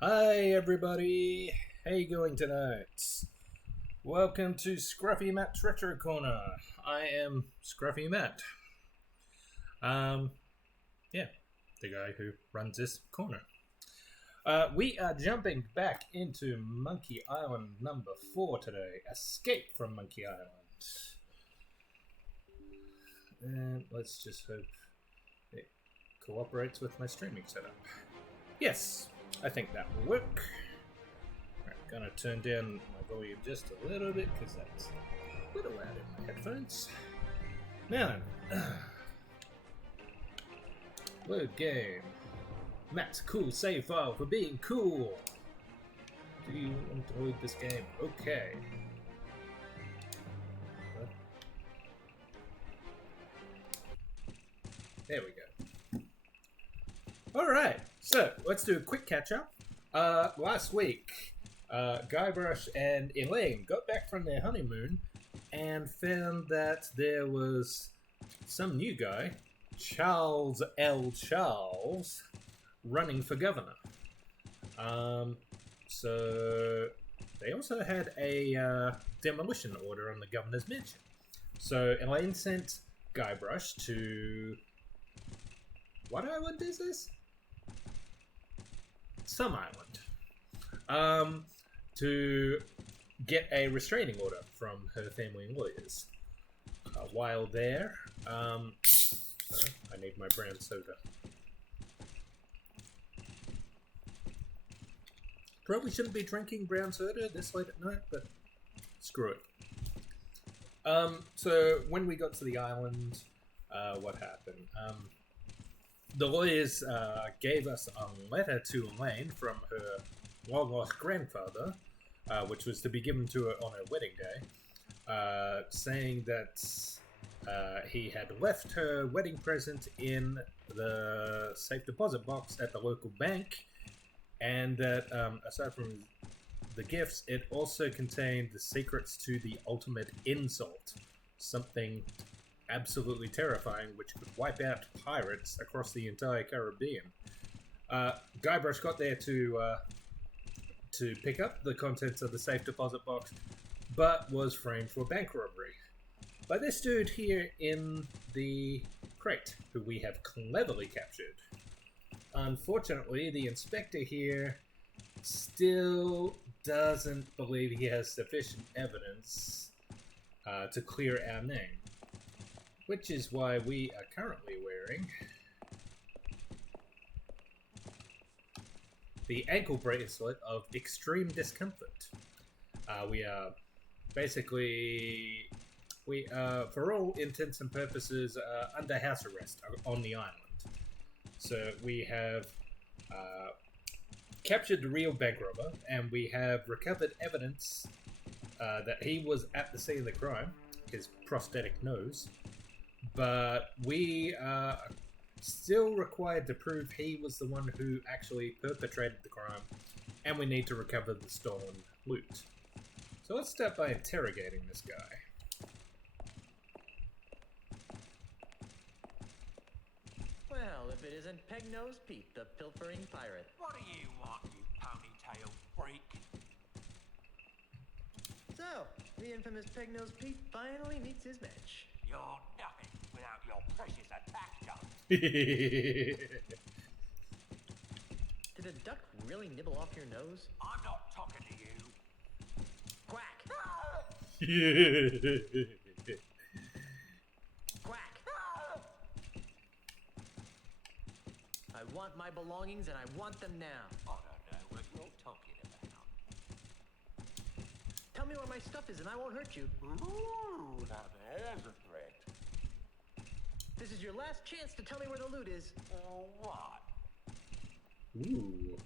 Hi everybody, how you going tonight? Welcome to Scruffy Matt's Retro Corner. I am Scruffy Matt. Yeah, the guy who runs this corner. We are jumping back into Monkey Island number 4 today. Escape from Monkey Island. And let's just hope it cooperates with my streaming setup. Yes, I think that will work. Right, gonna turn down my volume just a little bit because that's a little loud in my headphones. Now then, load game. Matt's cool save file for being cool. Do you want to load this game? Okay. There we go. Alright, so let's do a quick catch up. Last week, Guybrush and Elaine got back from their honeymoon and found that there was some new guy, Charles L. Charles, running for governor. So they also had a demolition order on the governor's mansion. So Elaine sent Guybrush to... What island is this? Some island. To get a restraining order from her family and lawyers. While there, I need my brown soda. Probably shouldn't be drinking brown soda this late at night, but screw it. So when we got to the island, what happened? The lawyers gave us a letter to Elaine from her long-lost grandfather, which was to be given to her on her wedding day, saying that he had left her wedding present in the safe deposit box at the local bank, and that aside from the gifts, it also contained the secrets to the ultimate insult, something absolutely terrifying which could wipe out pirates across the entire Caribbean. Guybrush got there to pick up the contents of the safe deposit box, but was framed for bank robbery by this dude here in the crate, who we have cleverly captured. Unfortunately, the inspector here still doesn't believe he has sufficient evidence to clear our name, which is why we are currently wearing the ankle bracelet of extreme discomfort. We are basically, for all intents and purposes, under house arrest on the island. So we have captured the real bank robber, and we have recovered evidence that he was at the scene of the crime, his prosthetic nose. But we are still required to prove he was the one who actually perpetrated the crime, and we need to recover the stolen loot. So let's start by interrogating this guy. Well, if it isn't Peg-Nosed Pete, the pilfering pirate. What do you want, you ponytail freak? So, the infamous Peg-Nosed Pete finally meets his match. You're nothing without your precious attack gun. Did a duck really nibble off your nose? I'm not talking to you. Quack! Quack! I want my belongings and I want them now. I don't know what you're talking about. Tell me where my stuff is and I won't hurt you. Ooh, now there's a threat. This is your last chance to tell me where the loot is. What? Ooh.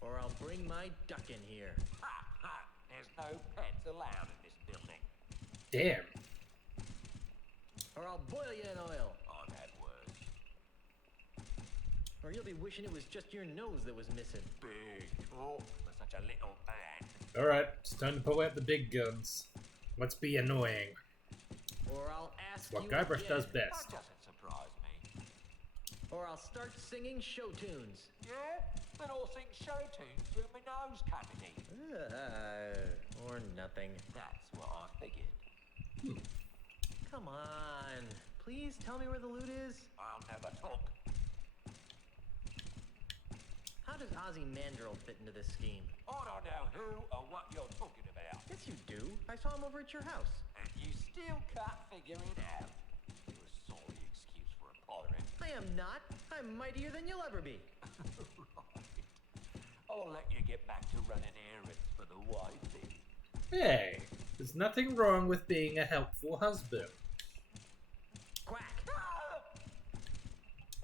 Or I'll bring my duck in here. Ha ha! There's no pets allowed in this building. Damn. Or I'll boil you in oil. I've had worse. Or you'll be wishing it was just your nose that was missing. Big talk for such a little man. Alright, it's time to pull out the big guns. Let's be annoying. Or I'll ask What you Guybrush again. does That best. doesn't surprise me. or I'll start singing show tunes. Yeah? Then I'll sing show tunes through my nose cavity. Or nothing. That's what I figured. Come on. Please tell me where the loot is. I'll never talk. How does Ozymandias fit into this scheme? I don't know who or what you're talking about. Yes, you do. I saw him over at your house. And you still can't figure it out. You're a sorry excuse for a pirate. I am not. I'm mightier than you'll ever be. Right. I'll let you get back to running errands for the wifey. Hey, there's nothing wrong with being a helpful husband. Quack!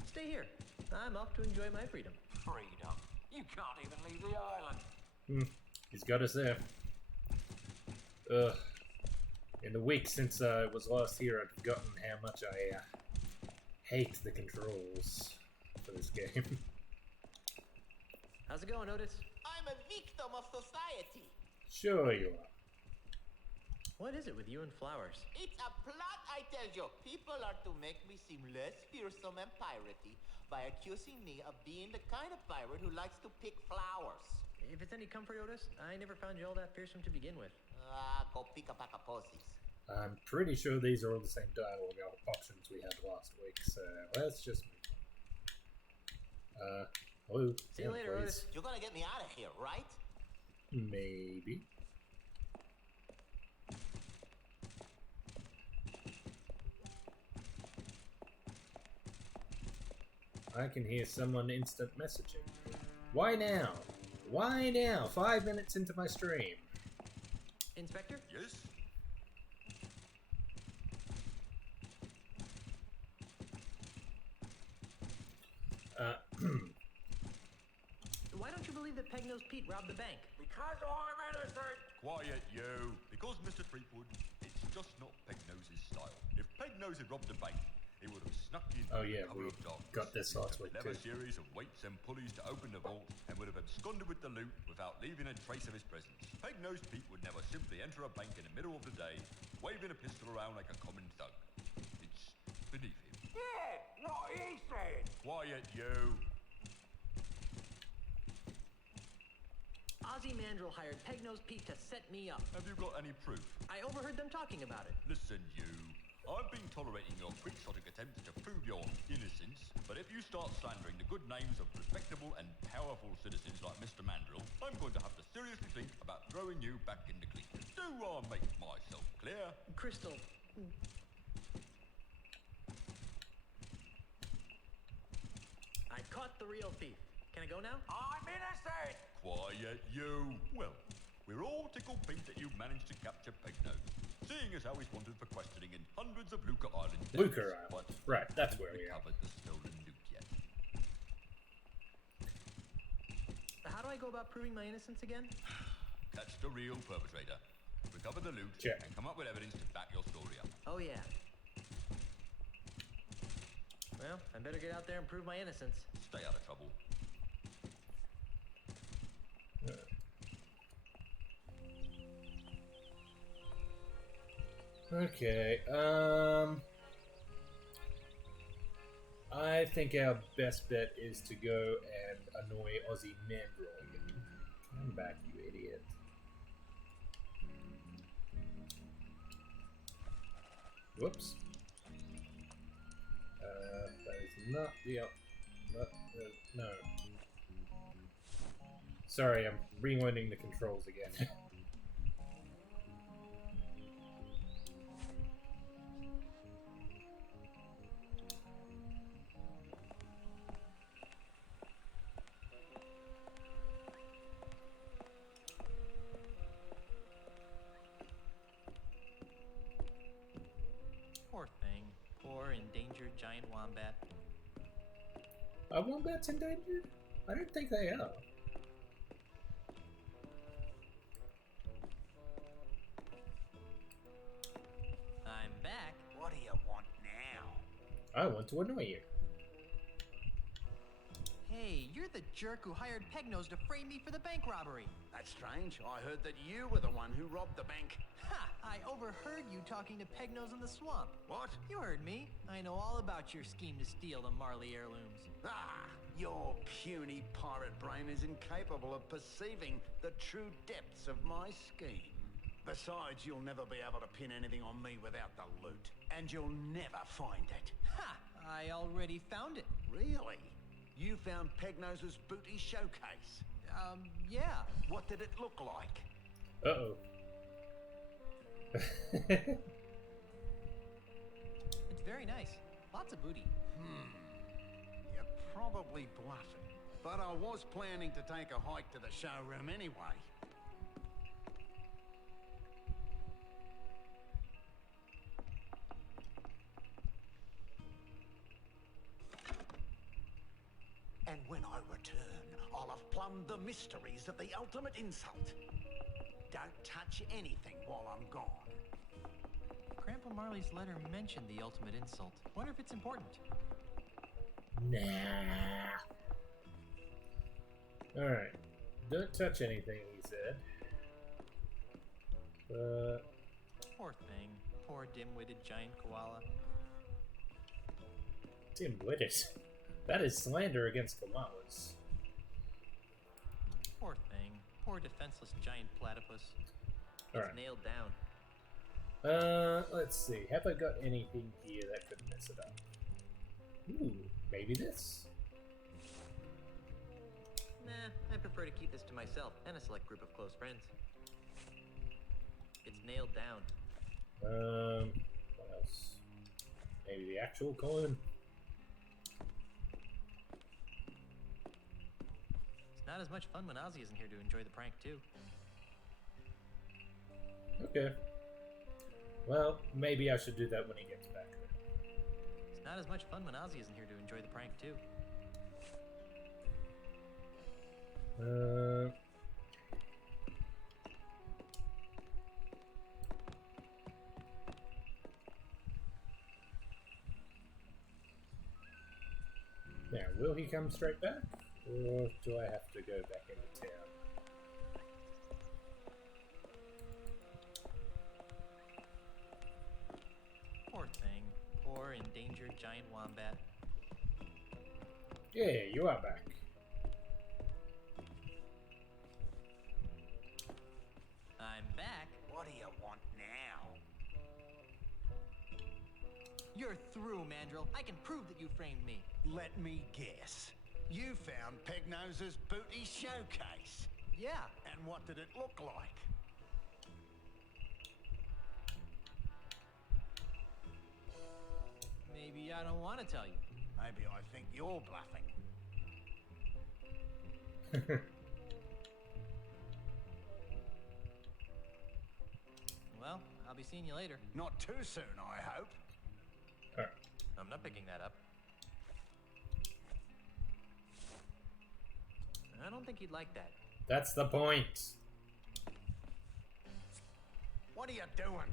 Stay here. I'm off to enjoy my freedom. Freedom. You can't even leave the island. He's got us there. Ugh. In the week since I was last here, I've forgotten how much I hate the controls for this game. How's it going, Otis? I'm a victim of society. Sure you are. What is it with you and flowers? It's a plot, I tell you. People are to make me seem less fearsome and piratey by accusing me of being the kind of pirate who likes to pick flowers. If it's any comfort, Otis, I never found you all that fearsome to begin with. Go pick a pack of posies. I'm pretty sure these are all the same dialogue options we had last week, so let's just move. Hello. See you later, please. Otis. You're gonna get me out of here, right? Maybe. I can hear someone instant messaging. Why now? Why now? 5 minutes into my stream. Inspector? Yes? Why don't you believe that Peg-Nosed Pete robbed the bank? Because I'm innocent. Quiet, you. Because, Mr. Threepwood, it's just not Pegnose's style. If Pegnose had robbed a bank, he would have snuck in Oh, yeah, under cover we of darkness. got this last week, Clever too. series of weights and pulleys to open the vault and would have absconded with the loot without leaving a trace of his presence. Pegnosed Pete would never simply enter a bank in the middle of the day, waving a pistol around like a common thug. It's beneath him. Yeah, what he said. Quiet, you. Ozymandias hired Peg-Nosed Pete to set me up. Have you got any proof? I overheard them talking about it. Listen, you. I've been tolerating your quixotic attempts to prove your innocence, but if you start slandering the good names of respectable and powerful citizens like Mr. Mandrill, I'm going to have to seriously think about throwing you back in the clean. Do I make myself clear? Crystal. I caught the real thief. Can I go now? I'm innocent. Quiet, you. Well, we're all tickled pink that you managed to capture Pegnose, seeing as how he's wanted for questioning in hundreds of Luca Island depths. Luca Island. But Right, that's haven't where we are. recovered the stolen loot yet. How do I go about proving my innocence again? Catch the real perpetrator, recover the loot, Check. and come up with evidence to back your story up. Oh, yeah. Well, I better get out there and prove my innocence. Stay out of trouble. Okay, I think our best bet is to go and annoy Ozymandias. Come back, you idiot. Whoops. That is not the no. Sorry, I'm rewinding the controls again. Poor thing. Poor endangered giant wombat. Are wombats endangered? I don't think they are. I'm back. What do you want now? I want to annoy you. Hey, you're the jerk who hired Pegnose to frame me for the bank robbery. That's strange. I heard that you were the one who robbed the bank. Ha! I overheard you talking to Pegnose in the swamp. What? You heard me. I know all about your scheme to steal the Marley heirlooms. Ah, your puny pirate brain is incapable of perceiving the true depths of my scheme. Besides, you'll never be able to pin anything on me without the loot. And you'll never find it. Ha! I already found it. Really? You found Pegnose's booty showcase? Yeah. What did it look like? Uh-oh. It's very nice. Lots of booty. You're probably bluffing. But I was planning to take a hike to the showroom anyway. And when I return, I'll have plumbed the mysteries of the ultimate insult. Don't touch anything while I'm gone. Grandpa Marley's letter mentioned the ultimate insult. Wonder if it's important. Nah. Alright. Don't touch anything, he said. Poor thing. Poor dim-witted giant koala. Dim-witted. That is slander against koalas. Poor thing. Poor defenseless giant platypus. It's Alright. nailed down. Let's see. Have I got anything here that could mess it up? Ooh, maybe this. Nah, I prefer to keep this to myself and a select group of close friends. It's nailed down. What else? Maybe the actual coin? It's not as much fun when Ozzy isn't here to enjoy the prank, too. Okay. Well, maybe I should do that when he gets back there. It's not as much fun when Ozzy isn't here to enjoy the prank, too. Now, will he come straight back? Or do I have to go back into town? Poor thing. Poor endangered giant wombat. Yeah, you are back. I'm back. What do you want now? You're through, Mandrill. I can prove that you framed me. Let me guess. You found Pegnose's booty showcase. Yeah. And what did it look like? Maybe I don't want to tell you. Maybe I think you're bluffing. Well, I'll be seeing you later. Not too soon, I hope. Alright. I'm not picking that up. I don't think he'd like that. That's the point. What are you doing?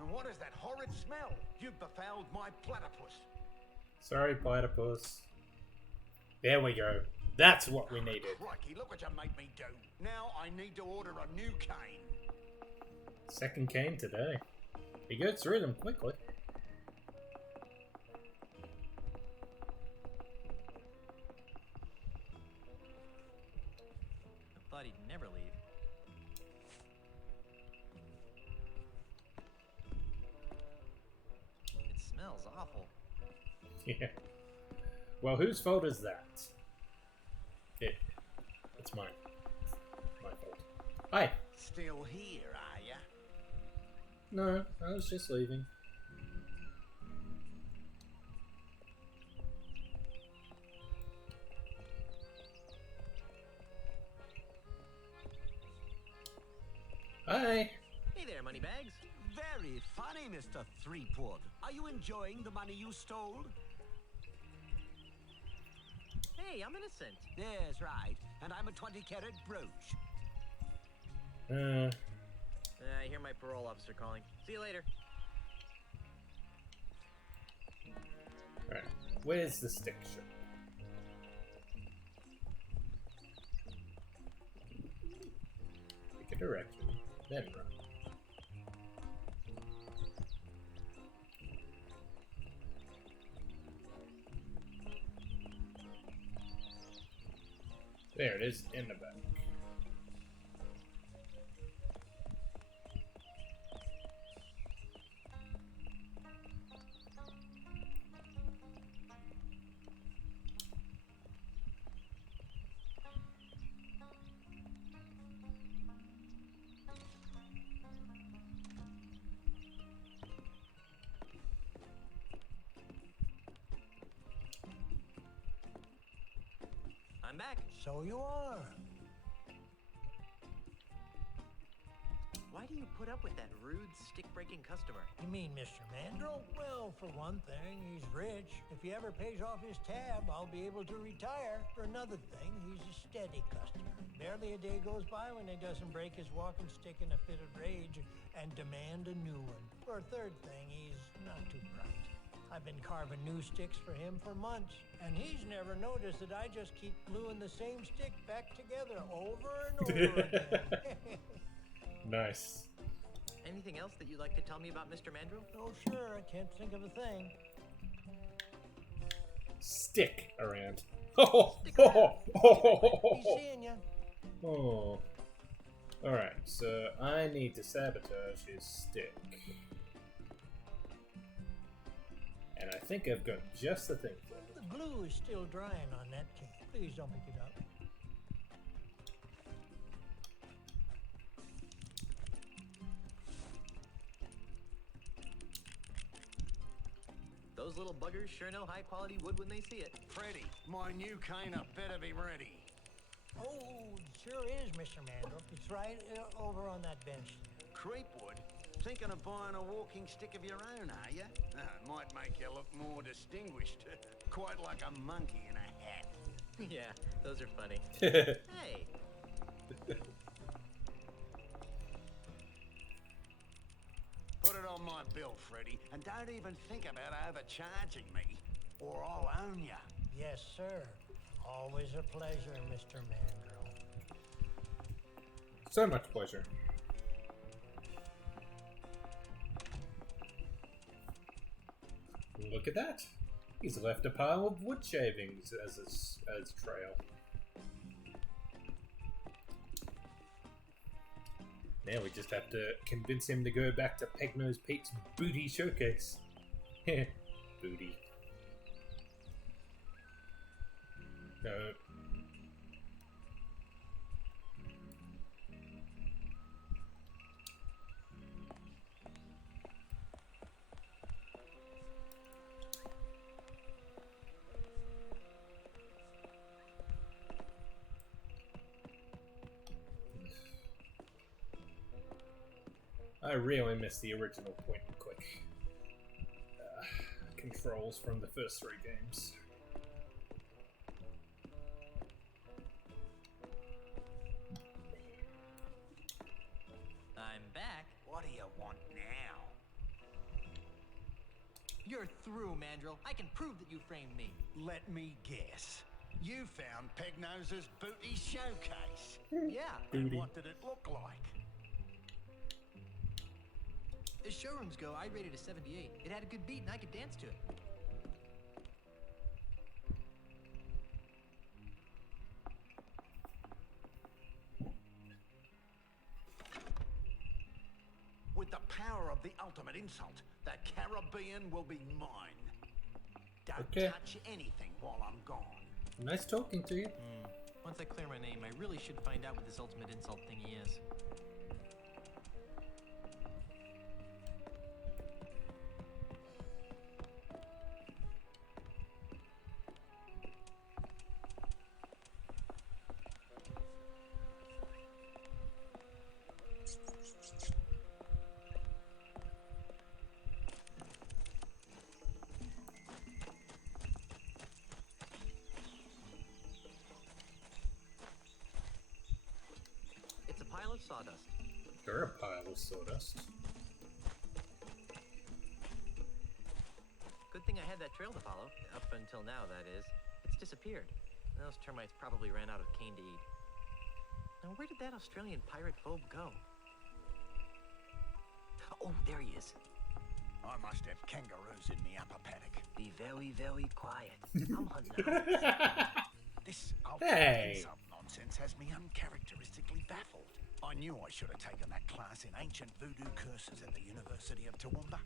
And what is that horrid smell? You've befouled my platypus. Sorry, platypus. There we go. That's what we needed. Crikey, look what you made me do. Now I need to order a new cane. Second cane today. He goes through them quickly. I thought he'd never leave. It smells awful. Yeah. Well, whose fault is that? It's mine. My fault. Hi. Still here, are ya? No, I was just leaving. Hi. Hey there, moneybags. Very funny, Mr. Threepwood. Are you enjoying the money you stole? Hey, Hey, I'm innocent. That's right. And I'm a 20-carat brooch. I hear my parole officer calling. See you later. Alright, where's the stick shop? Pick a direction, then run. There it is, in the back. I'm back. So you are. Why do you put up with that rude, stick-breaking customer? You mean Mr. Mandrill? Well, for one thing, he's rich. If he ever pays off his tab, I'll be able to retire. For another thing, he's a steady customer. Barely a day goes by when he doesn't break his walking stick in a fit of rage and demand a new one. For a third thing, he's not too bright. I've been carving new sticks for him for months, and he's never noticed that I just keep gluing the same stick back together over and over again. Nice. Anything else that you'd like to tell me about Mr. Mandrill? Oh, sure, I can't think of a thing. Stick around. Oh, Be seeing ya. oh. Alright, so I need to sabotage his stick. And I think I've got just the thing for it. The glue is still drying on that can. Please don't pick it up. Those little buggers sure know high-quality wood when they see it. Freddy, my new caner better be ready. Oh, sure is, Mr. Mandrill. It's right over on that bench. Creepwood? Thinking of buying a walking stick of your own, are you? Might make you look more distinguished. Quite like a monkey in a hat. Yeah, those are funny. Hey, Put it on my bill, Freddy, and don't even think about overcharging me, or I'll own you. Yes, sir. Always a pleasure, Mr. Mandrill. So much pleasure. Look at that. He's left a pile of wood shavings as trail. Now we just have to convince him to go back to Pegnose Pete's booty showcase. Booty. No. I really miss the original point and click controls from the first 3 games. I'm back. What do you want now? You're through, Mandrill. I can prove that you framed me. Let me guess. You found Pegnose's booty showcase. Yeah. And what did it look like? As showrooms go, I rated a 78. It had a good beat and I could dance to it. With the power of the ultimate insult, the Caribbean will be mine. Don't Okay. touch anything while I'm gone. Nice talking to you. Once I clear my name, I really should find out what this ultimate insult thingy is. sawdust. You're a pile of sawdust. Good thing I had that trail to follow. Up until now, that is. It's disappeared. Those termites probably ran out of cane to eat. Now, where did that Australian pirate phobe go? Oh, there he is. I must have kangaroos in the upper paddock. Be very, very quiet. I'm hunting owls. This Hey. sub nonsense has me uncharacteristically baffled. I knew I should have taken that class in ancient voodoo curses at the University of Toowoomba.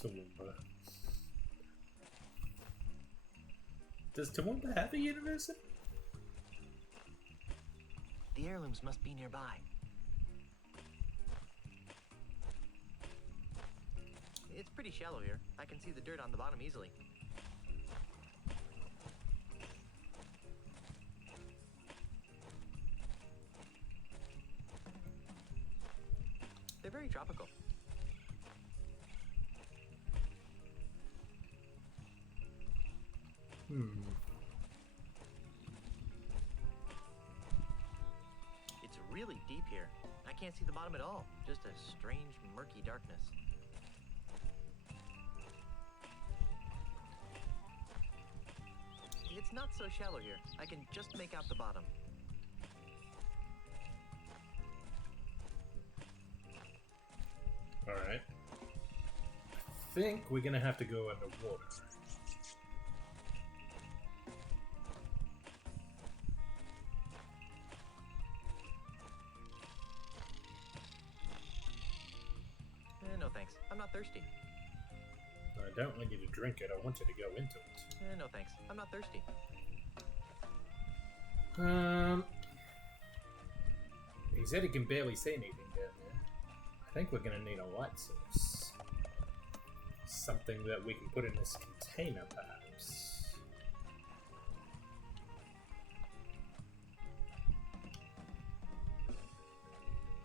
Toowoomba. Does Toowoomba have a university? The heirlooms must be nearby. It's pretty shallow here. I can see the dirt on the bottom easily. They're very tropical. It's really deep here. I can't see the bottom at all. Just a strange, murky darkness. It's not so shallow here. I can just make out the bottom. Alright. I think we're gonna have to go underwater. No thanks. I'm not thirsty. I don't want you to drink it, I want you to go into it. No thanks. I'm not thirsty. He said he can barely see anything down there. I think we're gonna need a light source. Something that we can put in this container, perhaps.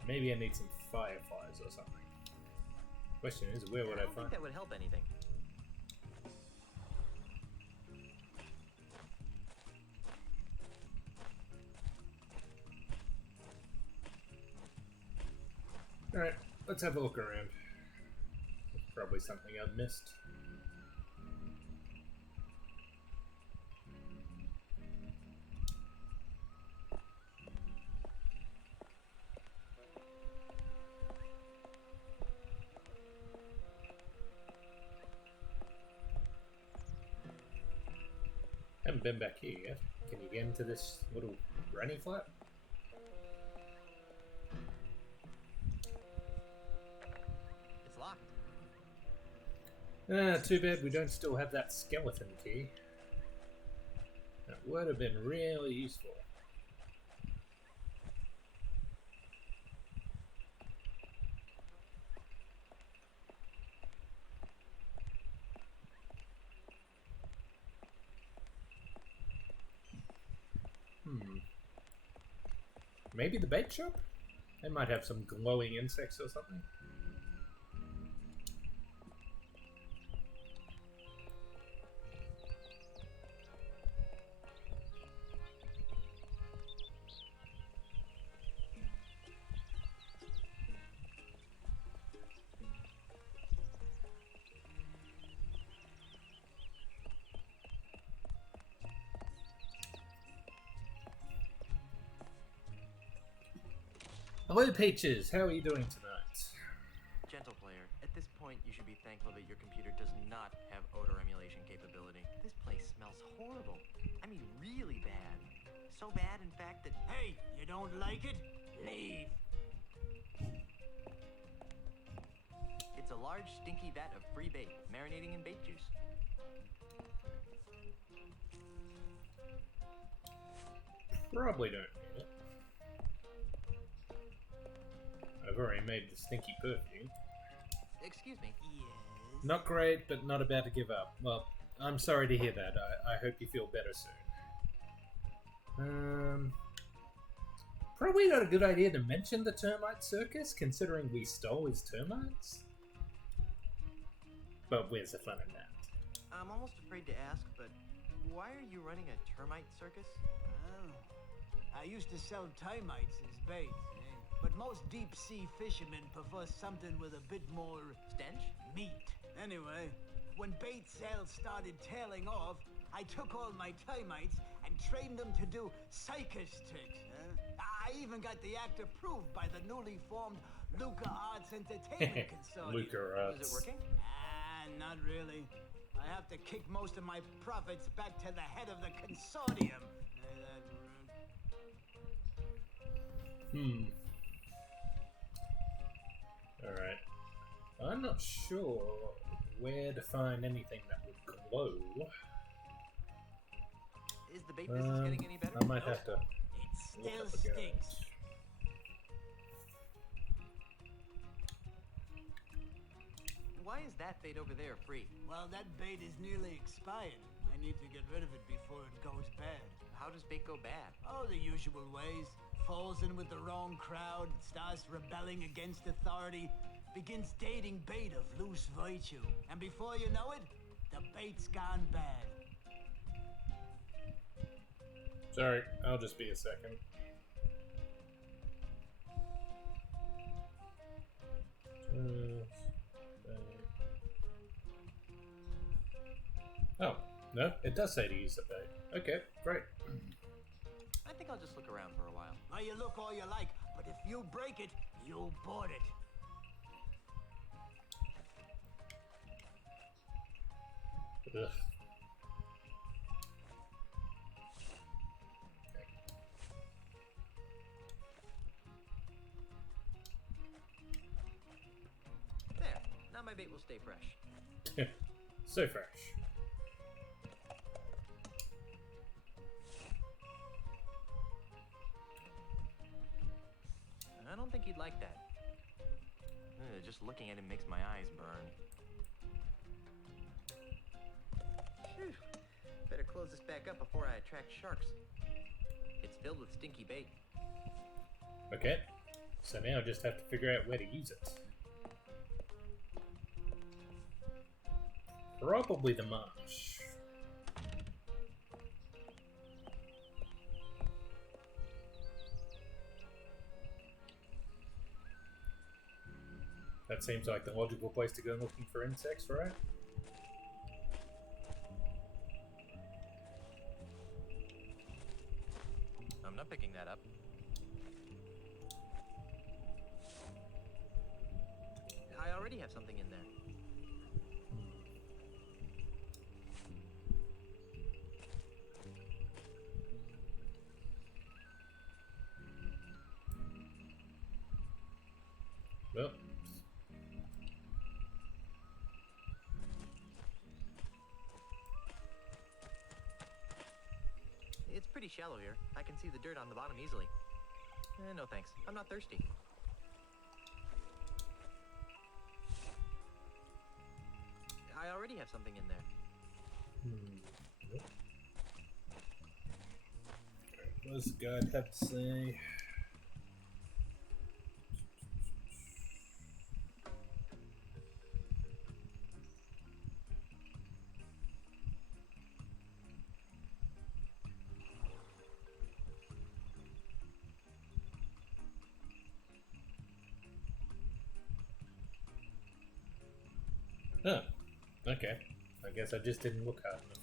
Maybe I need some fireflies or something. Question is, where would I don't find think that would help anything. Alright, let's have a look around. There's probably something I've missed. Haven't been back here yet. Can you get into this little granny flat? It's locked. Too bad we don't still have that skeleton key. That would have been really useful. Maybe the bait shop? They might have some glowing insects or something. Hello, Peaches. How are you doing tonight? Gentle player, at this point you should be thankful that your computer does not have odor emulation capability. This place smells horrible. I mean, really bad. So bad, in fact, that... Hey, you don't like it? Leave. It's a large, stinky vat of free bait, marinating in bait juice. Probably don't need it. I've already made the stinky perfume. Excuse me. Yes? Not great, but not about to give up. Well, I'm sorry to hear that. I hope you feel better soon. Probably not a good idea to mention the termite circus, considering we stole his termites. But where's the fun in that? I'm almost afraid to ask, but Why are you running a termite circus? Well, I used to sell termites as bait, but most deep-sea fishermen prefer something with a bit more Stench? meat. Anyway, when bait sales started tailing off, I took all my termites and trained them to do circus tricks. I even got the act approved by the newly formed Luca Arts Entertainment Consortium. Luca Arts. Is it working? Not really. I have to kick most of my profits back to the head of the consortium. Alright. I'm not sure where to find anything that would glow. Is the bait business getting any better? I might have to It look still up a guide. stinks. Why is that bait over there free? Well, that bait is nearly expired. I need to get rid of it before it goes bad. How does bait go bad? Oh, the usual ways. Falls in with the wrong crowd, starts rebelling against authority, begins dating bait of loose virtue. And before you know it, the bait's gone bad. Sorry, I'll just be a second. Oh, no, it does say to use the bait. Okay, great. I think I'll just look around for a while. Now you look all you like, but if you break it, you'll board it. Ugh. There. Now my bait will stay fresh. So fresh. I don't think he'd like that. Just looking at him makes my eyes burn. Phew. Better close this back up before I attract sharks. It's filled with stinky bait. Okay, so now I just have to figure out where to use it. Probably the marsh. That seems like the logical place to go looking for insects, right? I'm not picking that up. I already have something in there. Well, It's pretty shallow here. I can see the dirt on the bottom easily. No thanks. I'm not thirsty. I already have something in there. nope. What does the guide have to say? Huh. Okay. I guess I just didn't look hard enough.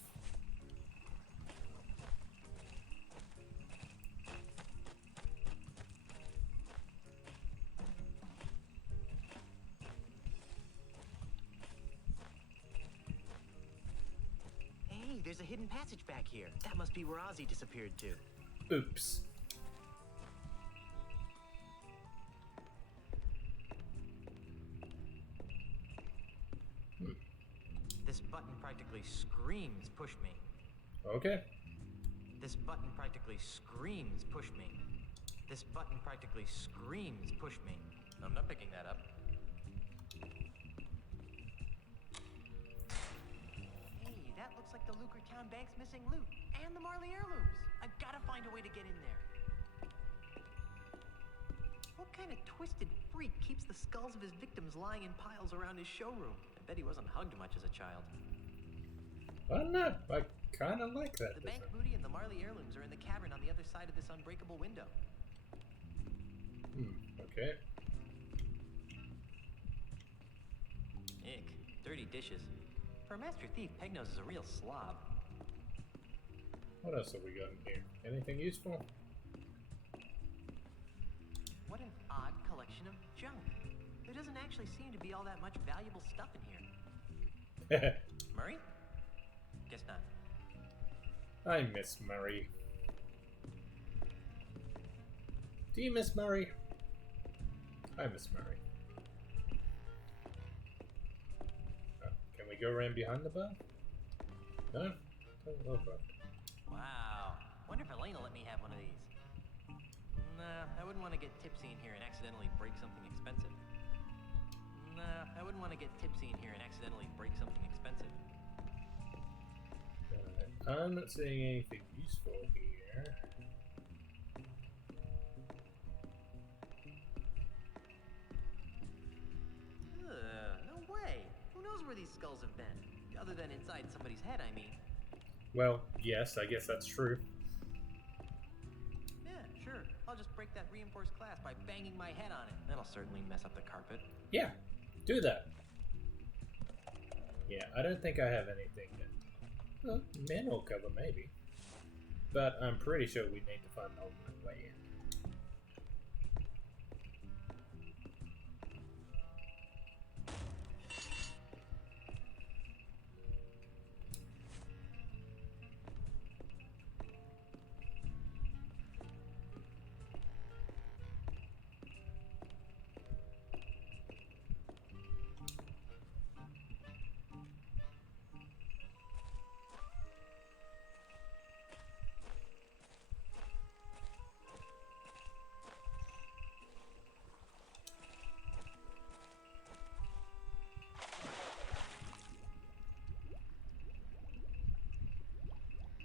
Hey, there's a hidden passage back here. That must be where Ozzy disappeared to. Oops. This button practically screams push me. Okay. This button practically screams push me. This button practically screams push me. I'm not picking that up. Hey, that looks like the Lucretown Bank's missing loot. And the Marley heirlooms. I've got to find a way to get in there. What kind of twisted freak keeps the skulls of his victims lying in piles around his showroom? I bet he wasn't hugged much as a child. I don't know. I kind of like that. The bank booty and the Marley heirlooms are in the cavern on the other side of this unbreakable window. Okay. Ick. Dirty dishes. For a master thief, Pegnose is a real slob. What else have we got in here? Anything useful? What an odd collection of junk. There doesn't actually seem to be all that much valuable stuff in here. Murray? Guess not. I miss Murray. Do you miss Murray? I miss Murray. Oh, can we go around behind the bar? No? Doesn't look like it. Wow. Wonder if Elaine will let me have one of these. Nah, I wouldn't want to get tipsy in here and accidentally break something expensive. Nah, I wouldn't want to get tipsy in here and accidentally break something expensive. I'm not seeing anything useful here. No way. Who knows where these skulls have been? Other than inside somebody's head, I mean. Well, yes, I guess that's true. Yeah, sure. I'll just break that reinforced glass by banging my head on it. That'll certainly mess up the carpet. Yeah, do that. Yeah, I don't think I have anything that... Well, manhole cover, maybe. But I'm pretty sure we need to find an alternate way in.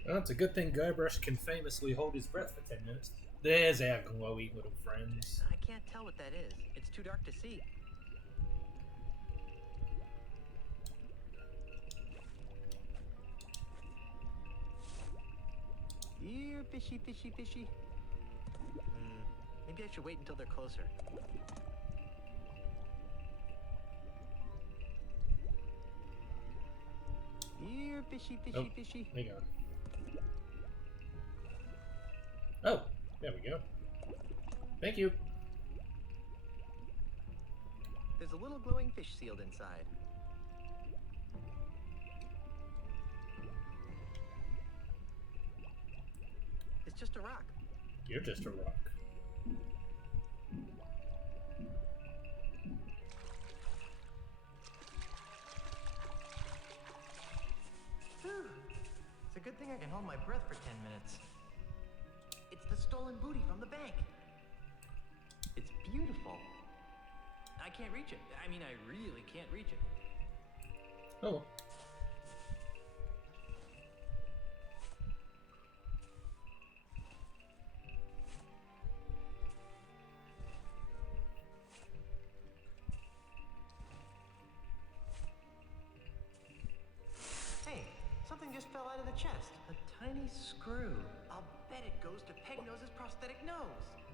Well, it's a good thing Guybrush can famously hold his breath for 10 minutes. There's our glowy little friends. I can't tell what that is. It's too dark to see. Here, fishy, fishy, fishy. Maybe I should wait until they're closer. Here, fishy, fishy, Oh, fishy. hang on. Oh, there we go. Thank you. There's a little glowing fish sealed inside. It's just a rock. You're just a rock. Whew. It's a good thing I can hold my breath for 10 minutes. It's the stolen booty from the bank. It's beautiful. I can't reach it. I mean, I really can't reach it. Oh. Hey, something just fell out of the chest. A tiny screw. I'll bet it goes to Pegnose's prosthetic nose.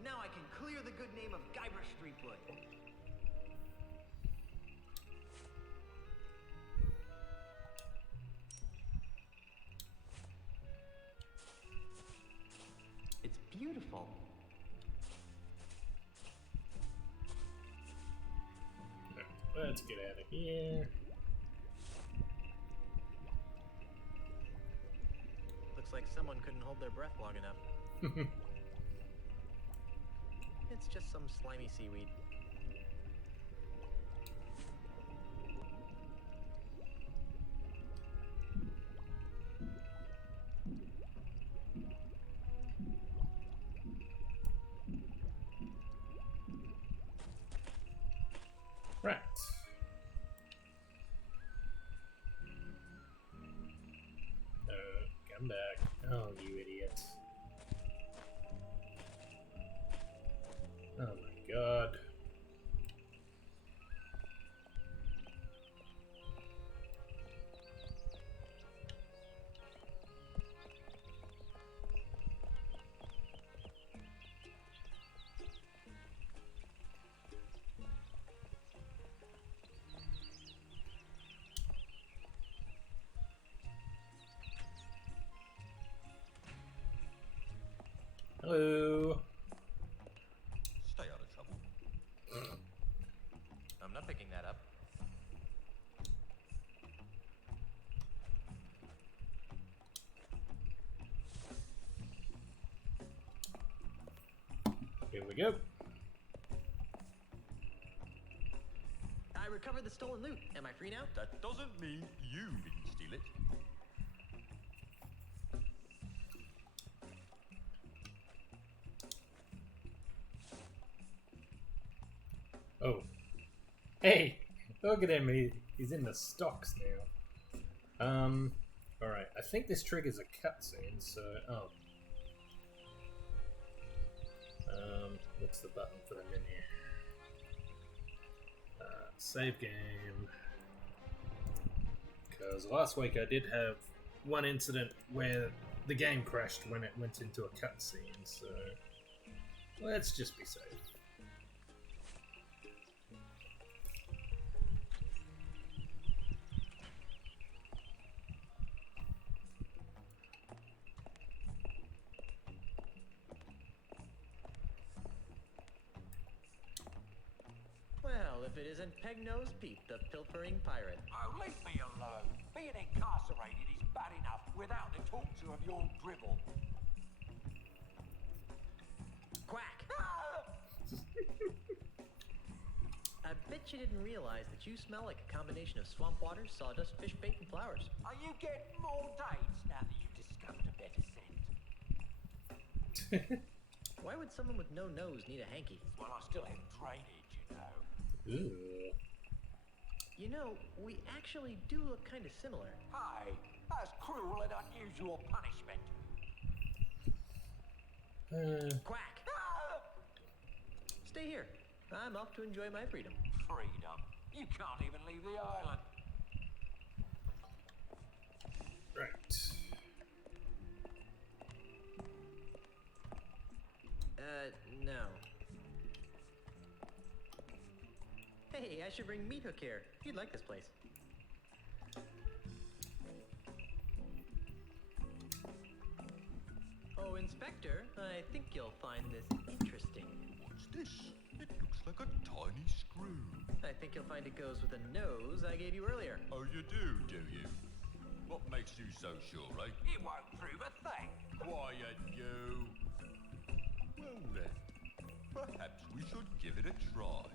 Now I can clear the good name of Guybrush Threepwood. It's beautiful. Let's get out of here. Looks like someone couldn't hold their breath long enough. It's just some slimy seaweed. Right. Come back. Oh, you idiot. Oh my god. Hello. Stay out of trouble. I'm not picking that up. Here we go. I recovered the stolen loot. Am I free now? That doesn't mean you didn't steal it. Oh. Hey! Look at him. He's in the stocks now. Alright. I think this triggers a cutscene, so... Oh. What's the button for the menu? Save game. Because last week I did have one incident where the game crashed when it went into a cutscene, so... Let's just be safe. Well, if it isn't Peg-Nose Pete, the pilfering pirate. Oh, leave me alone. Being incarcerated is bad enough without the torture of your dribble. Quack! I bet you didn't realize that you smell like a combination of swamp water, sawdust, fish bait, and flowers. Are you getting more dates now that you've discovered a better scent? Why would someone with no nose need a hanky? Well, I still have drainage, you know. Ooh. You know, we actually do look kind of similar. Hey, that's cruel and unusual punishment. Quack! Stay here. I'm off to enjoy my freedom. Freedom. You can't even leave the island. Right. No. Hey, I should bring Meat Hook here. You'd like this place. Oh, Inspector, I think you'll find this interesting. What's this? It looks like a tiny screw. I think you'll find it goes with the nose I gave you earlier. Oh, you do you? What makes you so sure, eh? It won't prove a thing. Quiet, you. Well then, perhaps we should give it a try.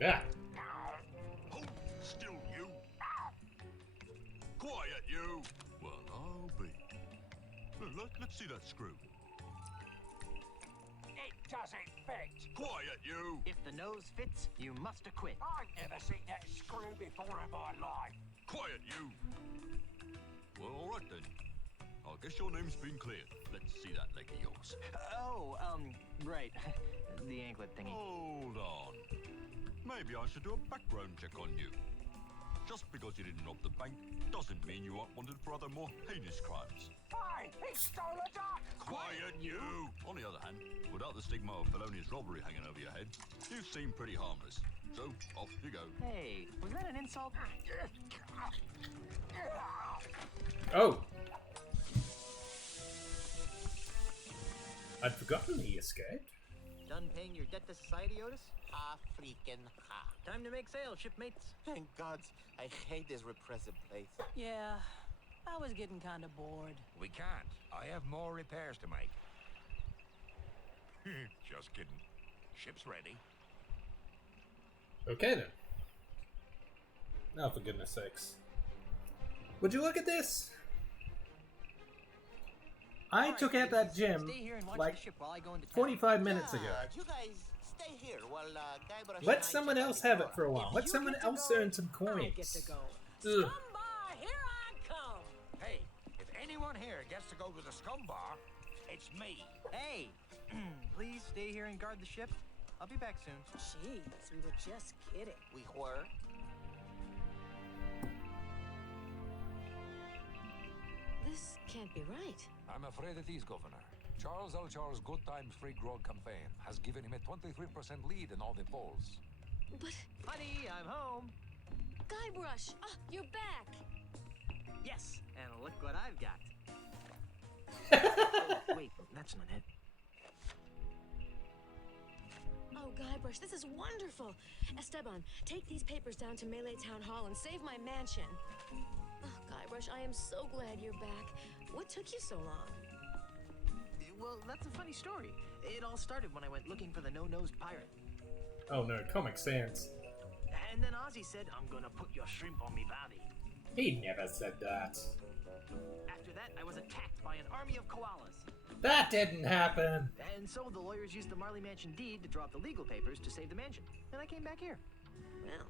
Yeah. Hold still, you. Quiet, you. Well, I'll be. Let's see that screw. It doesn't fit. Quiet, you. If the nose fits, you must acquit. I've never seen that screw before in my life. Quiet, you. Well, all right then. I guess your name's been cleared. Let's see that leg of yours. Oh, right. The anklet thingy. Hold on. Maybe I should do a background check on you. Just because you didn't rob the bank doesn't mean you aren't wanted for other more heinous crimes. Hey, he stole a duck. Quiet, you! On the other hand, without the stigma of felonious robbery hanging over your head, you seem pretty harmless. So, off you go. Hey, was that an insult? Oh! I'd forgotten he escaped. Done paying your debt to society, Otis? Ha freaking ha. Time to make sail, shipmates. Thank God, I hate this repressive place. Yeah, I was getting kind of bored. We can't. I have more repairs to make. Just kidding. Ship's ready. Okay then. Oh, for goodness sakes. Would you look at this? I took out that gym Stay here and watch like the ship while I go into town. 45 minutes ago. You guys stay here while Guybrush and I Let someone check out else the have door. it for a while. Let You someone get to else go, earn some I coins. get to go. Ugh. Scumbar, here I come. Hey, if anyone here gets to go to the scum bar, it's me. Hey, please stay here and guard the ship. I'll be back soon. Jeez, we were just kidding. We were. This can't be right. I'm afraid it is, Governor. Charles L. Charles' Good Times Free Grog campaign has given him a 23% lead in all the polls. But, Honey, I'm home. Guybrush, you're back. Yes, and look what I've got. Oh, wait, that's not it. Oh, Guybrush, this is wonderful. Esteban, take these papers down to Melee Town Hall and save my mansion. Oh, Guybrush, I am so glad you're back. What took you so long? Well, that's a funny story. It all started when I went looking for the no-nosed pirate. Oh no, Comic Sans. And then Ozzy said, I'm gonna put your shrimp on me body. He never said that. After that, I was attacked by an army of koalas. That didn't happen. And so the lawyers used the Marley Mansion deed to draw up the legal papers to save the mansion. And I came back here. Well,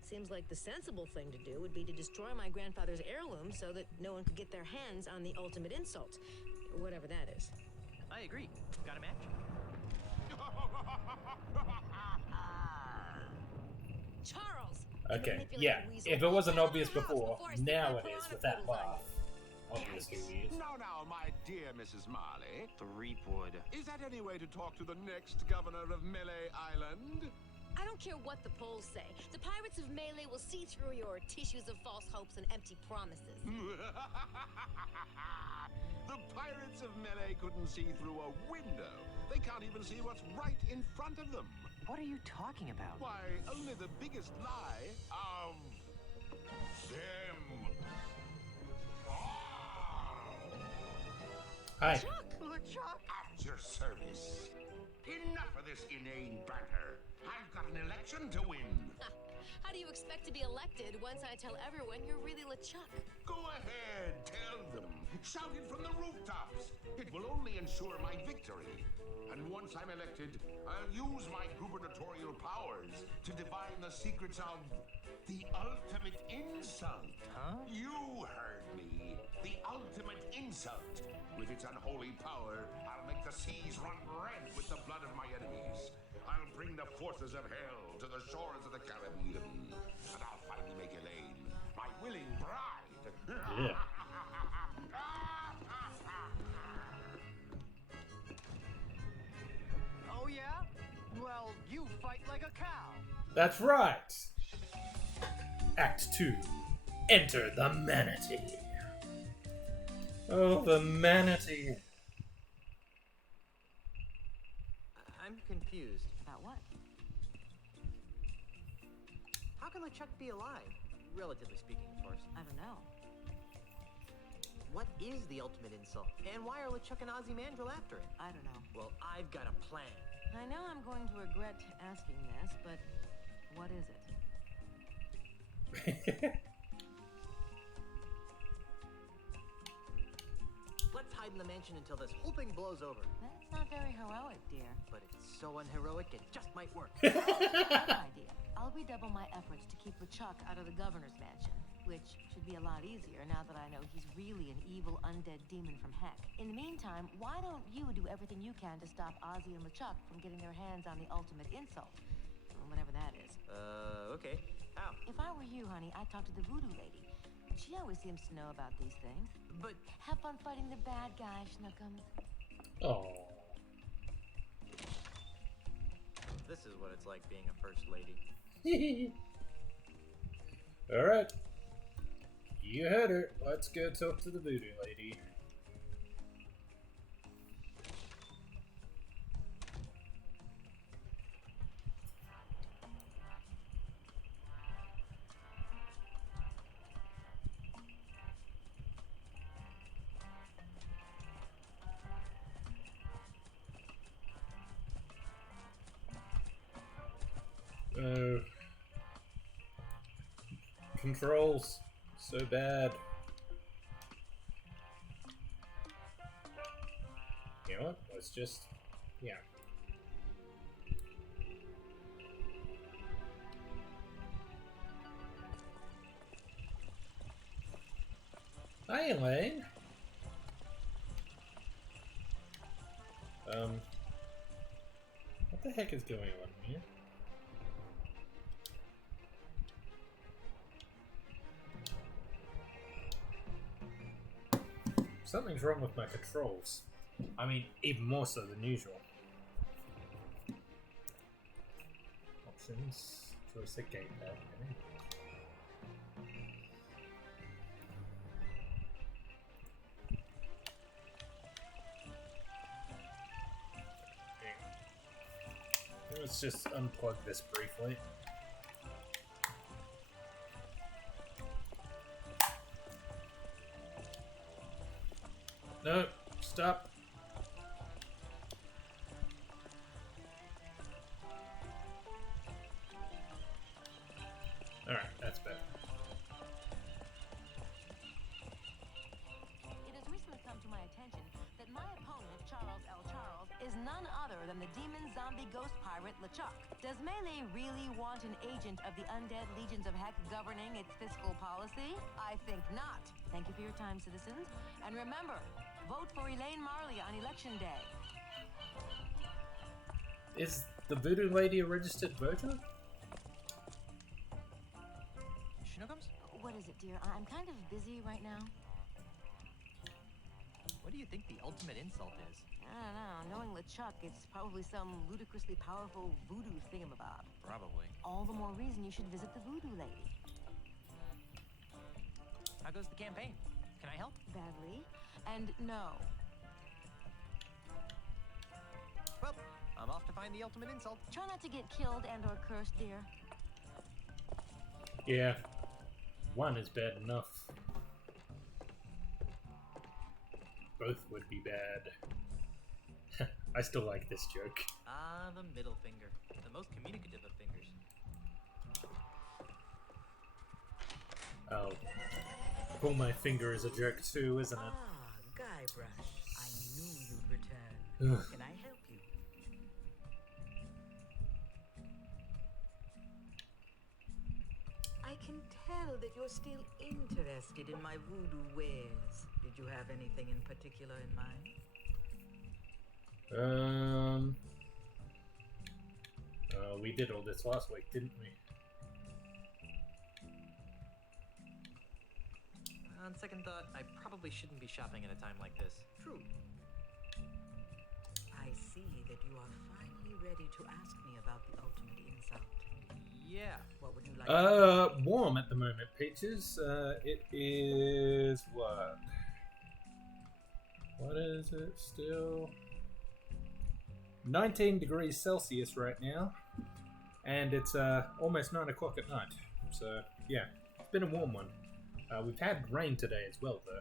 seems like the sensible thing to do would be to destroy my grandfather's heirloom so that no one could get their hands on the ultimate insult. Whatever that is. I agree. Got a match? Charles! Okay, yeah. If it wasn't obvious before, now it is with that laugh. Obviously it is. Now, my dear Mrs. Marley. The Reapwood. Is that any way to talk to the next governor of Melee Island? I don't care what the polls say. The pirates of Melee will see through your tissues of false hopes and empty promises. The pirates of Melee couldn't see through a window. They can't even see what's right in front of them. What are you talking about? Why, only the biggest lie of them. Hi. LeChuck! At your service. Enough of this inane banter. I've got an election to win. How do you expect to be elected once I tell everyone you're really LeChuck? Go ahead, tell them. Shout it from the rooftops. It will only ensure my victory. And once I'm elected, I'll use my gubernatorial powers to divine the secrets of the ultimate insult. Huh? You heard me. The ultimate insult. With its unholy power, I'll make the seas run red with the blood of my enemies. I'll bring the forces of hell to the shores of the Caribbean. And I'll finally make Elaine my willing bride. Yeah. Oh, yeah? Well, you fight like a cow. That's right. Act 2. Enter the manatee. Oh, the manatee. I'm confused. About what? How can LeChuck be alive? Relatively speaking, of course. I don't know. What is the ultimate insult? And why are LeChuck and Ozymandias after it? I don't know. Well, I've got a plan. I know I'm going to regret asking this, but what is it? Let's hide in the mansion until this whole thing blows over. That's not very heroic, dear. But it's so unheroic, it just might work. Good idea. I'll redouble my efforts to keep LeChuck out of the governor's mansion, which should be a lot easier now that I know he's really an evil undead demon from heck. In the meantime, why don't you do everything you can to stop Ozzy and LeChuck from getting their hands on the ultimate insult? Whatever that is. Okay. How? If I were you, honey, I'd talk to the voodoo lady. She always seems to know about these things. But have fun fighting the bad guy, Schnookums. Oh. this is what it's like being a first lady. Alright. You heard her. Let's go talk to the voodoo lady. Controls. So bad. You know what? Let's just... yeah. Hi, Elaine. What the heck is going on here? Something's wrong with my controls. I mean, even more so than usual. Options. Joystick gamepad. Let's just unplug this briefly. No, stop. Alright, that's better. It has recently come to my attention that my opponent, Charles L. Charles, is none other than the demon zombie ghost pirate LeChuck. Does Melee really want an agent of the undead legions of Heck governing its fiscal policy? I think not. Thank you for your time, citizens. And remember, vote for Elaine Marley on Election Day. Is the Voodoo Lady a registered virgin? Schnookums? What is it, dear? I'm kind of busy right now. What do you think the ultimate insult is? I don't know. Knowing LeChuck, it's probably some ludicrously powerful voodoo thingamabob. Probably. All the more reason you should visit the Voodoo Lady. How goes the campaign? Can I help? Badly. And no. Well, I'm off to find the ultimate insult. Try not to get killed and or cursed, dear. Yeah. One is bad enough. Both would be bad. I still like this joke. Ah, the middle finger. The most communicative of fingers. Oh. Pull my finger is a joke too, isn't it? Guybrush. I knew you'd return. How can I help you? I can tell that you're still interested in my voodoo wares. Did you have anything in particular in mind? We did all this last week, didn't we? On second thought, I probably shouldn't be shopping at a time like this. True. I see that you are finally ready to ask me about the ultimate insult. Yeah. What would you like? Warm at the moment, Peaches. It is what? What is it still? 19 degrees Celsius right now, and it's almost 9 o'clock at night. So yeah, it's been a warm one. We've had rain today as well, though.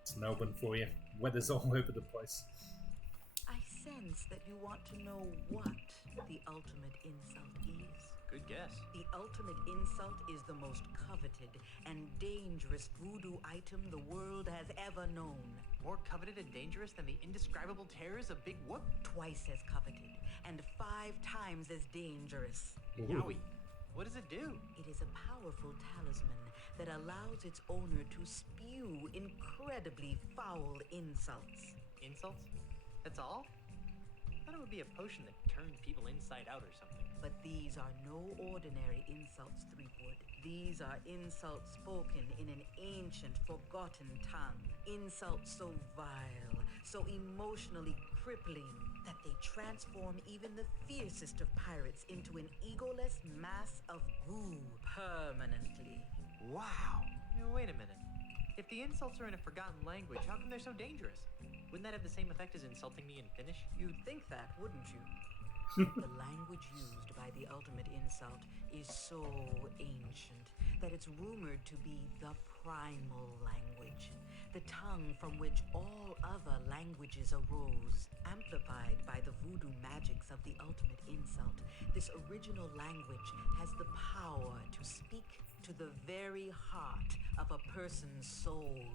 It's Melbourne for you. Weather's all over the place. I sense that you want to know what the ultimate insult is. Good guess. The ultimate insult is the most coveted and dangerous voodoo item the world has ever known. More coveted and dangerous than the indescribable terrors of Big Whoop? Twice as coveted and 5 times as dangerous. Yowie. What does it do? It is a powerful talisman that allows its owner to spew incredibly foul insults. Insults? That's all? I thought it would be a potion that turned people inside out or something. But these are no ordinary insults, Threepwood. These are insults spoken in an ancient, forgotten tongue. Insults so vile, so emotionally crippling, that they transform even the fiercest of pirates into an egoless mass of goo permanently. Wow! Wait a minute. If the insults are in a forgotten language, how come they're so dangerous? Wouldn't that have the same effect as insulting me in Finnish? You'd think that, wouldn't you? The language used by the ultimate insult is so ancient that it's rumored to be the primal language, the tongue from which all other languages arose. Amplified by the voodoo magics of the ultimate insult, this original language has the power to speak to the very heart of a person's soul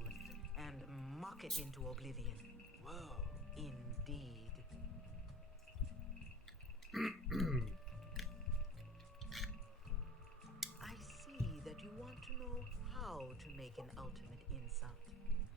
and mock it into oblivion. Whoa. Indeed. I see that you want to know how to make an ultimate insult.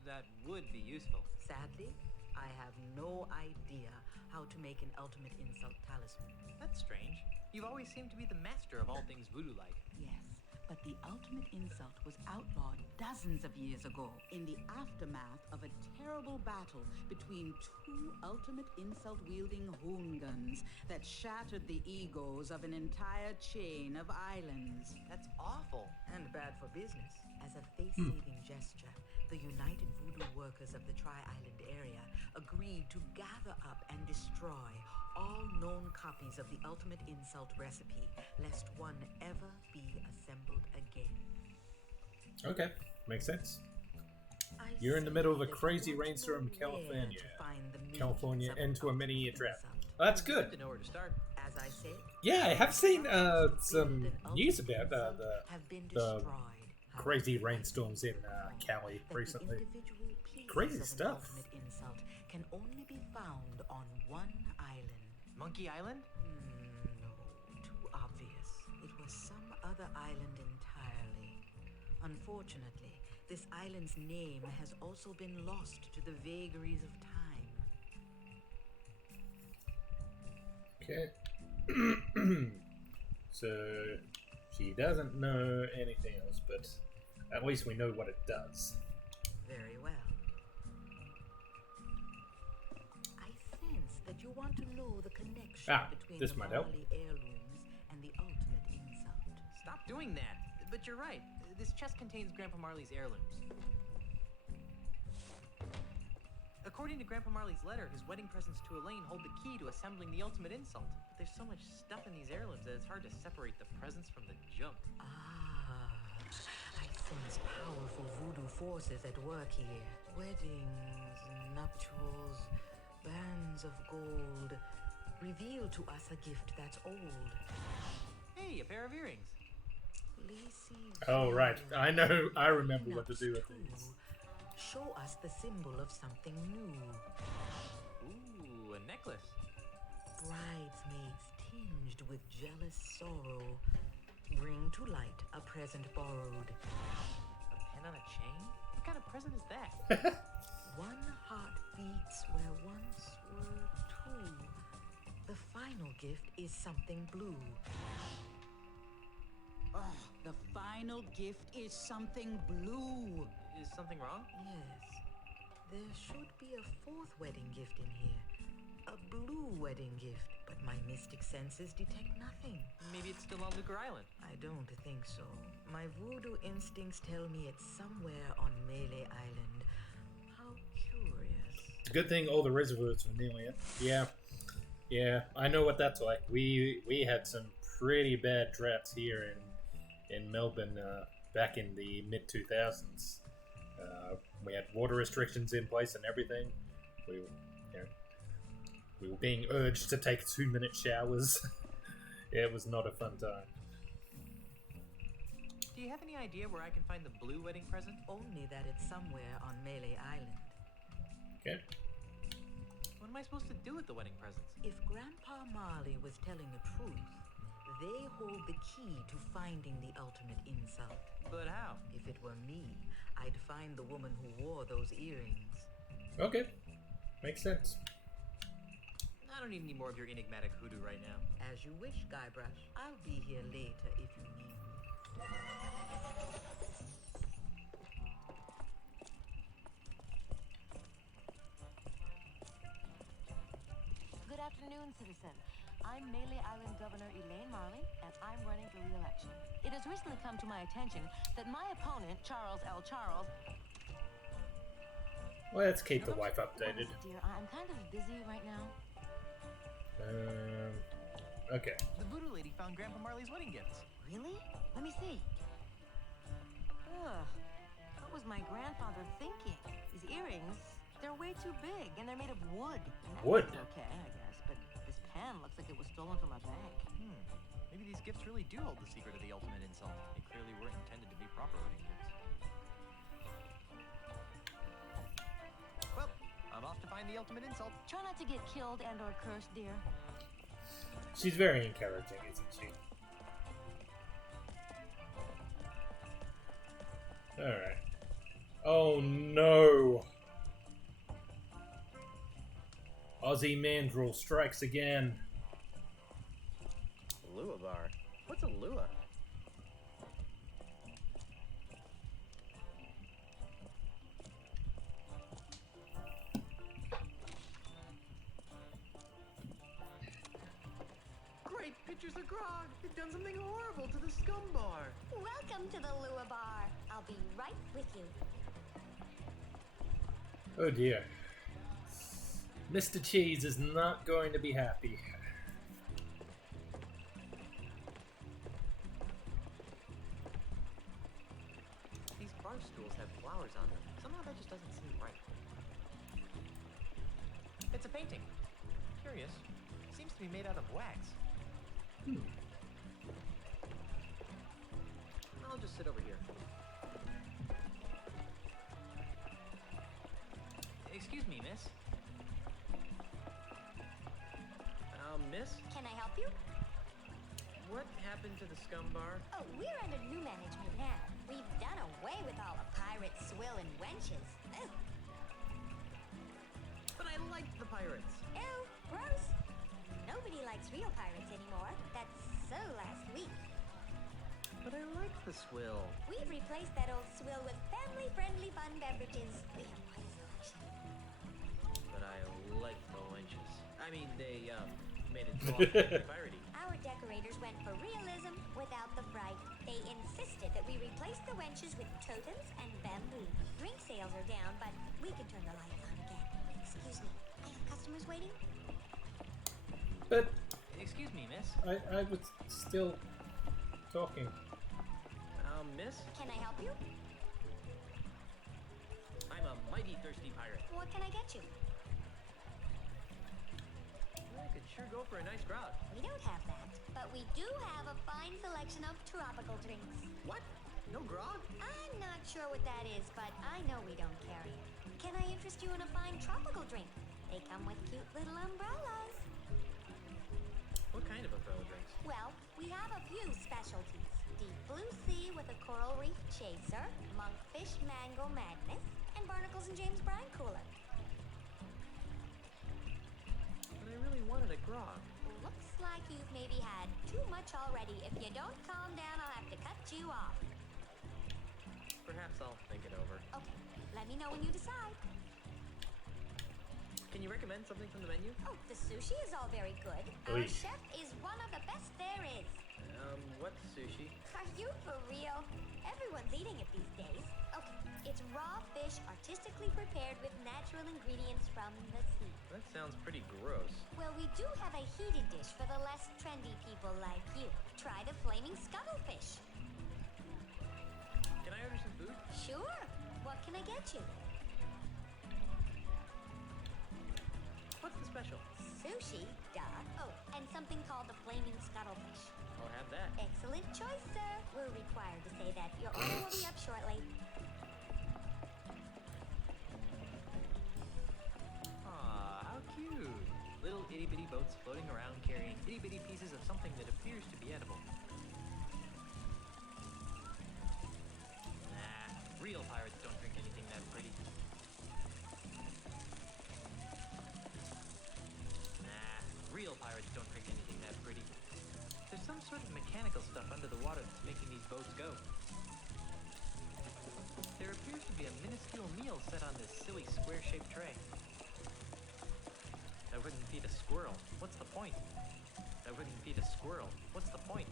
That would be useful. Sadly, I have no idea how to make an ultimate insult talisman. That's strange. You've always seemed to be the master of all things voodoo-like. Yes, But the ultimate insult was outlawed dozens of years ago in the aftermath of a terrible battle between two ultimate insult-wielding hoongans that shattered the egos of an entire chain of islands. That's awful. And bad for business. As a face-saving gesture, the United Voodoo Workers of the Tri-Island area agreed to gather up and destroy all known copies of the ultimate insult recipe, lest one ever be assembled again. Okay, makes sense. You're in the middle of a crazy rainstorm in California into a many-year drought. Oh, that's good. To know where to start. As I said, Yeah, I have seen some news about the crazy rainstorms in Cali recently. Crazy stuff. Ultimate insult can only be found on one island. Monkey Island? No, too obvious. It was some other island entirely. Unfortunately, this island's name has also been lost to the vagaries of time. Okay. So, she doesn't know anything else, but at least we know what it does. Very well. I sense that you want to know the connection between this the might help. Marley heirlooms and the ultimate insult. Stop doing that. But you're right. This chest contains Grandpa Marley's heirlooms. According to Grandpa Marley's letter, his wedding presents to Elaine hold the key to assembling the ultimate insult. But there's so much stuff in these heirlooms that it's hard to separate the presents from the junk. I sense powerful voodoo forces at work here. Weddings, nuptials, bands of gold. Reveal to us a gift that's old. Hey, a pair of earrings. Oh, right. I know. I remember what to do with these. Show us the symbol of something new. Ooh, a necklace. Bridesmaids tinged with jealous sorrow. Bring to light a present borrowed. A pin on a chain? What kind of present is that? One heart beats where once were two. The final gift is something blue. Oh, the final gift is something blue. Is something wrong? Yes. There should be a fourth wedding gift in here. A blue wedding gift. But my mystic senses detect nothing. Maybe it's still on Lucre Island. I don't think so. My voodoo instincts tell me it's somewhere on Melee Island. How curious. Good thing all the reservoirs were nearly it. Yeah, I know what that's like. We had some pretty bad droughts here in Melbourne back in the mid-2000s. We had water restrictions in place and everything. We were being urged to take 2-minute showers. It was not a fun time. Do you have any idea where I can find the blue wedding present? Only that it's somewhere on Melee Island. Okay. What am I supposed to do with the wedding presents? If Grandpa Marley was telling the truth, they hold the key to finding the ultimate insult. But how? If it were me, I'd find the woman who wore those earrings. Okay. Makes sense. I don't need any more of your enigmatic hoodoo right now. As you wish, Guybrush. I'll be here later if you need me. Good afternoon, citizen. I'm Melee Island Governor Elaine Marley, and I'm running for re-election. It has recently come to my attention that my opponent, Charles L. Charles... Let's keep the wife updated. Dear, I'm kind of busy right now. Okay. The voodoo lady found Grandpa Marley's wedding gifts. Really? Let me see. Ugh. What was my grandfather thinking? These earrings, they're way too big, and they're made of wood. Wood? Okay, I guess, but this pen looks like it was stolen from a bank. Maybe these gifts really do hold the secret of the ultimate insult. They clearly weren't intended to be proper wedding gifts. Well, I'm off to find the ultimate insult. Try not to get killed and or cursed, dear. She's very encouraging, isn't she? Alright. Oh no! Aussie Mandrill strikes again. Lua bar? What's a lua? Grog! You've done something horrible to the scum bar! Welcome to the Lua Bar. I'll be right with you. Oh dear. Mr. Cheese is not going to be happy. These bar stools have flowers on them. Somehow that just doesn't seem right. It's a painting. Curious. Seems to be made out of wax. I'll just sit over here. Excuse me, miss. Miss? Can I help you? What happened to the scum bar? Oh, we're under new management now. We've done away with all the pirates, swill, and wenches. Ugh. But I liked the pirates. Ew, gross. Nobody likes real pirates anymore. That's so last week. But I like the swill. We've replaced that old swill with family-friendly fun beverages. We have quite a selection. But I like the wenches. I mean, they, made it so piratey. Our decorators went for realism without the fright. They insisted that we replace the wenches with totems and bamboo. Drink sales are down, but we can turn the lights on again. Excuse me, I have customers waiting? But Excuse me, miss. I was still talking. Miss? Can I help you? I'm a mighty thirsty pirate. What can I get you? I could sure go for a nice grog. We don't have that, but we do have a fine selection of tropical drinks. What? No grog? I'm not sure what that is, but I know we don't carry it. Can I interest you in a fine tropical drink? They come with cute little umbrellas. What kind of umbrella drinks? Well, we have a few specialties. Deep blue sea with a coral reef chaser, monkfish mango madness, and barnacles and James Brine cooler. But I really wanted a grog. Looks like you've maybe had too much already. If you don't calm down, I'll have to cut you off. Perhaps I'll think it over. Okay, let me know when you decide. Can you recommend something from the menu? Oh, the sushi is all very good. Our chef is one of the best there is. What sushi? Are you for real? Everyone's eating it these days. Okay, it's raw fish artistically prepared with natural ingredients from the sea. That sounds pretty gross. Well, we do have a heated dish for the less trendy people like you. Try the flaming scuttlefish. Can I order some food? Sure. What can I get you? What's the special? Sushi, duh. Oh, and something called the flaming scuttlefish. I'll have that. Excellent choice, sir. We're required to say that. Your order will be up shortly. Aw, how cute. Little itty-bitty boats floating around carrying itty-bitty pieces of something that appears to be edible. Nah, real pirates don't drink anything that pretty. Nah, real pirates don't drink anything that pretty. There's some sort of mechanical stuff under the water that's making these boats go. There appears to be a minuscule meal set on this silly square-shaped tray. I wouldn't feed a squirrel. What's the point? I wouldn't feed a squirrel. What's the point?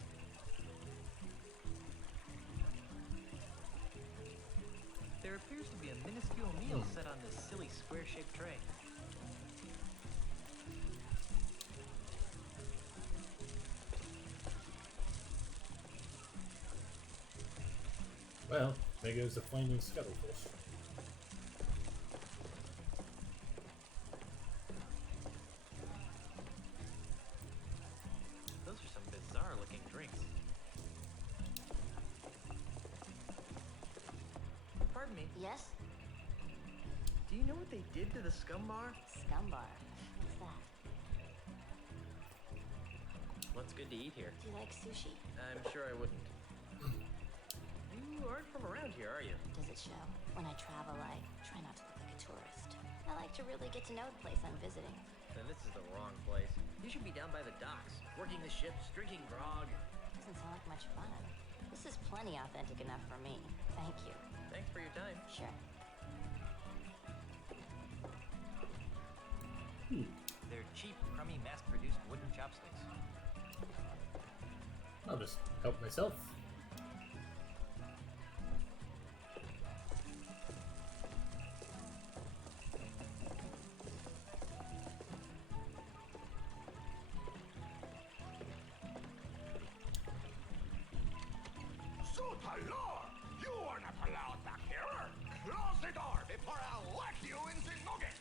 There appears to be a minuscule meal set on this silly square-shaped tray. Well, there goes the flaming scuttlefish. Those are some bizarre-looking drinks. Pardon me. Yes? Do you know what they did to the scum bar? Scum bar. What's that? What's good to eat here? Do you like sushi? I'm sure I wouldn't. You aren't from around here, are you? Does it show? When I travel, I try not to look like a tourist. I like to really get to know the place I'm visiting. Then this is the wrong place. You should be down by the docks, working the ships, drinking grog. Doesn't sound like much fun. This is plenty authentic enough for me. Thank you. Thanks for your time. Sure. They're cheap, crummy, mass-produced wooden chopsticks. I'll just help myself. Lord, you are not allowed back here. Close the door before I whack you in the nugget.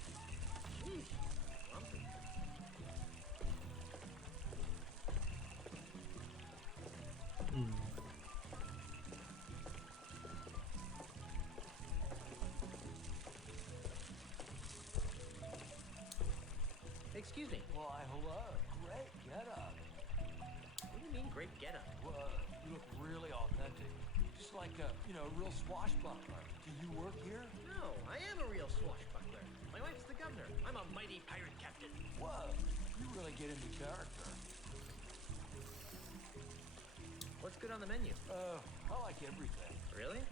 Excuse me. Why, hello. Great getup. What do you mean, great getup? Well, you look really authentic. Just like a, real swashbuckler. Do you work here? No, I am a real swashbuckler. My wife's the governor. I'm a mighty pirate captain. Whoa, you really get into character. What's good on the menu? I like everything. Really?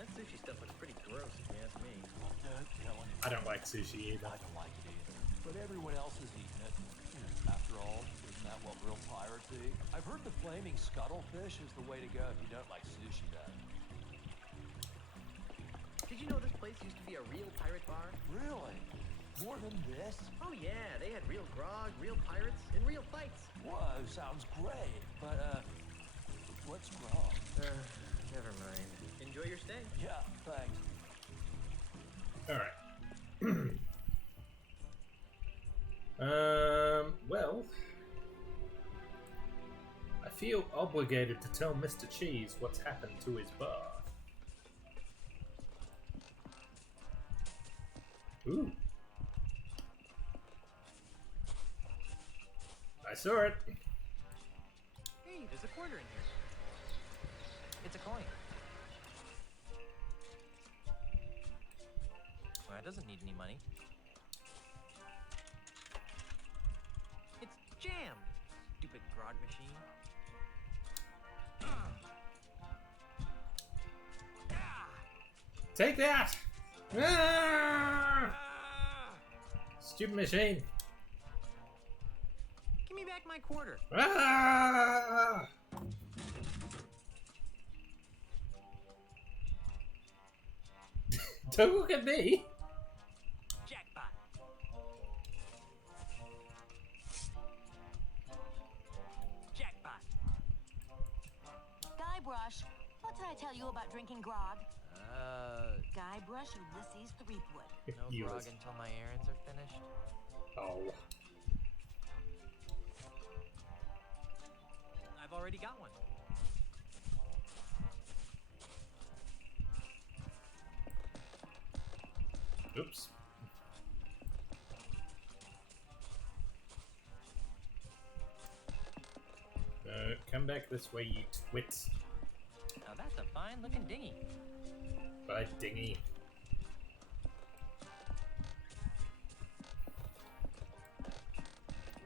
That sushi stuff looks pretty gross, if you ask me. Don't tell anyone. I don't like sushi either. I don't like it either. But everyone else is eating it. After all, isn't that what real pirates eat? I've heard the flaming scuttlefish is the way to go if you don't like sushi, though. Did you know this place used to be a real pirate bar? Really? More than this? Oh yeah, they had real grog, real pirates, and real fights. Whoa, sounds great. But, what's wrong? Never mind. Enjoy your stay. Yeah, thanks. Alright. Well, I feel obligated to tell Mr. Cheese what's happened to his bar. Ooh. I saw it. Hey, there's a quarter in here. It's a coin. Well, it doesn't need any money. It's jam, stupid grog machine. Take that! Ah! Stupid machine. Give me back my quarter. Ah! Don't look at me. Jackpot. Jackpot. Guybrush, what did I tell you about drinking grog? Guybrush Ulysses Threepwood. No grog until my errands are finished. Oh. I've already got one. Oops. Come back this way, you twits. Now that's a fine looking dinghy. Bye, dingy.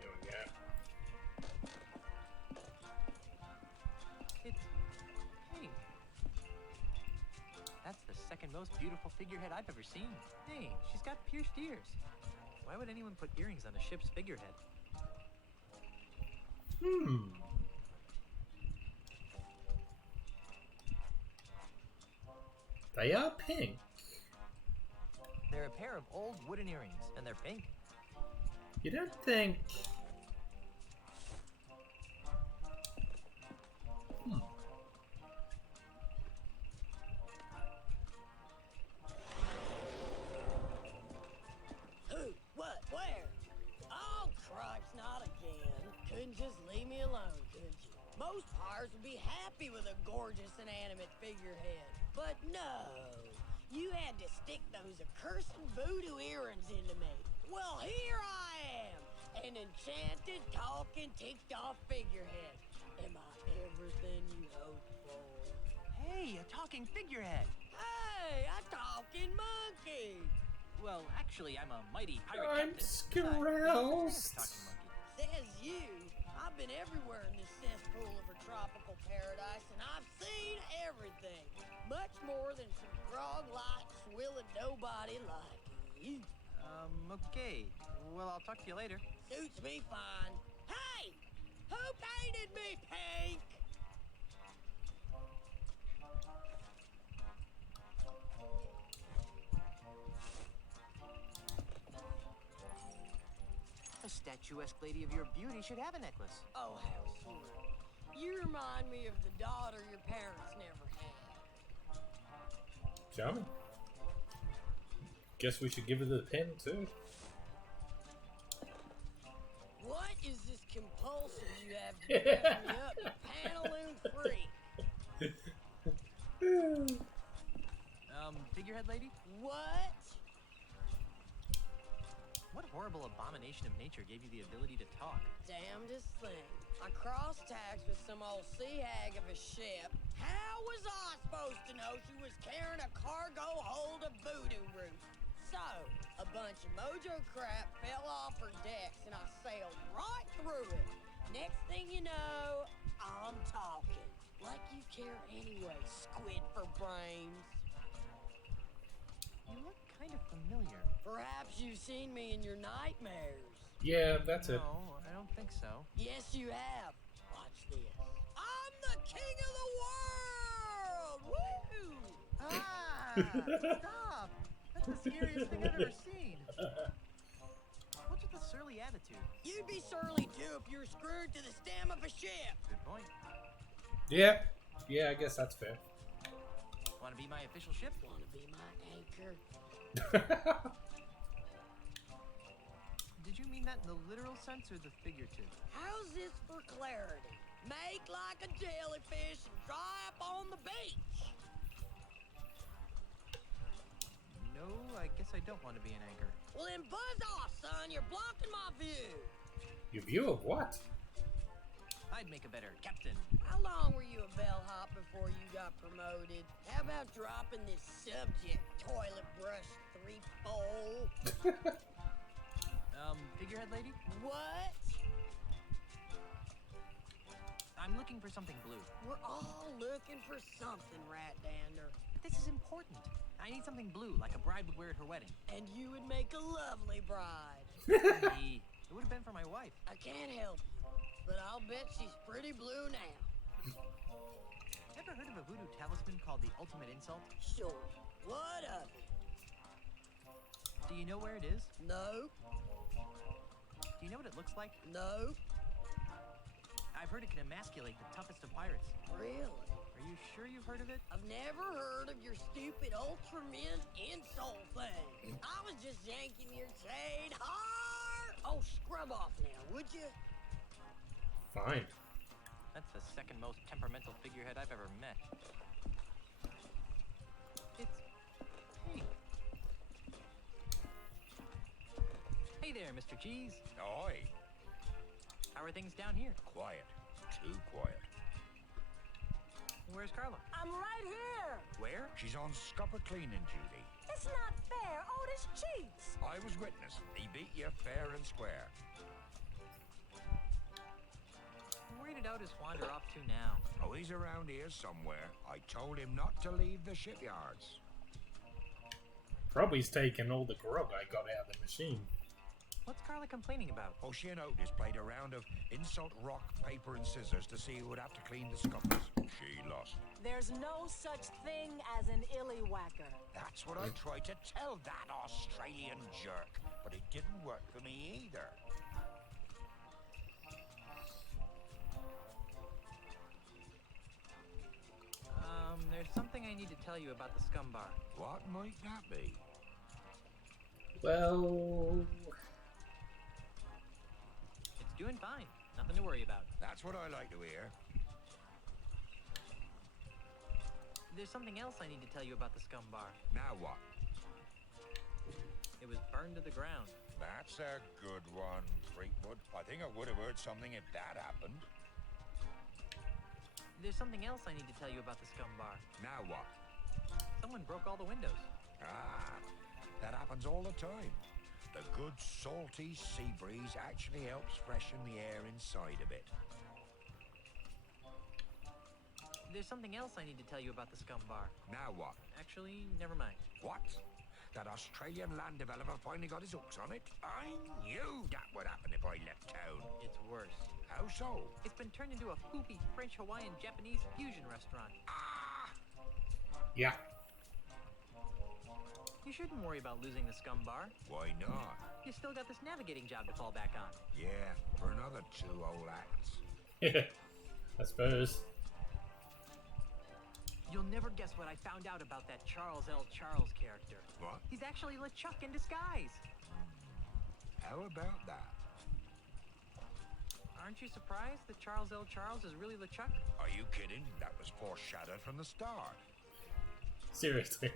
There we go. It's pink. That's the second most beautiful figurehead I've ever seen. Hey, she's got pierced ears. Why would anyone put earrings on a ship's figurehead? They are pink. They're a pair of old wooden earrings, and they're pink. You don't think... Who? What? Where? Oh, cripes, not again. Couldn't just leave me alone, could you? Most pirates would be happy with a gorgeous inanimate figurehead. But no, you had to stick those accursed voodoo earrings into me. Well, here I am, an enchanted, talking, ticked-off figurehead. Am I everything you hoped for? Hey, a talking figurehead. Hey, a talking monkey. Well, actually, I'm a mighty pirate I'm captain. scaroused. Talking monkey. Says you. I've been everywhere in this cesspool of a tropical paradise, and I've seen everything. Much more than some grog-like, swilling nobody like you. Okay. Well, I'll talk to you later. Suits me fine. Hey! Who painted me pink? statuesque lady of your beauty should have a necklace. Oh, how sweet. You remind me of the daughter your parents never had. Charming. Guess we should give her the pen too. What is this compulsion you have to dress me up, you pantaloon freak? Figurehead lady? What? What horrible abomination of nature gave you the ability to talk? Damnedest thing. I cross-taxed with some old sea hag of a ship. How was I supposed to know she was carrying a cargo hold of voodoo root? So, a bunch of mojo crap fell off her decks and I sailed right through it. Next thing you know, I'm talking. Like you care anyway, squid for brains. You look kind of familiar. Perhaps you've seen me in your nightmares. Yeah, that's it. No, I don't think so. Yes, you have. Watch this. I'm the king of the world! Woo! Ah! Stop! That's the scariest thing I've ever seen. What's with the surly attitude? You'd be surly too if you were screwed to the stem of a ship. Good point. Yeah, I guess that's fair. Want to be my official ship? Wanna be my anchor? Did you mean that in the literal sense or the figurative? How's this for clarity? Make like a jellyfish and dry up on the beach. No, I guess I don't want to be an anchor. Well then buzz off, son. You're blocking my view. Your view of what? I'd make a better captain. How long were you a bellhop before you got promoted? How about dropping this subject, toilet brush 3-fold? Figurehead lady? What? I'm looking for something blue. We're all looking for something, Rat Dander. But this is important. I need something blue, like a bride would wear at her wedding. And you would make a lovely bride. It would have been for my wife. I can't help you, but I'll bet she's pretty blue now. Ever heard of a voodoo talisman called the ultimate insult? Sure. What of it? Do you know where it is? No. Do you know what it looks like? No. I've heard it can emasculate the toughest of pirates. Really? Are you sure you've heard of it? I've never heard of your stupid Ultraman insult thing. I was just yanking your chain hard. Oh, scrub off now, would you? Fine. That's the second most temperamental figurehead I've ever met. It's pink. Hey there, Mr. Cheese. Ahoy. How are things down here? Quiet. Too quiet. Where's Carla? I'm right here. Where? She's on scupper cleaning duty. It's not fair. Otis cheats. I was witness. He beat you fair and square. Where did Otis wander off to now? Oh, he's around here somewhere. I told him not to leave the shipyards. Probably taking all the grog I got out of the machine. What's Carla complaining about? Oh, she and Otis played a round of insult rock, paper, and scissors to see who would have to clean the scuppers. She lost. There's no such thing as an illywhacker. That's what I tried to tell that Australian jerk, but it didn't work for me either. There's something I need to tell you about the scum bar. What might that be? Well... It's doing fine. Nothing to worry about. That's what I like to hear. There's something else I need to tell you about the scum bar. Now what? It was burned to the ground. That's a good one, Freakwood. I think I would have heard something if that happened. There's something else I need to tell you about the scum bar. Now what? Someone broke all the windows. Ah, that happens all the time. The good salty sea breeze actually helps freshen the air inside of it. There's something else I need to tell you about the scum bar. Now what? Actually, never mind. What? That Australian land developer finally got his hooks on it? I knew that would happen if I left town. It's worse. How so? It's been turned into a poopy French, Hawaiian, Japanese fusion restaurant. Ah! Yeah. You You shouldn't worry about losing the scum bar. Why not? You still got this navigating job to fall back on. Yeah, for another 2 whole acts. Yeah, I suppose. You'll never guess what I found out about that Charles L. Charles character. What? He's actually LeChuck in disguise. How about that? Aren't you surprised that Charles L. Charles is really LeChuck? Are you kidding? That was foreshadowed from the start. Seriously.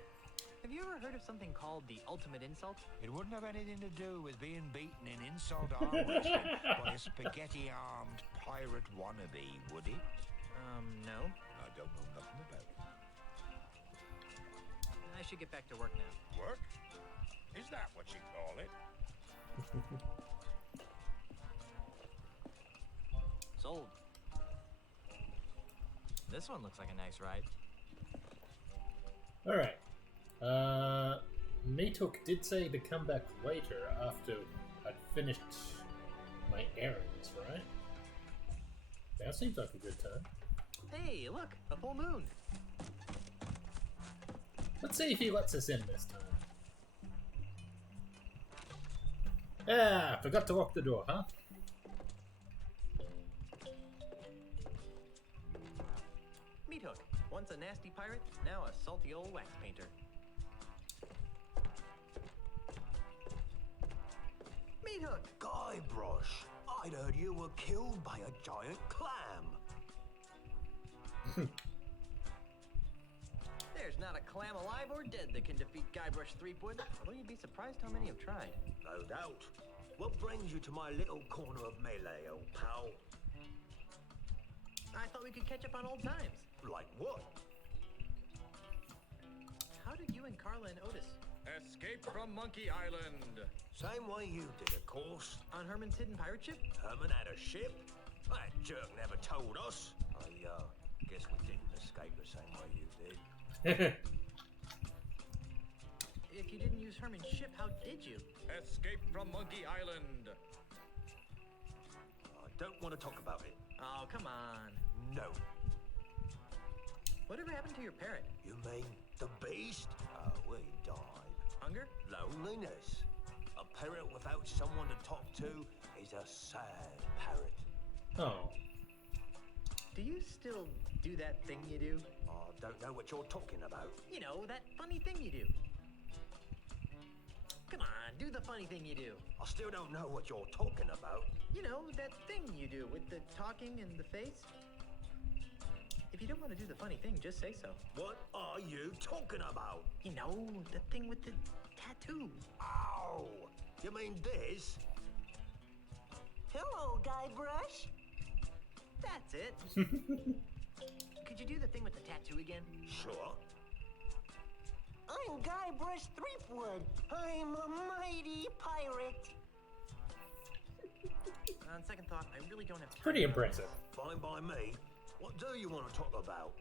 Have you ever heard of something called the ultimate insult? It wouldn't have anything to do with being beaten in insult arm wrestling by a spaghetti-armed pirate wannabe, would it? No. I don't know nothing about it. I should get back to work now. Work? Is that what you call it? Sold. This one looks like a nice ride. Alright. Meathook did say to come back later after I'd finished my errands, right? That seems like a good time. Hey, look, a full moon. Let's see if he lets us in this time. Ah, forgot to lock the door, huh? Meathook, once a nasty pirate, now a salty old wax painter. Meathook! Guybrush, I'd heard you were killed by a giant clam. There's not a clam alive or dead that can defeat Guybrush Threepwood, although you'd be surprised how many have tried. No doubt. What brings you to my little corner of melee, old pal? I thought we could catch up on old times. Like what? How did you and Carla and Otis? Escape from Monkey Island. Same way you did, of course. On Herman's hidden pirate ship? Herman had a ship? That jerk never told us. I guess we didn't escape the same way you did. If you didn't use Herman's ship, how did you? Escape from Monkey Island. I don't want to talk about it. Oh, come on. No. Whatever happened to your parrot? You mean the beast? Oh, he died. Hunger? Loneliness. A parrot without someone to talk to is a sad parrot. Oh. Do you still do that thing you do? I don't know what you're talking about. You know, that funny thing you do. Come on, do the funny thing you do. I still don't know what you're talking about. You know, that thing you do with the talking and the face. If you don't want to do the funny thing, just say so. What are you talking about? You know, the thing with the tattoo. Ow! You mean this? Hello, Guybrush. That's it. Could you do the thing with the tattoo again? Sure. I'm Guybrush Threepwood. I'm a mighty pirate. On second thought, I really don't have time. Pretty impressive. Fine by me. What do you want to talk about?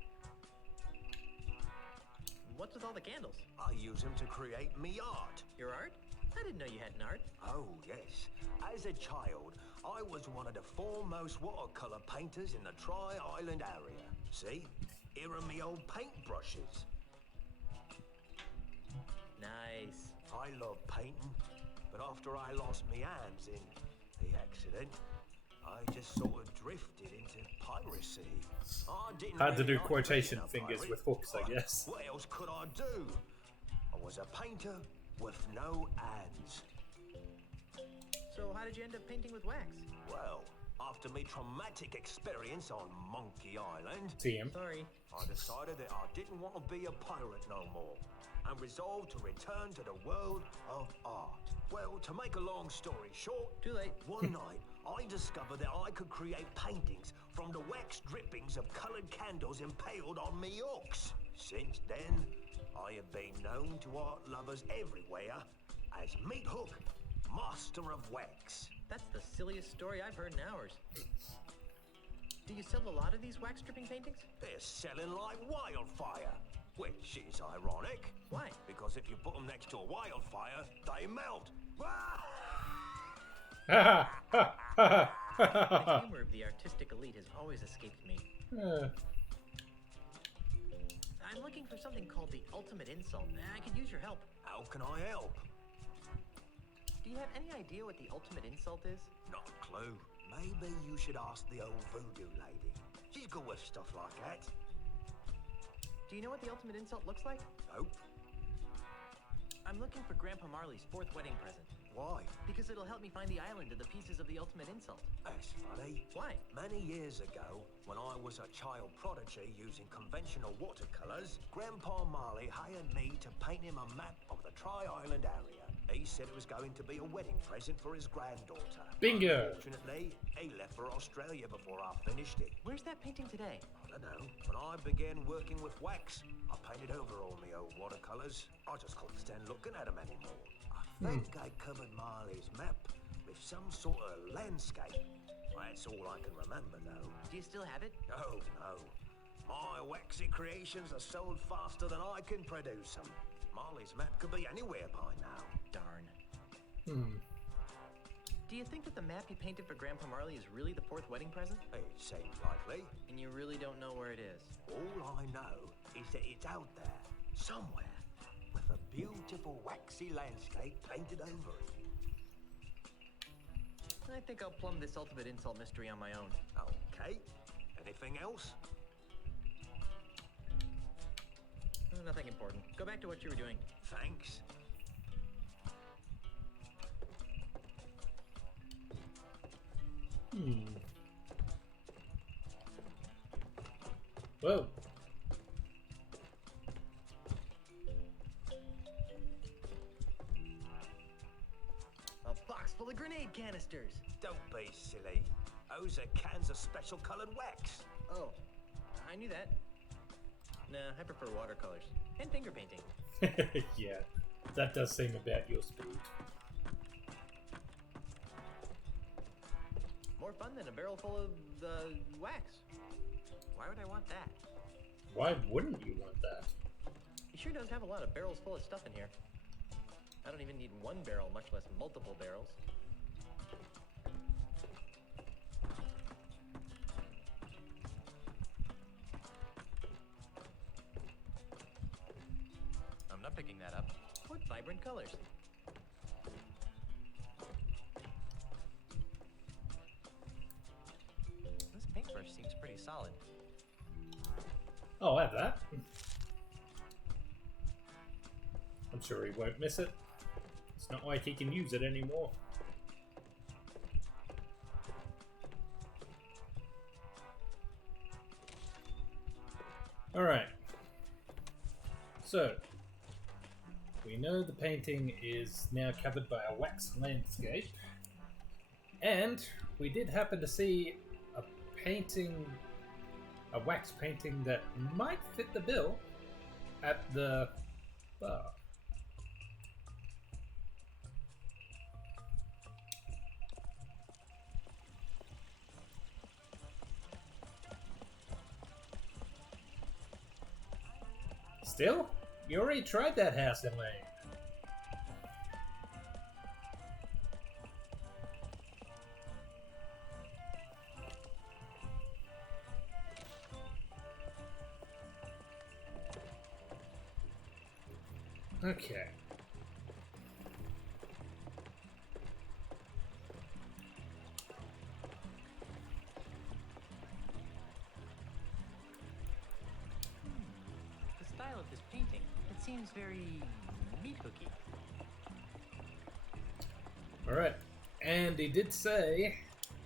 What's with all the candles? I use them to create me art. Your art? I didn't know you had an art. Oh, yes. As a child, I was one of the foremost watercolor painters in the Tri-Island area. See? Here are me old paintbrushes. Nice. I love painting, but after I lost me hands in the accident, I just sort of drifted into piracy. I didn't Had to really do like quotation being a fingers pirate, with hooks, I but guess. What else could I do? I was a painter with no hands. So how did you end up painting with wax? Well, after my traumatic experience on Monkey Island, Sorry. I decided that I didn't want to be a pirate no more, and resolved to return to the world of art. Well, to make a long story short, too late. One night, I discovered that I could create paintings from the wax drippings of colored candles impaled on me hooks. Since then, I have been known to art lovers everywhere as Meathook, master of wax. That's the silliest story I've heard in hours. Do you sell a lot of these wax dripping paintings? They're selling like wildfire, which is ironic. Why? Because if you put them next to a wildfire, they melt. The humor of the artistic elite has always escaped me. I'm looking for something called the ultimate insult. I could use your help. How can I help? Do you have any idea what the ultimate insult is? Not a clue. Maybe you should ask the old voodoo lady. She's good with stuff like that. Do you know what the ultimate insult looks like? Nope. I'm looking for Grandpa Marley's 4th wedding present. Why? Because it'll help me find the island and the pieces of the ultimate insult. That's funny. Why? Many years ago, when I was a child prodigy using conventional watercolors, Grandpa Marley hired me to paint him a map of the Tri-Island area. He said it was going to be a wedding present for his granddaughter. Bingo! Unfortunately, he left for Australia before I finished it. Where's that painting today? I don't know. When I began working with wax, I painted over all my old watercolors. I just couldn't stand looking at them anymore. I think I covered Marley's map with some sort of landscape. That's all I can remember, though. Do you still have it? Oh, no. My waxy creations are sold faster than I can produce them. Marley's map could be anywhere by now. Darn. Hmm. Do you think that the map you painted for Grandpa Marley is really the 4th wedding present? It seems likely. And you really don't know where it is? All I know is that it's out there, somewhere, with a beautiful waxy landscape painted over it. I think I'll plumb this ultimate insult mystery on my own. Okay. Anything else? Nothing important. Go back to what you were doing. Thanks. Whoa. A box full of grenade canisters. Don't be silly. Those are cans of special colored wax. Oh, I knew that. Nah, I prefer watercolors. And finger painting. Yeah, that does seem about your speed. More fun than a barrel full of wax. Why would I want that? Why wouldn't you want that? He sure does have a lot of barrels full of stuff in here. I don't even need one barrel, much less multiple barrels. I'm not picking that up. What vibrant colors. This paintbrush seems pretty solid. Oh, I'll have that. I'm sure he won't miss it. It's not like he can use it anymore. Alright. So, we know the painting is now covered by a wax landscape. And we did happen to see a painting, a wax painting that might fit the bill at the bar. Still? You already tried that house, Elaine. Okay. The style of this painting, it seems very meat hooky. Alright. And he did say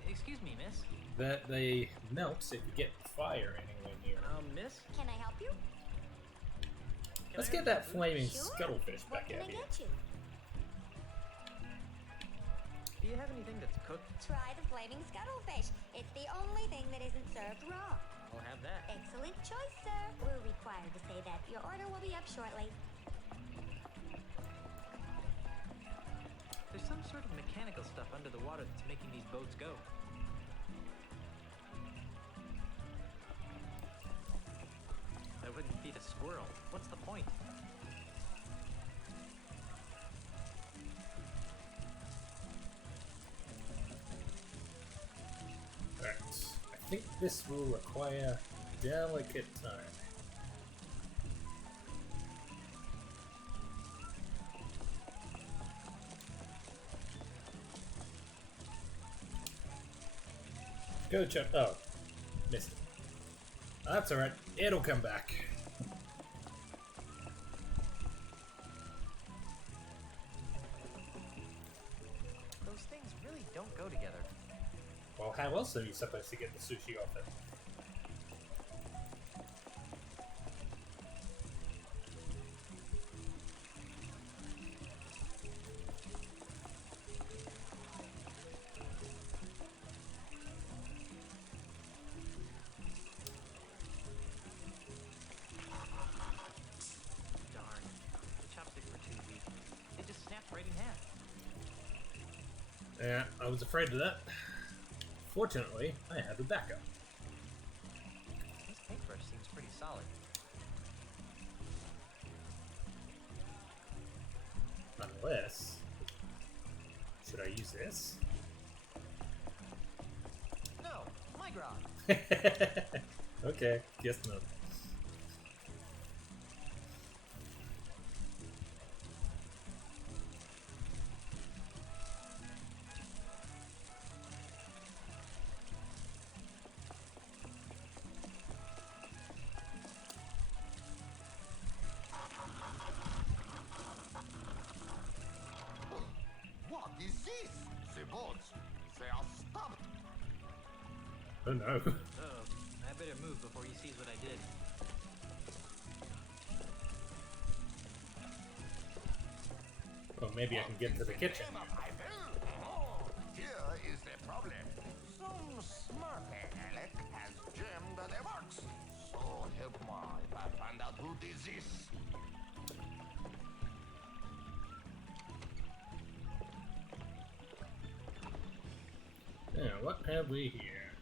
Excuse me, miss. that they melt if you get fire anywhere near them. Miss? Can I help you? Let's get that flaming Sure. scuttlefish What back can out I here. get you? Do you have anything that's cooked? Try the flaming scuttlefish. It's the only thing that isn't served raw. I'll have that. Excellent choice, sir. We're required to say that. Your order will be up shortly. There's some sort of mechanical stuff under the water that's making these boats go. I wouldn't feed a squirrel. What's the point? Alright. I think this will require delicate time. Go check. Oh, missed it. That's alright. It'll come back. Those things really don't go together. Well, how else are you supposed to get the sushi off it? Darn. Chopsticks were too weak. They just snapped right in half. Yeah, I was afraid of that. Fortunately, I have a backup. This paintbrush seems pretty solid. Unless... Should I use this? No, my grog. Okay, guess not. What is this? The boats, they are stopped. Oh no. Uh-oh. I better move before he sees what I did. Well, maybe I can get to the kitchen. Oh, here is the problem. Some smart Alec has jammed the works. So help me if I find out who did this. Yeah, what have we here?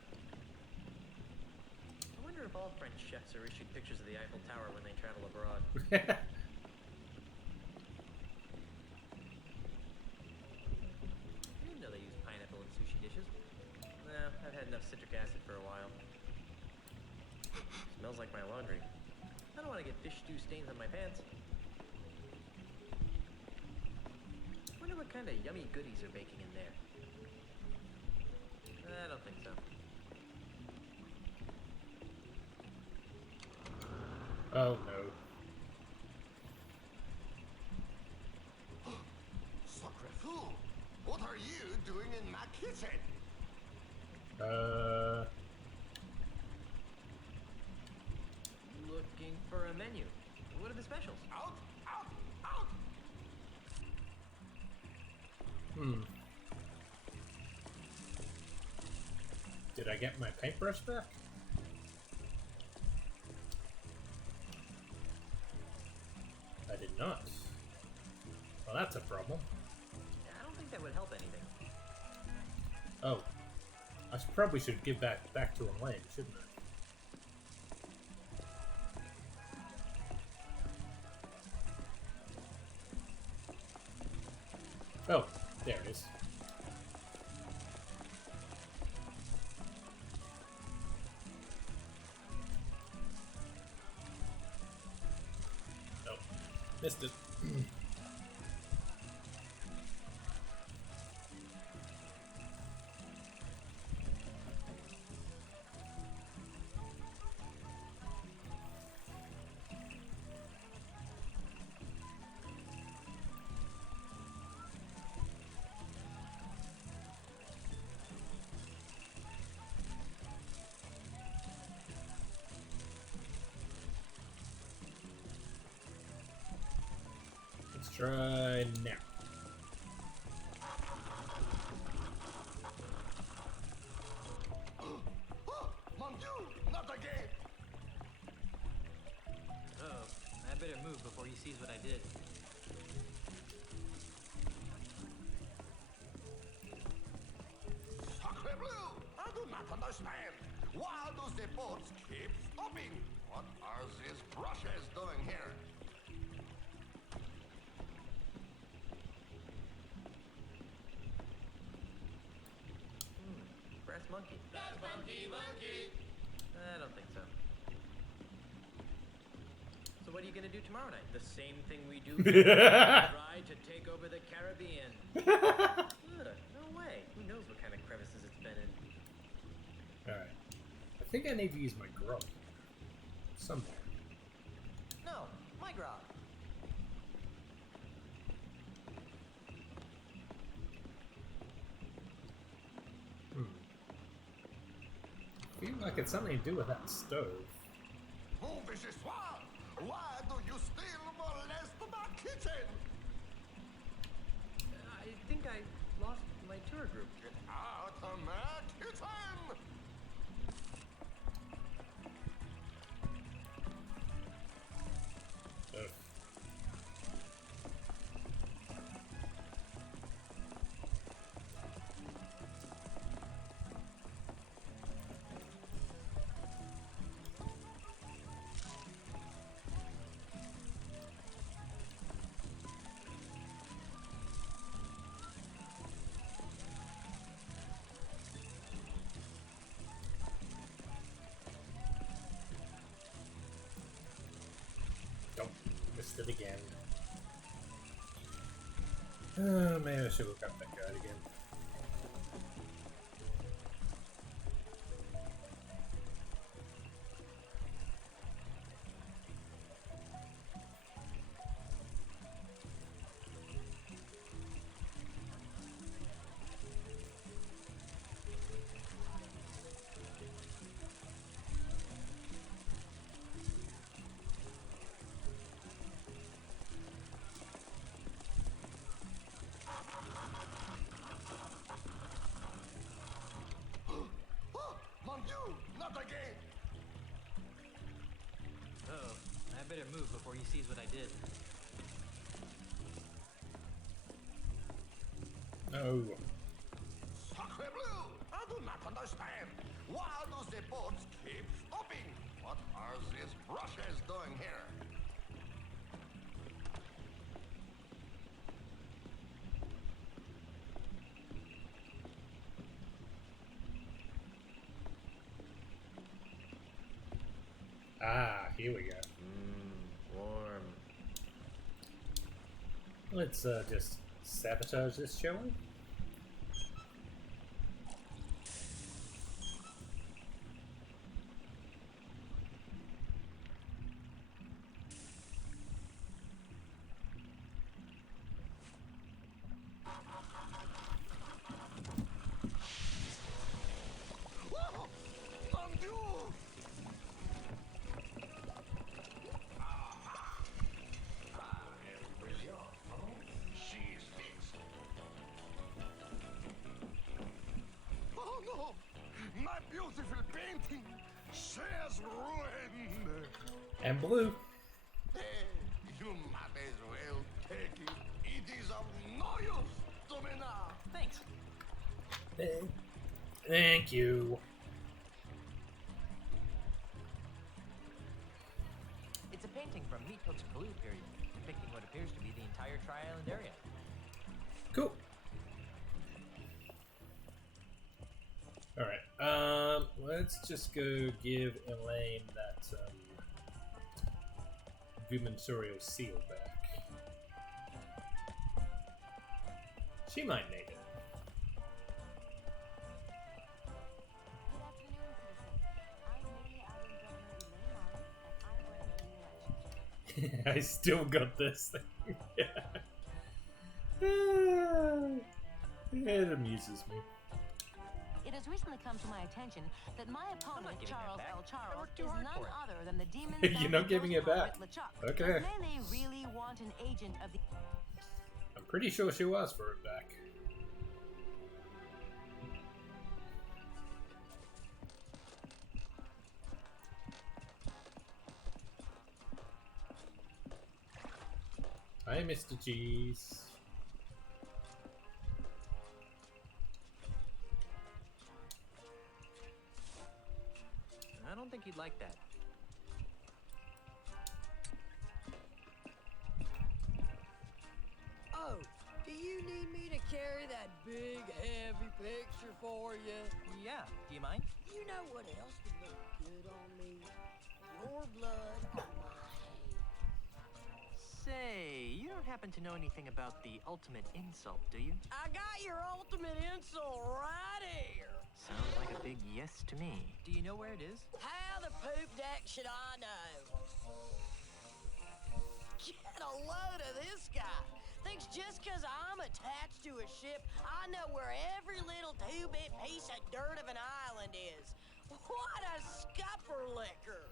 I wonder if all French chefs are issued pictures of the Eiffel Tower when they travel abroad. I didn't know they use pineapple in sushi dishes. Nah, I've had enough citric acid for a while. Smells like my laundry. I don't want to get fish stew stains on my pants. Wonder what kind of yummy goodies are baking in there. I don't think so. Oh no. Scruffy, what are you doing in my kitchen? Looking for a menu. What are the specials? Out, out, out! Hmm. Did I get my paintbrush back? I did not. Well, that's a problem. I don't think that would help anything. Oh. I probably should give back to Elaine, shouldn't I? Oh, there it is. Nope. Missed it. Let's try now. Mon Dieu, not again! Uh-oh. I better move before he sees what I did. Sacre bleu! I do not understand. Why does the boat keep stopping? What are these brushes doing here? Brass monkey. Brass monkey, monkey! I don't think so. So what are you gonna do tomorrow night? The same thing we do. Try to take over the Caribbean. No way. Who knows what kind of crevices it's been in? think I need to use my grog. Somewhere. No, my grog. I feel like it's something to do with that stove. Mon vichyssoir, why do you still molest my kitchen? I think I lost my tour group. Get out of my kitchen! Ugh. Nope, missed it again. Maybe I should look up that guide again. Mon Dieu, not again! Uh-oh. I better move before he sees what I did. No. Sacre bleu! I do not understand. Why do the boats keep stopping? What are these brushes doing here? Ah, here we go. Warm. Let's just sabotage this, shall we? Oh, mon Dieu! She's fixed. Oh no! My beautiful painting! She's ruined! And blue. Hey, you might as well take it. It is of no use to me now. Thanks. Thank you. It's a painting from Meat Hook's Blue period, depicting what appears to be the entire Tri-Island area. Cool. Alright, let's just go give Elaine that, gubernatorial seal back. She might need it. Good afternoon, citizen. I'm newly Island Governor Elaine Marley, and I'm running for re-election. I still got this thing. It amuses me. It has recently come to my attention that my opponent, giving that Charles back. L. I Charles, worked too is hard none for it. other than the demon. You're not giving it back. Okay. But may they really want an agent of the... I'm pretty sure she was for it back. Hi, Mr. Cheese. I don't think he'd like that. Oh, do you need me to carry that big, heavy picture for you? Yeah, do you mind? You know what else would look good on me? Your blood on my hands. Say, you don't happen to know anything about the ultimate insult, do you? I got your ultimate insult right here. Sounds like a big yes to me. Do you know where it is? How the poop deck should I know? Get a load of this guy. Thinks just because I'm attached to a ship, I know where every little two-bit piece of dirt of an island is. What a scupper liquor.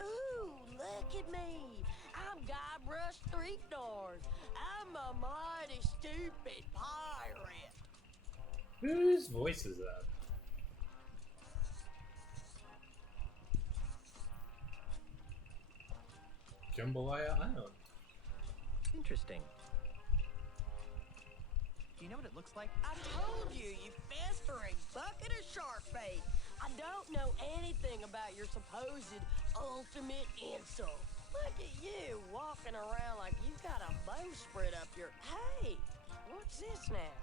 Ooh, look at me. I'm Guybrush Threepnard. I'm a mighty stupid pirate. Whose voice is that? Jambalaya Island. Interesting. Do you know what it looks like? I told you, you festering bucket of shark bait. I don't know anything about your supposed ultimate insult. Look at you walking around like you've got a bowsprit up your... Hey, what's this now?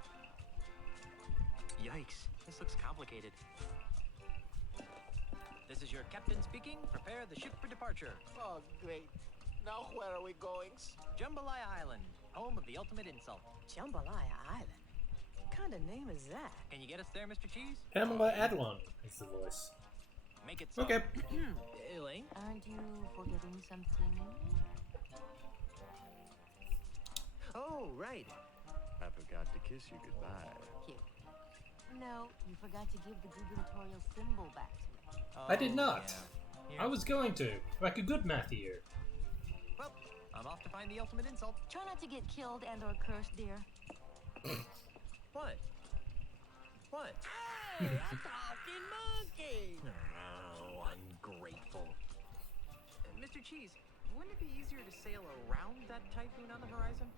Yikes, this looks complicated. This is your captain speaking. Prepare the ship for departure. Oh, great. Now where are we going? Jambalaya Island, home of the ultimate insult. Jambalaya Island? What kind of name is that? Can you get us there, Mr. Cheese? Pamela Adlon is the voice. Make it so. Okay. Elaine? Aren't you forgetting something? Oh, right. I forgot to kiss you goodbye. Cute. No, you forgot to give the gubernatorial symbol back to me. I did not. Yeah. I was going to. Like a good math year. Well, I'm off to find the ultimate insult. Try not to get killed and or cursed, dear. What? What? Hey, a talking monkey! Oh, ungrateful. Mr. Cheese, wouldn't it be easier to sail around that typhoon on the horizon?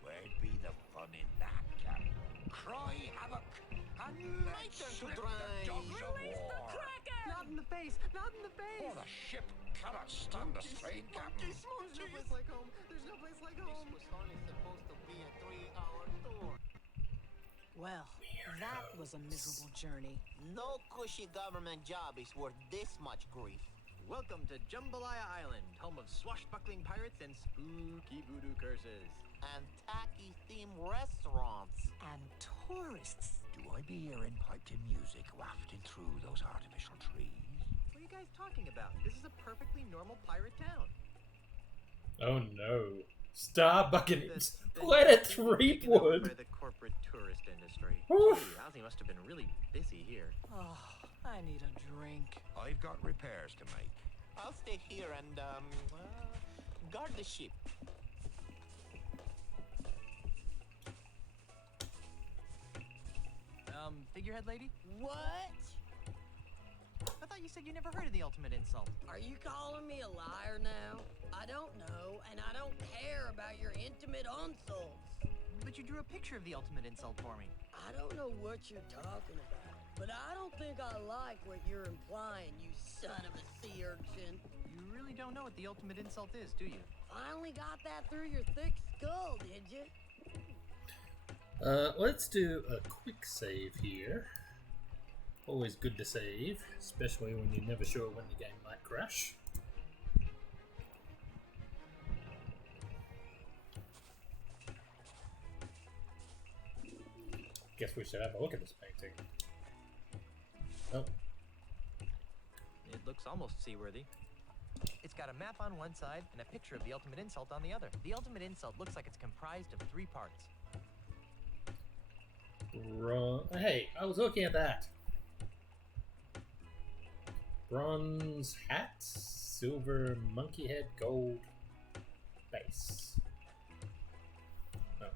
Where'd be the fun in that, Captain? Cry havoc and let's slip the dogs of war. Not in the face! Not in the face! Oh, the ship cannot stand the strain, Captain. There's no place like home. There's no place like home. This was only supposed to be a 3-hour tour. Well, that was a miserable journey. No cushy government job is worth this much grief. Welcome to Jambalaya Island, home of swashbuckling pirates and spooky voodoo curses. And tacky themed restaurants. And tourists. Do I be hearing piped-in music wafted through those artificial trees? What are you guys talking about? This is a perfectly normal pirate town. Oh no. Starbucks By Planet Threepwood. the corporate tourist industry. Oof. Gee, Ozzy must have been really busy here. Oh, I need a drink. I've got repairs to make. I'll stay here and, guard the ship. Figurehead lady? What? I thought you said you never heard of the ultimate insult. Are you calling me a liar now? I don't know, and I don't care about your intimate insults. But you drew a picture of the ultimate insult for me. I don't know what you're talking about, but I don't think I like what you're implying, you son of a sea urchin. You really don't know what the ultimate insult is, do you? Finally got that through your thick skull, did you? Let's do a quick save here. Always good to save, especially when you're never sure when the game might crash. Guess we should have a look at this painting. Oh. It looks almost seaworthy. It's got a map on one side and a picture of the ultimate insult on the other. The ultimate insult looks like it's comprised of 3 parts. Hey, I was looking at that. Bronze hat, silver monkey head, gold base. Oh.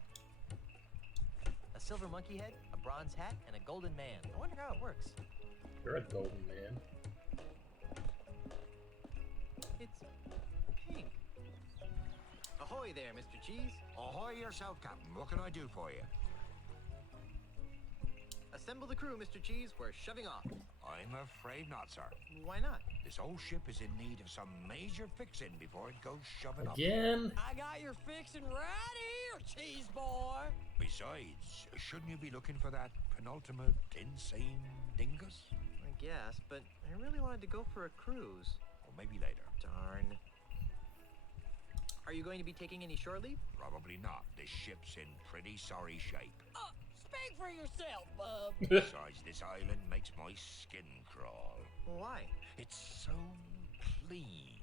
A silver monkey head, a bronze hat, and a golden man. I wonder how it works. You're a golden man. It's pink. Ahoy there, Mr. Cheese. Ahoy yourself, Captain. What can I do for you? Assemble the crew, Mr. Cheese. We're shoving off. I'm afraid not, sir. Why not? This old ship is in need of some major fixing before it goes shoving up. Again? I got your fixin' right here, cheese boy. Besides, shouldn't you be looking for that penultimate insane dingus? I guess, but I really wanted to go for a cruise. Or maybe later. Darn. Are you going to be taking any shore leave? Probably not. This ship's in pretty sorry shape. Speak for yourself, bub. Besides, this island makes my skin crawl. Why? It's so clean.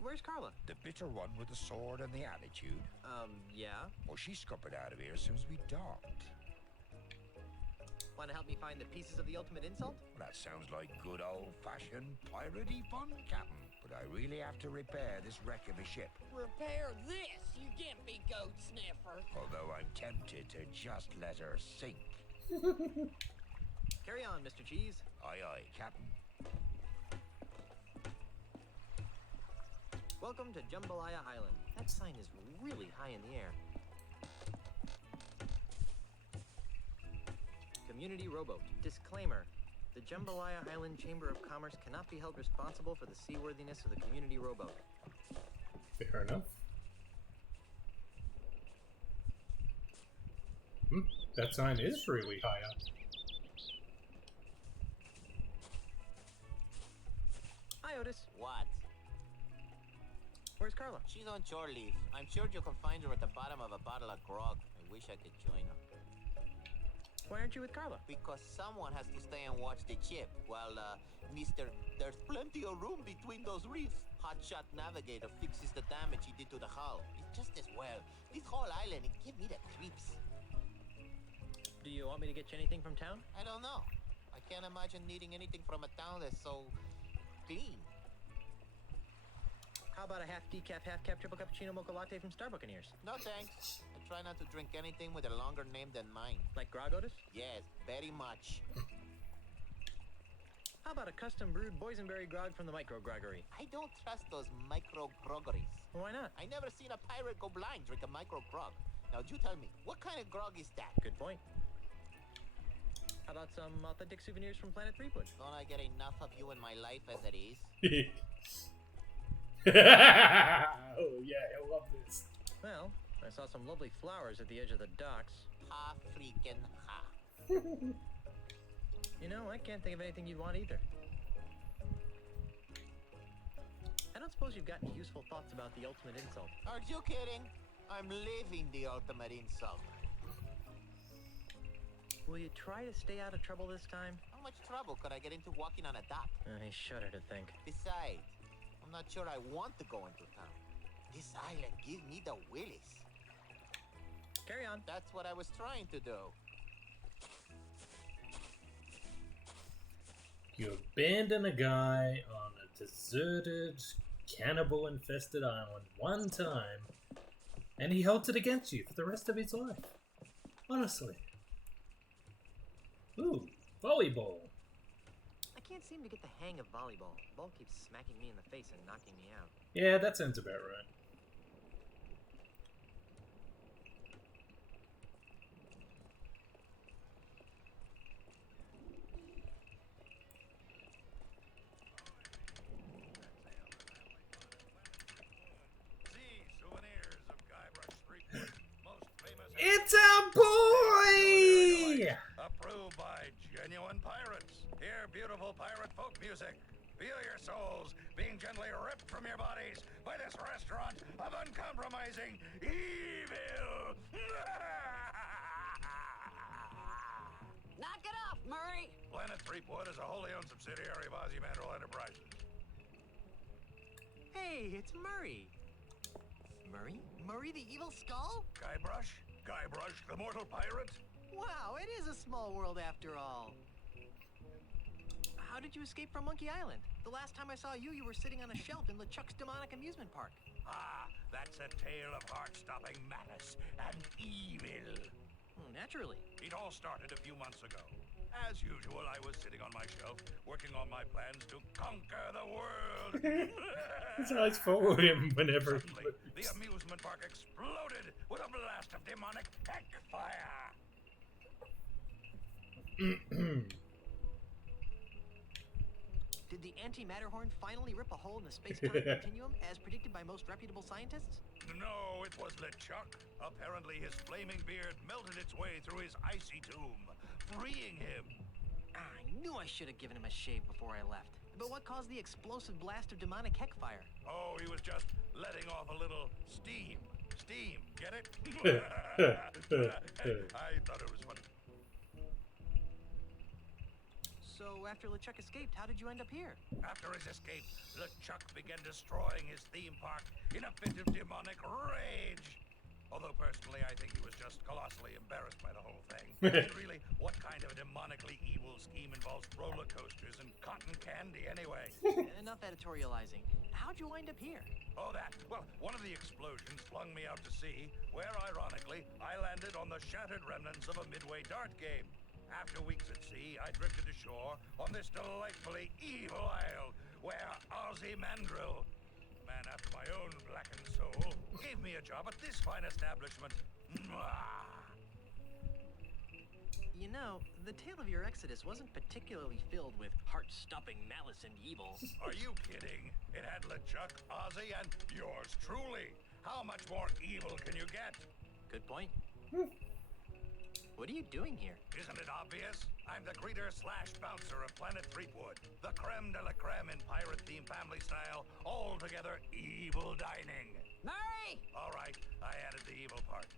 Where's Carla? The bitter one with the sword and the attitude. Yeah? Well, she scuppered out of here as soon as we docked. Want to help me find the pieces of the ultimate insult? Well, that sounds like good old-fashioned piratey fun, Captain. But I really have to repair this wreck of a ship. Repair this, you gimpy goat sniffer. Although I'm tempted to just let her sink. Carry on, Mr. Cheese. Aye, aye, Captain. Welcome to Jambalaya Island. That sign is really high in the air. Community rowboat. Disclaimer. The Jambalaya Island Chamber of Commerce cannot be held responsible for the seaworthiness of the community rowboat. Fair enough. That sign is really high up. Hi, Otis. What? Where's Carla? She's on shore leave. I'm sure you can find her at the bottom of a bottle of grog. I wish I could join her. Why aren't you with Carla? Because someone has to stay and watch the ship while, Mr. There's plenty of room between those reefs. Hotshot navigator fixes the damage he did to the hull. It's just as well. This whole island, it give me the creeps. Do you want me to get you anything from town? I don't know. I can't imagine needing anything from a town that's so clean. How about a half decaf, half cap triple cappuccino mocha latte from Starbuccaneers? No thanks. I try not to drink anything with a longer name than mine. Like grog, Otis? Yes, very much. How about a custom brewed boysenberry grog from the Micro Groggery? I don't trust those micro groggeries. Why not? I never seen a pirate go blind drink a micro grog. Now you tell me, what kind of grog is that? Good point. How about some authentic souvenirs from Planet Threepwood? Don't I get enough of you in my life as it is? Oh yeah, I love this. Well, I saw some lovely flowers at the edge of the docks. Ha freaking ha. You know, I can't think of anything you'd want either. I don't suppose you've got any useful thoughts about the ultimate insult. Are you kidding? I'm living the ultimate insult. Will you try to stay out of trouble this time? How much trouble could I get into walking on a dock? I shudder to think. Besides, I'm not sure I want to go into town. This island gives me the willies. Carry on. That's what I was trying to do. You abandon a guy on a deserted, cannibal-infested island one time, and he holds it against you for the rest of his life. Honestly. Ooh, volleyball. I can't seem to get the hang of volleyball. The ball keeps smacking me in the face and knocking me out. Yeah, that sounds about right. It's our boy! Approved by genuine pirates. Hear beautiful pirate folk music. Feel your souls being gently ripped from your bodies by this restaurant of uncompromising evil. Knock it off, Murray! Planet Threepwood is a wholly owned subsidiary of Ozzy Mandrill Enterprises. Hey, it's Murray. Murray? Murray the Evil Skull? Guybrush? Guybrush, the mortal pirate? Wow, it is a small world after all. How did you escape from Monkey Island? The last time I saw you, you were sitting on a shelf in LeChuck's demonic amusement park. Ah, that's a tale of heart-stopping malice and evil. Naturally. It all started a few months ago. As usual, I was sitting on my shelf, working on my plans to conquer the world. His eyes follow him whenever he Suddenly, the amusement park exploded with a blast of demonic heck fire. Did the anti-Matterhorn finally rip a hole in the space-time continuum, as predicted by most reputable scientists? No, it was LeChuck. Apparently, his flaming beard melted its way through his icy tomb, freeing him. I knew I should have given him a shave before I left. But what caused the explosive blast of demonic heck fire? Oh, he was just letting off a little steam. Steam, get it? I thought it was funny. So, after LeChuck escaped, how did you end up here? After his escape, LeChuck began destroying his theme park in a fit of demonic rage. Although personally, I think he was just colossally embarrassed by the whole thing. And really, what kind of a demonically evil scheme involves roller coasters and cotton candy anyway? Enough editorializing. How'd you wind up here? Oh, that. Well, one of the explosions flung me out to sea, where, ironically, I landed on the shattered remnants of a Midway dart game. After weeks at sea, I drifted ashore on this delightfully evil isle, where Ozzy Mandrill, man after my own blackened soul, gave me a job at this fine establishment. Mwah! You know, the tale of your exodus wasn't particularly filled with heart-stopping malice and evil. Are you kidding? It had LeChuck, Ozzy, and yours truly. How much more evil can you get? Good point. What are you doing here? Isn't it obvious? I'm the greeter/bouncer of Planet Threepwood. The creme de la creme in pirate-themed family style, all-together evil dining. Murray! All right, I added the evil part.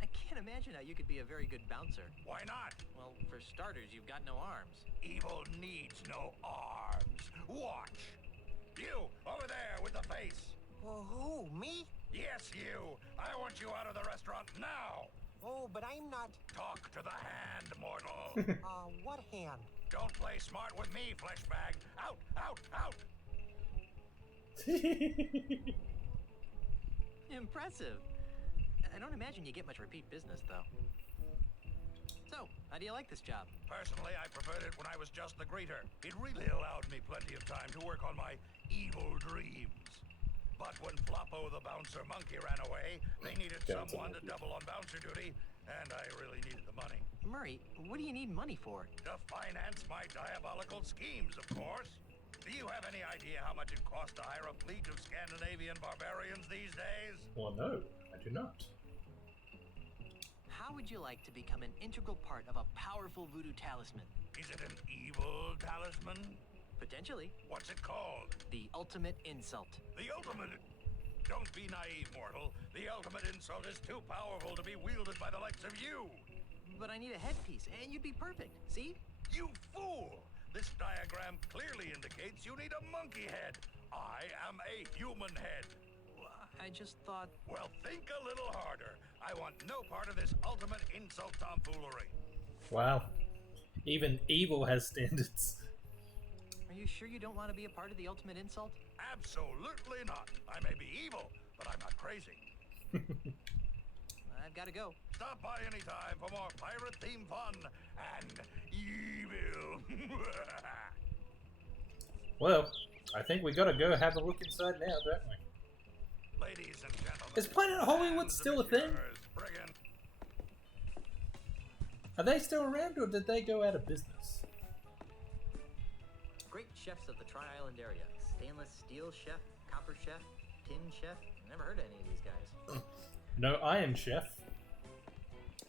I can't imagine how you could be a very good bouncer. Why not? Well, for starters, you've got no arms. Evil needs no arms. Watch. You, over there with the face. Well, who, me? Yes, you. I want you out of the restaurant now. Oh, but I'm not... Talk to the hand, mortal. What hand? Don't play smart with me, fleshbag. Out, out, out. Impressive. I don't imagine you get much repeat business, though. So, how do you like this job? Personally, I preferred it when I was just the greeter. It really allowed me plenty of time to work on my evil dreams. But when Floppo the bouncer monkey ran away, they needed someone to double on bouncer duty, and I really needed the money. Murray, what do you need money for? To finance my diabolical schemes, of course. Do you have any idea how much it costs to hire a fleet of Scandinavian barbarians these days? Well, no, I do not. How would you like to become an integral part of a powerful voodoo talisman? Is it an evil talisman? Potentially. What's it called? The ultimate insult. The ultimate... Don't be naive, mortal. The ultimate insult is too powerful to be wielded by the likes of you. But I need a headpiece, and you'd be perfect. See? You fool! This diagram clearly indicates you need a monkey head. I am a human head. I just thought... Well, think a little harder. I want no part of this ultimate insult tomfoolery. Wow. Even evil has standards. Are you sure you don't want to be a part of the ultimate insult? Absolutely not. I may be evil, but I'm not crazy. I've got to go. Stop by anytime for more pirate-themed fun and evil. Well, I think we gotta go have a look inside now, don't we? Ladies and gentlemen, is Planet Hollywood still a thing? Are they still around, or did they go out of business? Great chefs of the Tri-Island area. Stainless steel chef, copper chef, tin chef. Never heard of any of these guys. No Iron Chef.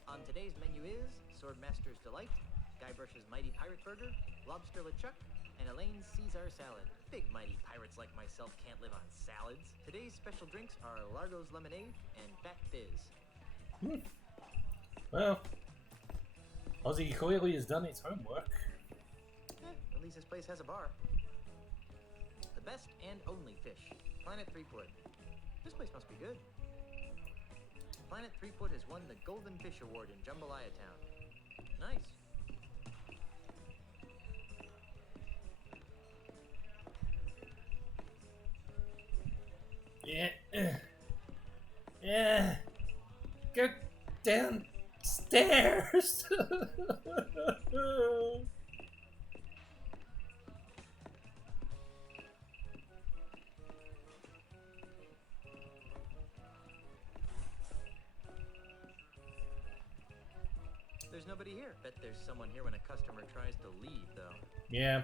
On today's menu is Swordmaster's Delight, Guybrush's Mighty Pirate Burger, Lobster LeChuck, and Elaine's Caesar Salad. Big mighty pirates like myself can't live on salads. Today's special drinks are Largo's Lemonade and Fat Fizz. Well, Ozzy clearly has done his homework. At least this place has a bar. The best and only fish. Planet Threepwood. This place must be good. Planet Threepwood has won the Golden Fish Award in Jambalaya Town. Nice. Yeah. Yeah. Go downstairs. There's nobody here. Bet there's someone here when a customer tries to leave, though. Yeah.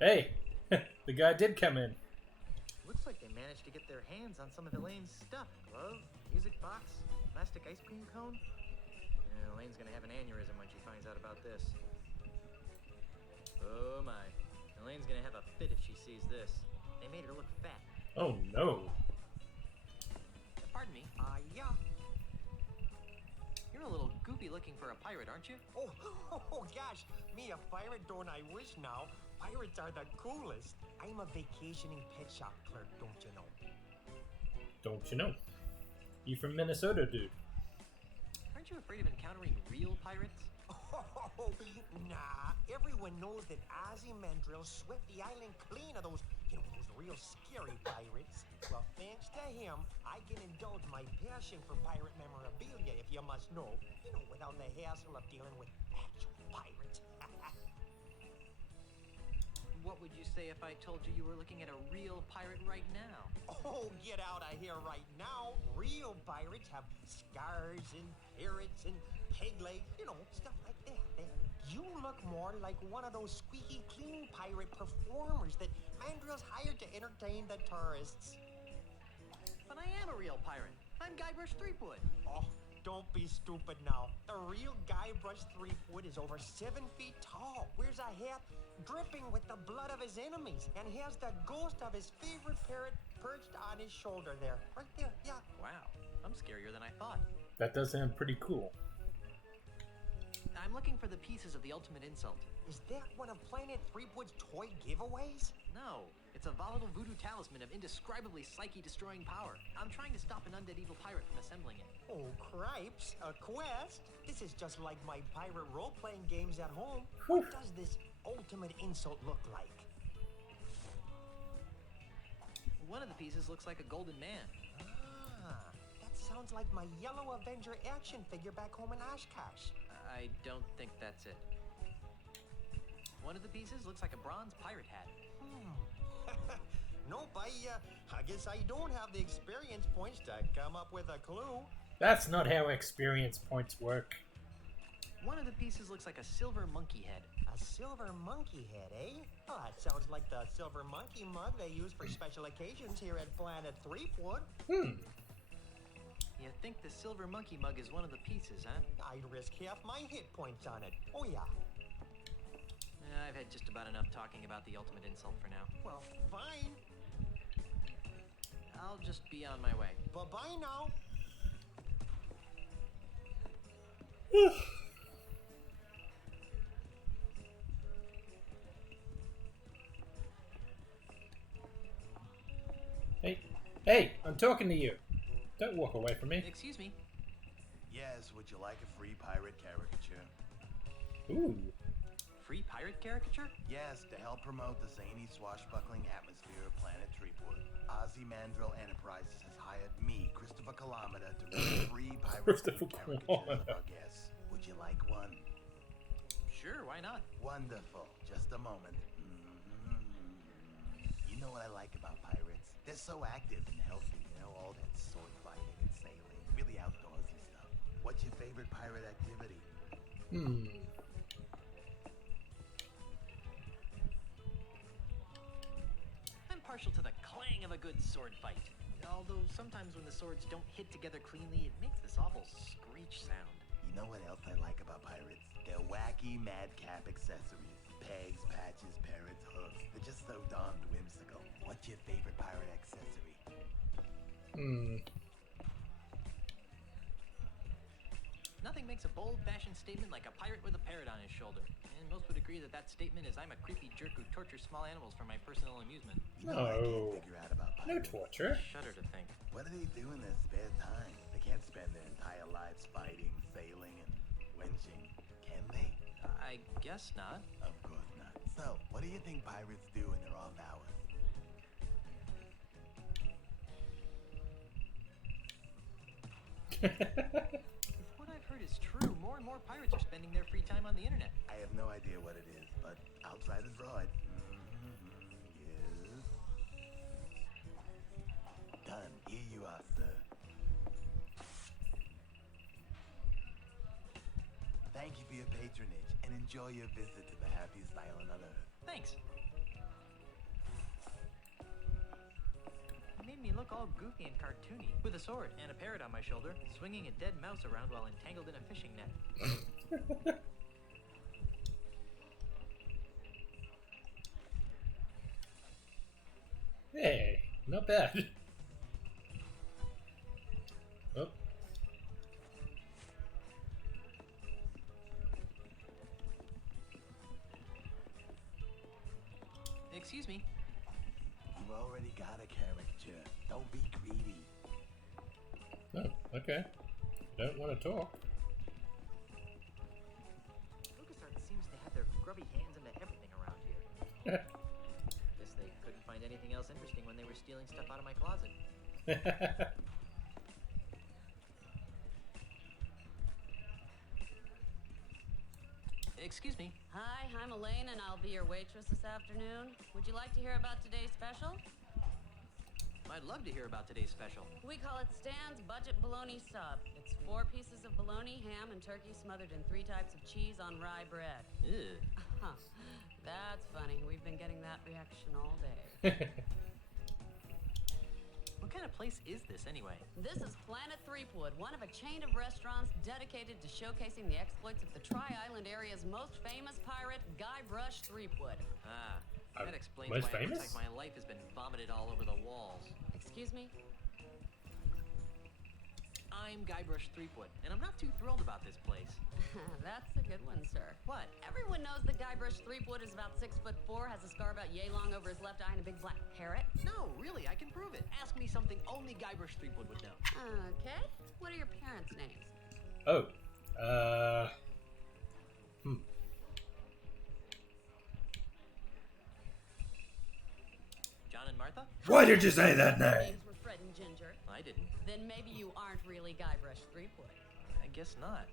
Hey, the guy did come in. Looks like they managed to get their hands on some of Elaine's stuff. Glove, music box, plastic ice cream cone. Yeah, Elaine's gonna have an aneurysm when she finds out about this. Oh my. Elaine's gonna have a fit if she sees this. They made her look fat. Oh no. Pardon me. Yeah. You're a little goopy looking for a pirate, aren't you? Oh gosh, me a pirate, don't I wish now? Pirates are the coolest. I'm a vacationing pet shop clerk, don't you know? Don't you know? You from Minnesota, dude. Aren't you afraid of encountering real pirates? Oh, nah. Everyone knows that Ozymandias swept the island clean of those real scary pirates. Well, thanks to him, I can indulge my passion for pirate memorabilia, if you must know. Without the hassle of dealing with actual pirates. What would you say if I told you you were looking at a real pirate right now? Oh, get out of here right now. Real pirates have scars and parrots and peg legs, stuff like that. You look more like one of those squeaky clean pirate performers that Mandrill's hired to entertain the tourists. But I am a real pirate. I'm Guybrush Threepwood. Oh, don't be stupid now. The real Guybrush Threepwood is over 7 feet tall, wears a hat dripping with the blood of his enemies, and has the ghost of his favorite parrot perched on his shoulder there. Right there, yeah. Wow, I'm scarier than I thought. That does sound pretty cool. I'm looking for the pieces of the ultimate insult. Is that one of Planet Threepwood's toy giveaways? No, it's a volatile voodoo talisman of indescribably psyche-destroying power. I'm trying to stop an undead evil pirate from assembling it. Oh, cripes, a quest? This is just like my pirate role-playing games at home. Whew. What does this ultimate insult look like? One of the pieces looks like a golden man. Ah, that sounds like my yellow Avenger action figure back home in Oshkosh. I don't think that's it. One of the pieces looks like a bronze pirate hat. Nope, I guess I don't have the experience points to come up with a clue. That's not how experience points work. One of the pieces looks like a silver monkey head. A silver monkey head, eh? Oh, that sounds like the silver monkey mug they use for special occasions here at Planet Threepwood. You think the silver monkey mug is one of the pieces, huh? I'd risk half my hit points on it. Oh, yeah. I've had just about enough talking about the ultimate insult for now. Well, fine. I'll just be on my way. Bye-bye now. Hey, I'm talking to you. Don't walk away from me. Excuse me. Yes, would you like a free pirate caricature? Ooh. Free pirate caricature? Yes, to help promote the zany, swashbuckling atmosphere of Planet Threepwood. Ozymandias Enterprises has hired me, Christopher Kilometer, to make free pirate caricatures of our guests. Would you like one? Sure, why not? Wonderful. Just a moment. You know what I like about pirates? They're so active and healthy, all that sword fighting and sailing, really outdoorsy stuff. What's your favorite pirate activity? I'm partial to the clang of a good sword fight. Although sometimes when the swords don't hit together cleanly, it makes this awful screech sound. You know what else I like about pirates? Their wacky madcap accessories. Pegs, patches, parrots, hooks. They're just so darned whimsical. What's your favorite pirate accessory? Nothing makes a bold-fashioned statement like a pirate with a parrot on his shoulder. And most would agree that that statement is I'm a creepy jerk who tortures small animals for my personal amusement. You know what I can't figure out about No pirates? torture. Shudder to think. What do they do in their spare time? They can't spend their entire lives fighting, sailing, and wenching, can they? I guess not. Of course not. So, what do you think pirates do in their off hours? If what I've heard is true, more and more pirates are spending their free time on the internet. I have no idea what it is, but I'll try to draw it. Yes. Done. Here you are, sir. Thank you for your patronage, and enjoy your visit to the happiest island on Earth. Thanks. It made me look all goofy and cartoony, with a sword and a parrot on my shoulder, swinging a dead mouse around while entangled in a fishing net. Hey, not bad. Oh. Excuse me. You already got a character. Don't be greedy. Oh, okay. Don't want to talk. LucasArts seems to have their grubby hands into everything around here. Guess they couldn't find anything else interesting when they were stealing stuff out of my closet. Excuse me. Hi, I'm Elaine, and I'll be your waitress this afternoon. Would you like to hear about today's special? I'd love to hear about today's special. We call it Stan's Budget Bologna Sub. It's 4 pieces of bologna, ham, and turkey smothered in 3 types of cheese on rye bread. Ew. That's funny. We've been getting that reaction all day. What kind of place is this, anyway? This is Planet Threepwood, one of a chain of restaurants dedicated to showcasing the exploits of the Tri-Island area's most famous pirate, Guybrush Threepwood. Ah, that explains most why it famous? looks like my life has been vomited all over the walls. Excuse me? I'm Guybrush Threepwood, and I'm not too thrilled about this place. That's a good one, sir. What? Everyone knows that Guybrush Threepwood is about 6'4", has a scar about yay long over his left eye, and a big black parrot. No, really, I can prove it. Ask me something only Guybrush Threepwood would know. Okay. What are your parents' names? Oh. John and Martha? Why did you say that Their name? names were Fred and Ginger. I didn't. Then maybe you aren't really Guybrush Threepwood. I guess not.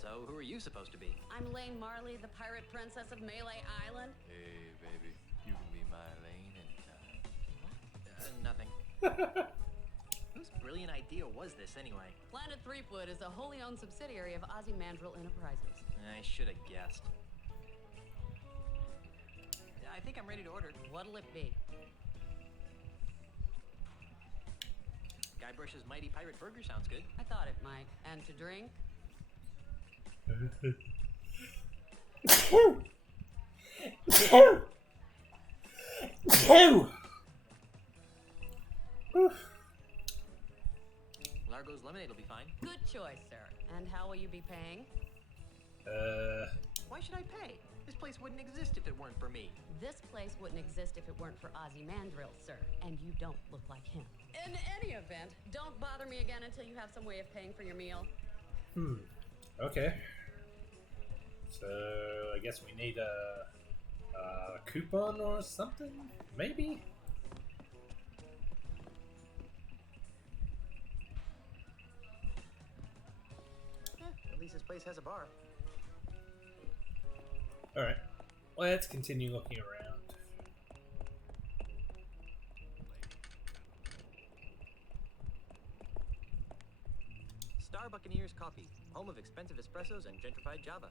So, who are you supposed to be? I'm Lane Marley, the pirate princess of Melee Island. Hey, baby, you can be my Lane anytime. Nothing. Whose brilliant idea was this, anyway? Planet Threepwood is a wholly owned subsidiary of Ozymandial Enterprises. I should have guessed. I think I'm ready to order. What'll it be? Guybrush's Mighty Pirate Burger sounds good. I thought it might. And to drink? Largo's lemonade will be fine. Good choice, sir. And how will you be paying? Why should I pay? This place wouldn't exist if it weren't for me. This place wouldn't exist if it weren't for Ozymandial, sir. And you don't look like him. In any event, don't bother me again until you have some way of paying for your meal. Okay. So, I guess we need a coupon or something? Maybe? At least this place has a bar. Alright. Let's continue looking around. Star Buccaneers Coffee, home of expensive espressos and gentrified Java.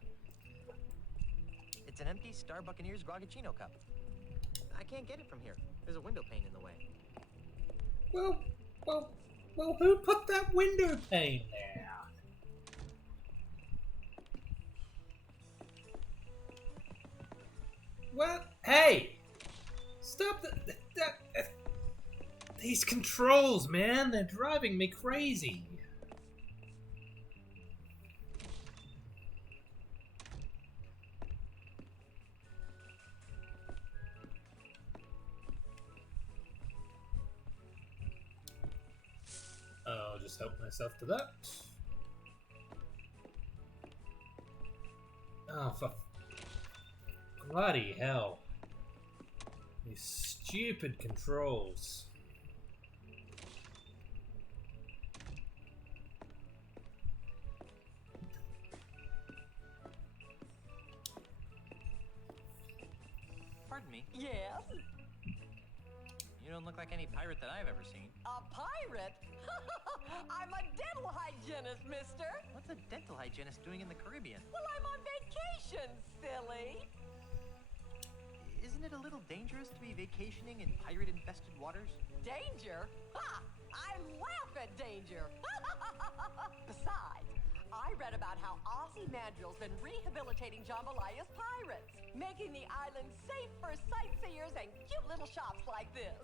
It's an empty Star Buccaneers Grogachino cup. I can't get it from here. There's a window pane in the way. Well, who put that window pane there? What? Hey! Stop these controls, man! They're driving me crazy! I'll just help myself to that. Oh, for bloody hell. These stupid controls. Pardon me. Yes? You don't look like any pirate that I've ever seen. A pirate? I'm a dental hygienist, mister. What's a dental hygienist doing in the Caribbean? Well, I'm on vacation, silly. Isn't it a little dangerous to be vacationing in pirate-infested waters? Danger? Ha! I laugh at danger. Besides, I read about how Ozymandias's been rehabilitating Jambalayas pirates, making the island safe for sightseers and cute little shops like this.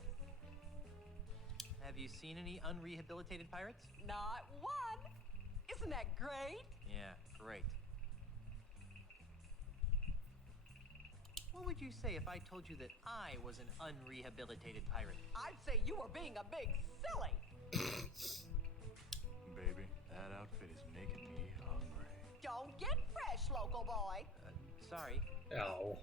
Have you seen any unrehabilitated pirates? Not one. Isn't that great? Yeah, great. What would you say if I told you that I was an unrehabilitated pirate? I'd say you were being a big silly. Baby, that outfit is making me hungry. Don't get fresh, local boy. Sorry. Ow.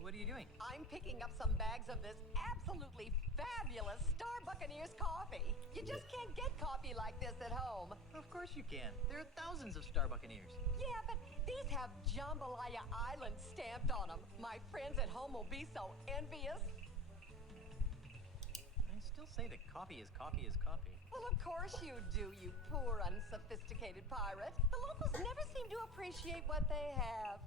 What are you doing? I'm picking up some bags of this absolutely fabulous Star Buccaneers coffee. You just can't get coffee like this at home. Of course you can. There are thousands of Star Buccaneers. Yeah, but these have Jambalaya Island stamped on them. My friends at home will be so envious. I still say that coffee is coffee is coffee. Well, of course you do, you poor, unsophisticated pirate. The locals never seem to appreciate what they have.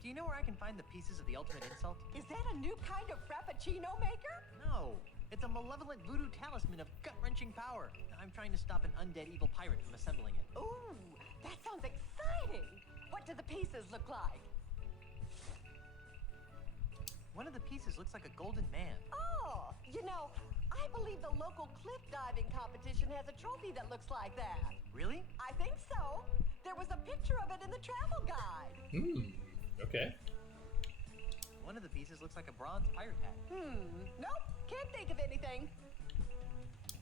Do you know where I can find the pieces of the ultimate insult? Is that a new kind of frappuccino maker? No. It's a malevolent voodoo talisman of gut-wrenching power. I'm trying to stop an undead evil pirate from assembling it. Ooh, that sounds exciting. What do the pieces look like? One of the pieces looks like a golden man. Oh, you know, I believe the local cliff diving competition has a trophy that looks like that. Really? I think so. There was a picture of it in the travel guide. Okay. One of the pieces looks like a bronze pirate hat. Nope, can't think of anything.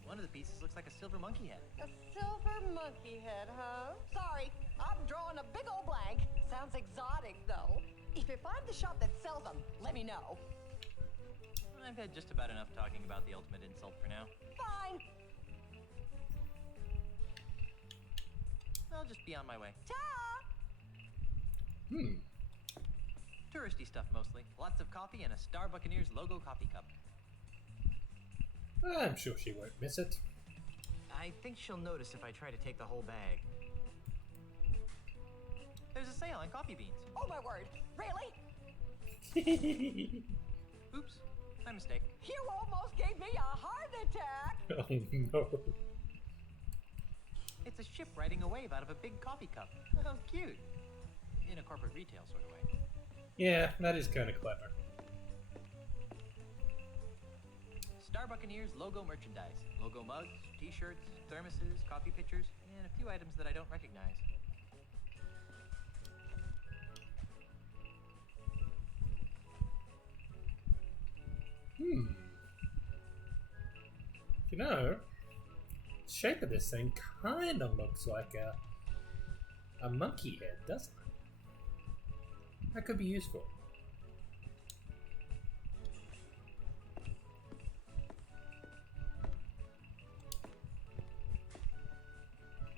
One of the pieces looks like a silver monkey head. A silver monkey head, huh? Sorry, I'm drawing a big old blank. Sounds exotic, though. If you find the shop that sells them, let me know. I've had just about enough talking about the ultimate insult for now. Fine. I'll just be on my way. Ta! Touristy stuff mostly. Lots of coffee and a Star Buccaneers logo coffee cup. I'm sure she won't miss it. I think she'll notice if I try to take the whole bag. There's a sale on coffee beans. Oh my word, really? Oops, my mistake. You almost gave me a heart attack. Oh no. It's a ship riding a wave out of a big coffee cup. How cute. In a corporate retail sort of way. Yeah, that is kind of clever. Star Buccaneers logo merchandise. Logo mugs, t-shirts, thermoses, coffee pitchers, and a few items that I don't recognize. You know, the shape of this thing kind of looks like a monkey head, doesn't it? That could be useful.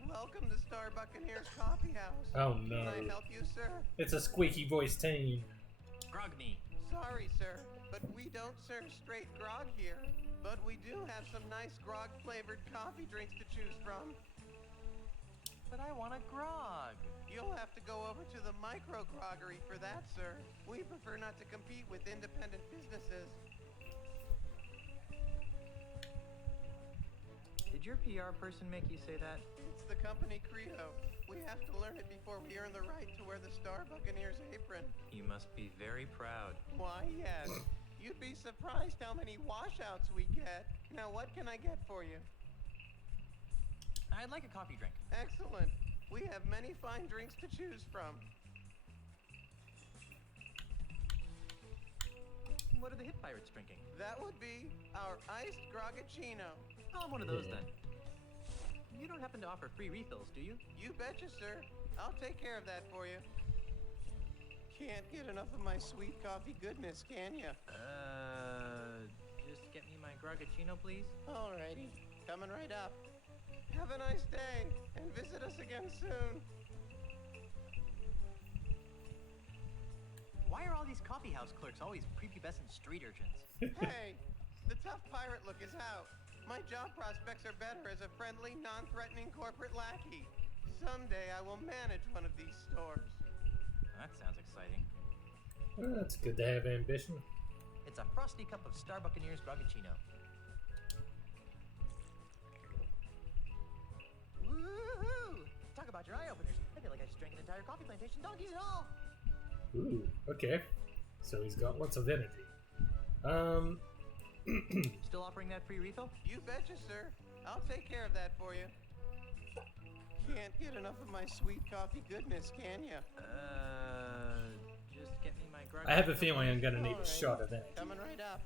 Welcome to Star Buccaneers Coffee House. Oh no. Can I help you, sir? It's a squeaky voice teen. Grog me. Sorry, sir, but we don't serve straight grog here. But we do have some nice grog-flavored coffee drinks to choose from. But I want a grog. You'll have to go over to the micro groggery for that, sir. We prefer not to compete with independent businesses. Did your PR person make you say that? It's the company credo. We have to learn it before we earn the right to wear the Star Buccaneers apron. You must be very proud. Why, yes. You'd be surprised how many washouts we get. Now, what can I get for you? I'd like a coffee drink. Excellent. We have many fine drinks to choose from. What are the hip pirates drinking? That would be our iced grogacino. I'll have one of those then. You don't happen to offer free refills, do you? You betcha, sir. I'll take care of that for you. Can't get enough of my sweet coffee goodness, can ya? Just get me my grogacino, please. Alrighty. Coming right up. Have a nice day, and visit us again soon. Why are all these coffee house clerks always prepubescent street urchins? Hey, the tough pirate look is out. My job prospects are better as a friendly, non-threatening corporate lackey. Someday I will manage one of these stores. That sounds exciting. Well, that's good to have ambition. It's a frosty cup of Star Buccaneers grogacino. about your eye openers. I feel like I just drank an entire coffee plantation, donkeys and all. Ooh, okay. So he's got lots of energy. Still offering that free refill? You betcha, sir. I'll take care of that for you. Can't get enough of my sweet coffee goodness, can ya? Just get me my grog. I have a feeling I'm gonna need a shot of energy. Coming right up.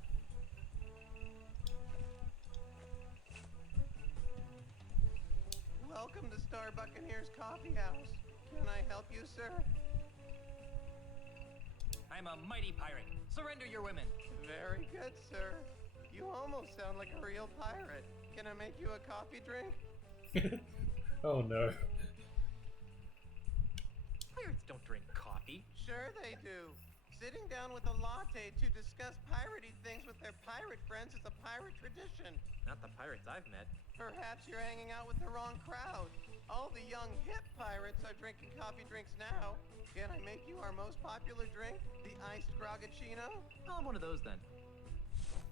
Welcome to Star Buccaneer's Coffee House. Can I help you, sir? I'm a mighty pirate. Surrender your women. Very good, sir. You almost sound like a real pirate. Can I make you a coffee drink? Oh no. Pirates don't drink coffee. Sure they do. Sitting down with a latte to discuss piratey things with their pirate friends is a pirate tradition. Not the pirates I've met. Perhaps you're hanging out with the wrong crowd. All the young hip pirates are drinking coffee drinks now. Can I make you our most popular drink, the iced grogachino? I'll have one of those then.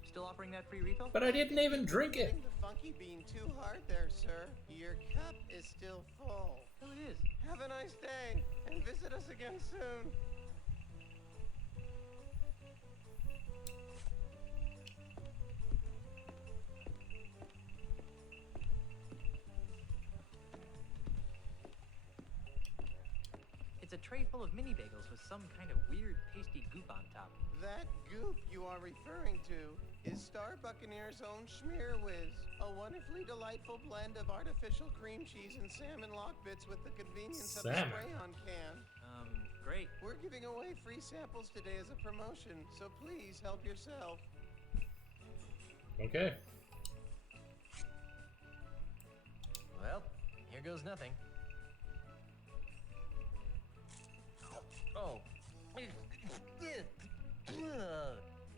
Still offering that free refill? But I didn't even drink it. The funky bean too hard there, sir. Your cup is still full. Oh, it is. Have a nice day, and visit us again soon. It's a tray full of mini bagels with some kind of weird pasty goop on top. That goop you are referring to is Star Buccaneer's own Schmear Whiz, a wonderfully delightful blend of artificial cream cheese and salmon lock bits with the convenience of a Salmon. spray-on can. Great. We're giving away free samples today as a promotion, so please help yourself. Okay. Well, here goes nothing. Oh.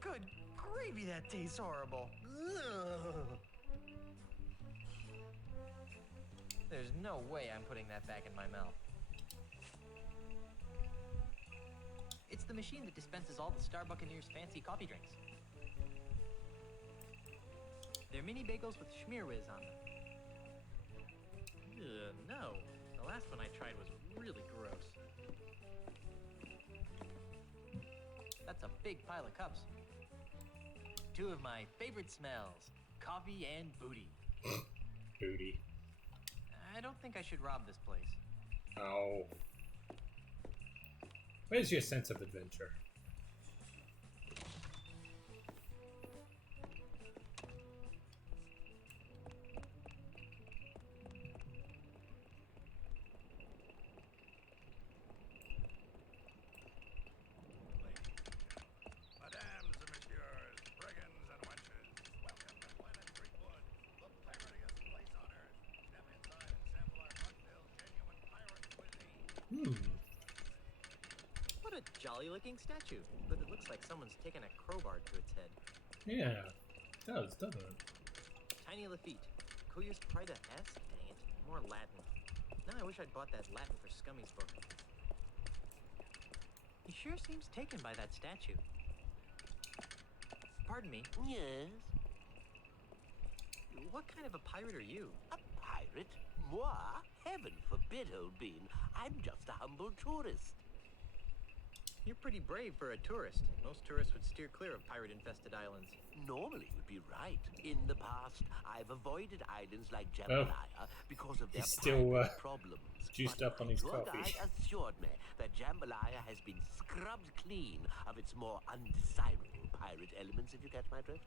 Good gravy, that tastes horrible. There's no way I'm putting that back in my mouth. It's the machine that dispenses all the Star Buccaneer's fancy coffee drinks. They're mini bagels with Schmear Whiz on them. No. The last one I tried was really gross. That's a big pile of cups. Two of my favorite smells, coffee and booty. Booty. I don't think I should rob this place. Oh. Where's your sense of adventure? Mesdames and messieurs, brigands and wenches, welcome to Planet Creekwood, the piratiest place on Earth. Step inside and sample our fun-filled, genuine pirate cuisine. What a jolly-looking statue, but it looks like someone's taken a crowbar to its head. Yeah, it does, doesn't it? Tiny Lafitte. Cuius Prida S? Dang it. More Latin. Now I wish I'd bought that Latin for Scummy's book. He sure seems taken by that statue. Pardon me. Yes? What kind of a pirate are you? A pirate? Moi? Heaven forbid, old bean. I'm just a humble tourist. You're pretty brave for a tourist. Most tourists would steer clear of pirate-infested islands. Normally you'd be right. In the past, I've avoided islands like Jambalaya because of their He's still pirate problems. juiced But up on his your coffee. guide assured me that Jambalaya has been scrubbed clean of its more undesirable pirate elements, if you catch my drift.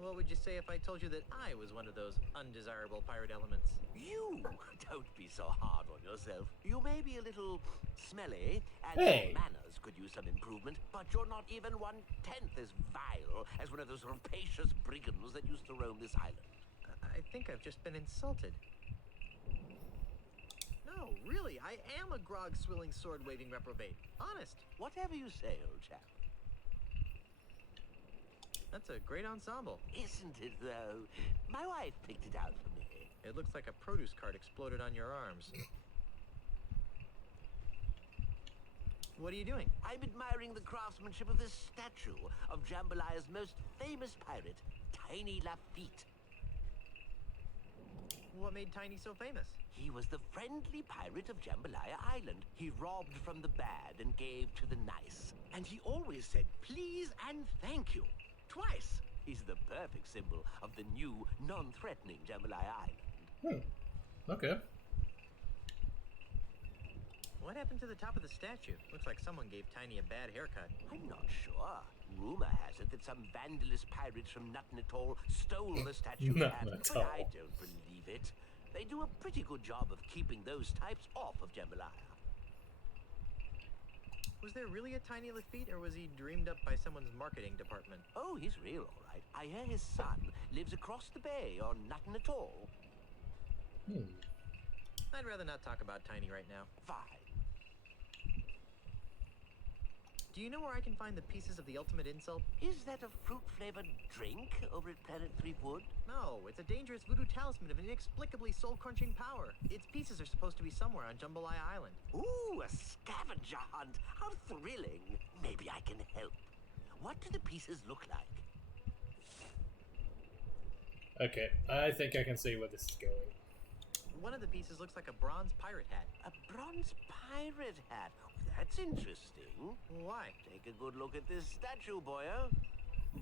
What would you say if I told you that I was one of those undesirable pirate elements? You! Don't be so hard on yourself. You may be a little smelly, and Hey. your manners could use some improvement, but you're not even 1/10 as vile as one of those rapacious brigands that used to roam this island. I think I've just been insulted. No, really, I am a grog-swilling, sword-waving reprobate. Honest. Whatever you say, old chap. That's a great ensemble. Isn't it, though? My wife picked it out for me. It looks like a produce cart exploded on your arms. What are you doing? I'm admiring the craftsmanship of this statue of Jambalaya's most famous pirate, Tiny Lafitte. What made Tiny so famous? He was the friendly pirate of Jambalaya Island. He robbed from the bad and gave to the nice. And he always said please and thank you. Twice. He's the perfect symbol of the new, non-threatening Jambalaya Island. Okay. What happened to the top of the statue? Looks like someone gave Tiny a bad haircut. I'm not sure. Rumor has it that some vandalous pirates from Nutton Atoll stole the statue's hat, but I don't believe it. They do a pretty good job of keeping those types off of Jambalaya. Was there really a Tiny Lafitte, or was he dreamed up by someone's marketing department? Oh, he's real, all right. I hear his son lives across the bay on Nutton Atoll. I'd rather not talk about Tiny right now. Fine. Do you know where I can find the pieces of the ultimate insult? Is that a fruit-flavored drink over at Planet Threepwood? No, it's a dangerous voodoo talisman of inexplicably soul-crunching power. Its pieces are supposed to be somewhere on Jambalaya Island. Ooh, a scavenger hunt. How thrilling. Maybe I can help. What do the pieces look like? Okay, I think I can see where this is going. One of the pieces looks like a bronze pirate hat. A bronze pirate hat? That's interesting. Why? Take a good look at this statue, boyo. Do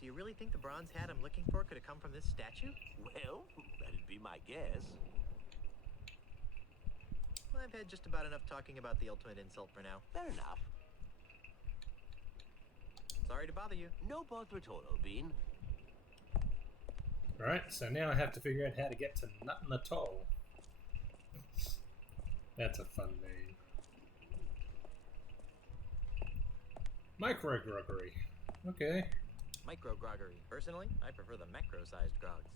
you really think the bronze hat I'm looking for could have come from this statue? Well, that'd be my guess. I've had just about enough talking about the ultimate insult for now. Fair enough. Sorry to bother you. No bother at all, Bean. Alright, so now I have to figure out how to get to Nutton Atoll. That's a fun name. Micro-groggery. Okay. Micro-groggery. Personally, I prefer the macro-sized grogs.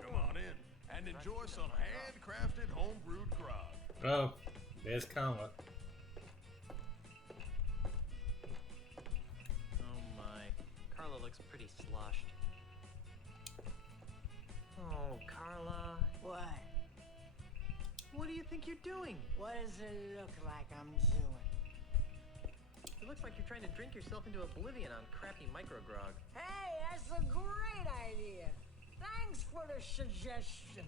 Come on in and enjoy some handcrafted home-brewed grog. Oh, there's Karma. Oh my. Carla looks pretty sloshed. Oh, Carla. What? What do you think you're doing? What does it look like I'm doing? It looks like you're trying to drink yourself into oblivion on crappy micro-grog. Hey, that's a great idea. Thanks for the suggestion.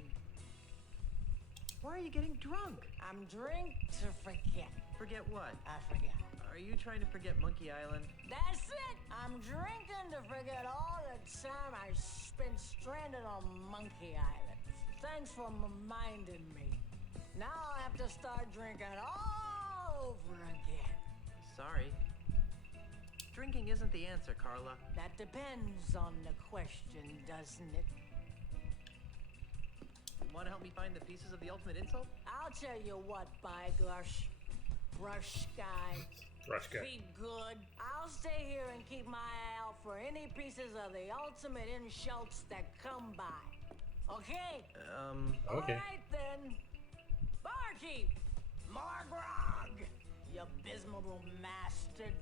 Why are you getting drunk? I'm drink to forget. Forget what? I forgot. Are you trying to forget Monkey Island? That's it! I'm drinking to forget all the time I spent stranded on Monkey Island. Thanks for reminding me. Now I'll have to start drinking all over again. Sorry. Drinking isn't the answer, Carla. That depends on the question, doesn't it? Want to help me find the pieces of the ultimate insult? I'll tell you what, Byglush. Brush guy. Brush guy. Be good. I'll stay here and keep my eye out for any pieces of the ultimate insults that come by. Okay? Okay. Alright then. Barkeep! More grog! You abysmal bastard.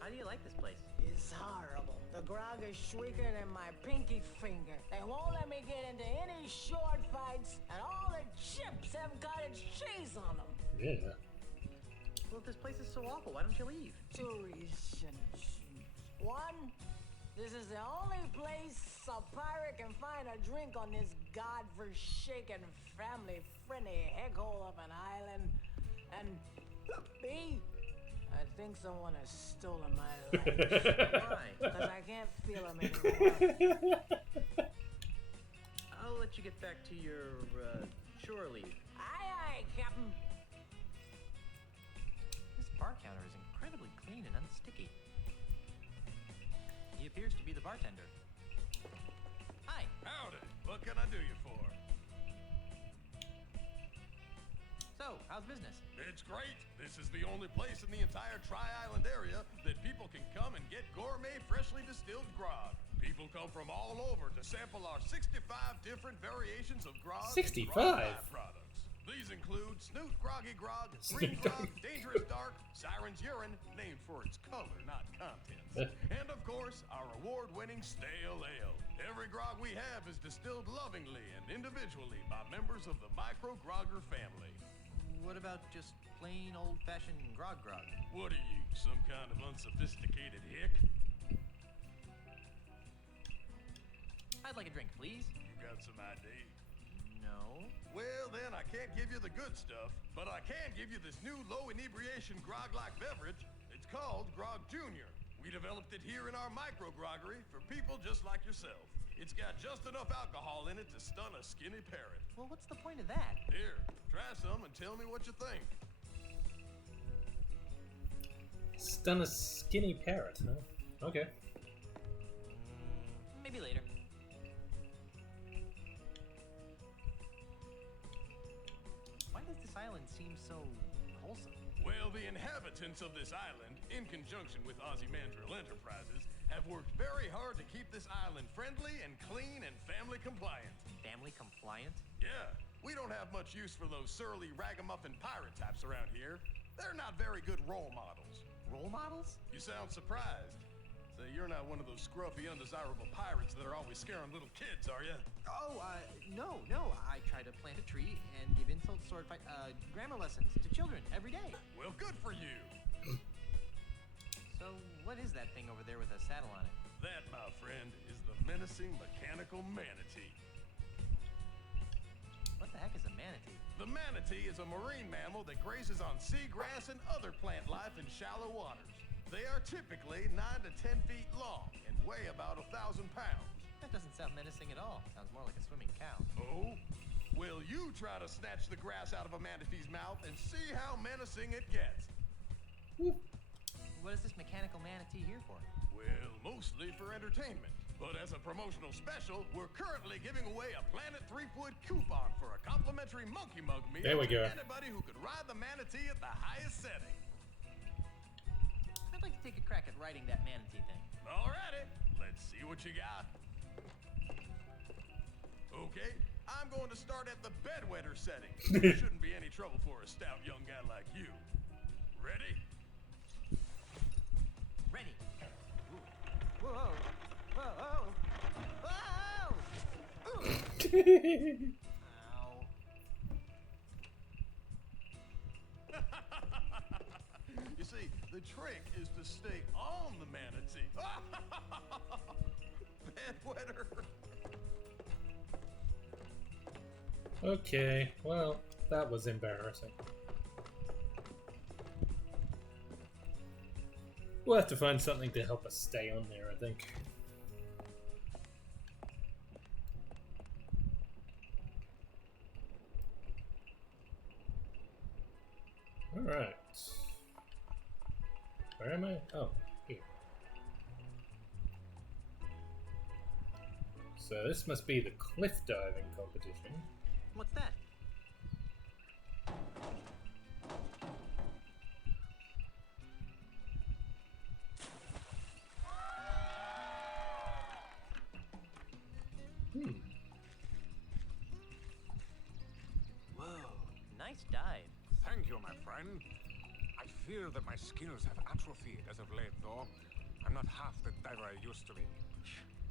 How do you like this place? It's horrible. The grog is sweeter than my pinky finger. They won't let me get into any short fights, and all the chips have cottage cheese on them. Yeah. Well, if this place is so awful, why don't you leave? Two reasons. One, this is the only place a pirate can find a drink on this godforsaken, family-friendly heckhole of an island. And B, I think someone has stolen my legs. Why? Because I can't feel them anymore. I'll let you get back to your, shore leave. Aye, aye, Captain. This bar counter is incredibly clean and unsticky. He appears to be the bartender. Hi. Howdy. What can I do you for? So, how's business? It's great. This is the only place in the entire Tri-Island area that people can come and get gourmet, freshly distilled grog. People come from all over to sample our 65 different variations of grog. 65? Products. These include Snoot Groggy Grog, Green Grog, Dangerous Dark, Siren's Urine, named for its color, not contents. And of course, our award-winning Stale Ale. Every grog we have is distilled lovingly and individually by members of the Micro Grogger family. What about just plain old-fashioned grog? What are you, some kind of unsophisticated hick? I'd like a drink, please. You got some ID? No. Well, then I can't give you the good stuff, but I can give you this new low inebriation grog-like beverage. It's called Grog Junior. We developed it here in our micro groggery for people just like yourself. It's got just enough alcohol in it to stun a skinny parrot. Well, what's the point of that? Here, try some and tell me what you think. Stun a skinny parrot, huh? Okay. Maybe later. Why does this island seem so wholesome? Well, the inhabitants of this island, in conjunction with Ozymandias Enterprises, have worked very hard to keep this island friendly and clean and family compliant. Family compliant? Yeah, we don't have much use for those surly ragamuffin pirate types around here. They're not very good role models. Role models? You sound surprised. So you're not one of those scruffy, undesirable pirates that are always scaring little kids, are you? Oh, no. I try to plant a tree and give insult sword fight, grammar lessons to children every day. Well, good for you. So, what is that thing over there with a saddle on it? That, my friend, is the menacing mechanical manatee. What the heck is a manatee? The manatee is a marine mammal that grazes on seagrass and other plant life in shallow waters. They are typically 9 to 10 feet long and weigh about 1,000 pounds. That doesn't sound menacing at all. Sounds more like a swimming cow. Oh? Well, you try to snatch the grass out of a manatee's mouth and see how menacing it gets. What is this mechanical manatee here for? Well, mostly for entertainment. But as a promotional special, we're currently giving away a Planet Threepwood coupon for a complimentary monkey mug meal There we to go. anybody who could ride the manatee at the highest setting. I'd like to take a crack at riding that manatee thing. Alrighty, let's see what you got. Okay, I'm going to start at the bedwetter setting. There shouldn't be any trouble for a stout young guy like you. Ready? Ready. Whoa. Whoa. Whoa. Ow. You see, the trick is to stay on the manatee. Bedwetter. Okay, well, that was embarrassing. We'll have to find something to help us stay on there, I think. Alright. Where am I? Oh, here. So this must be the cliff diving competition. What's that? Whoa, nice dive. Thank you, my friend. I fear that my skills have atrophied as of late, though. I'm not half the diver I used to be.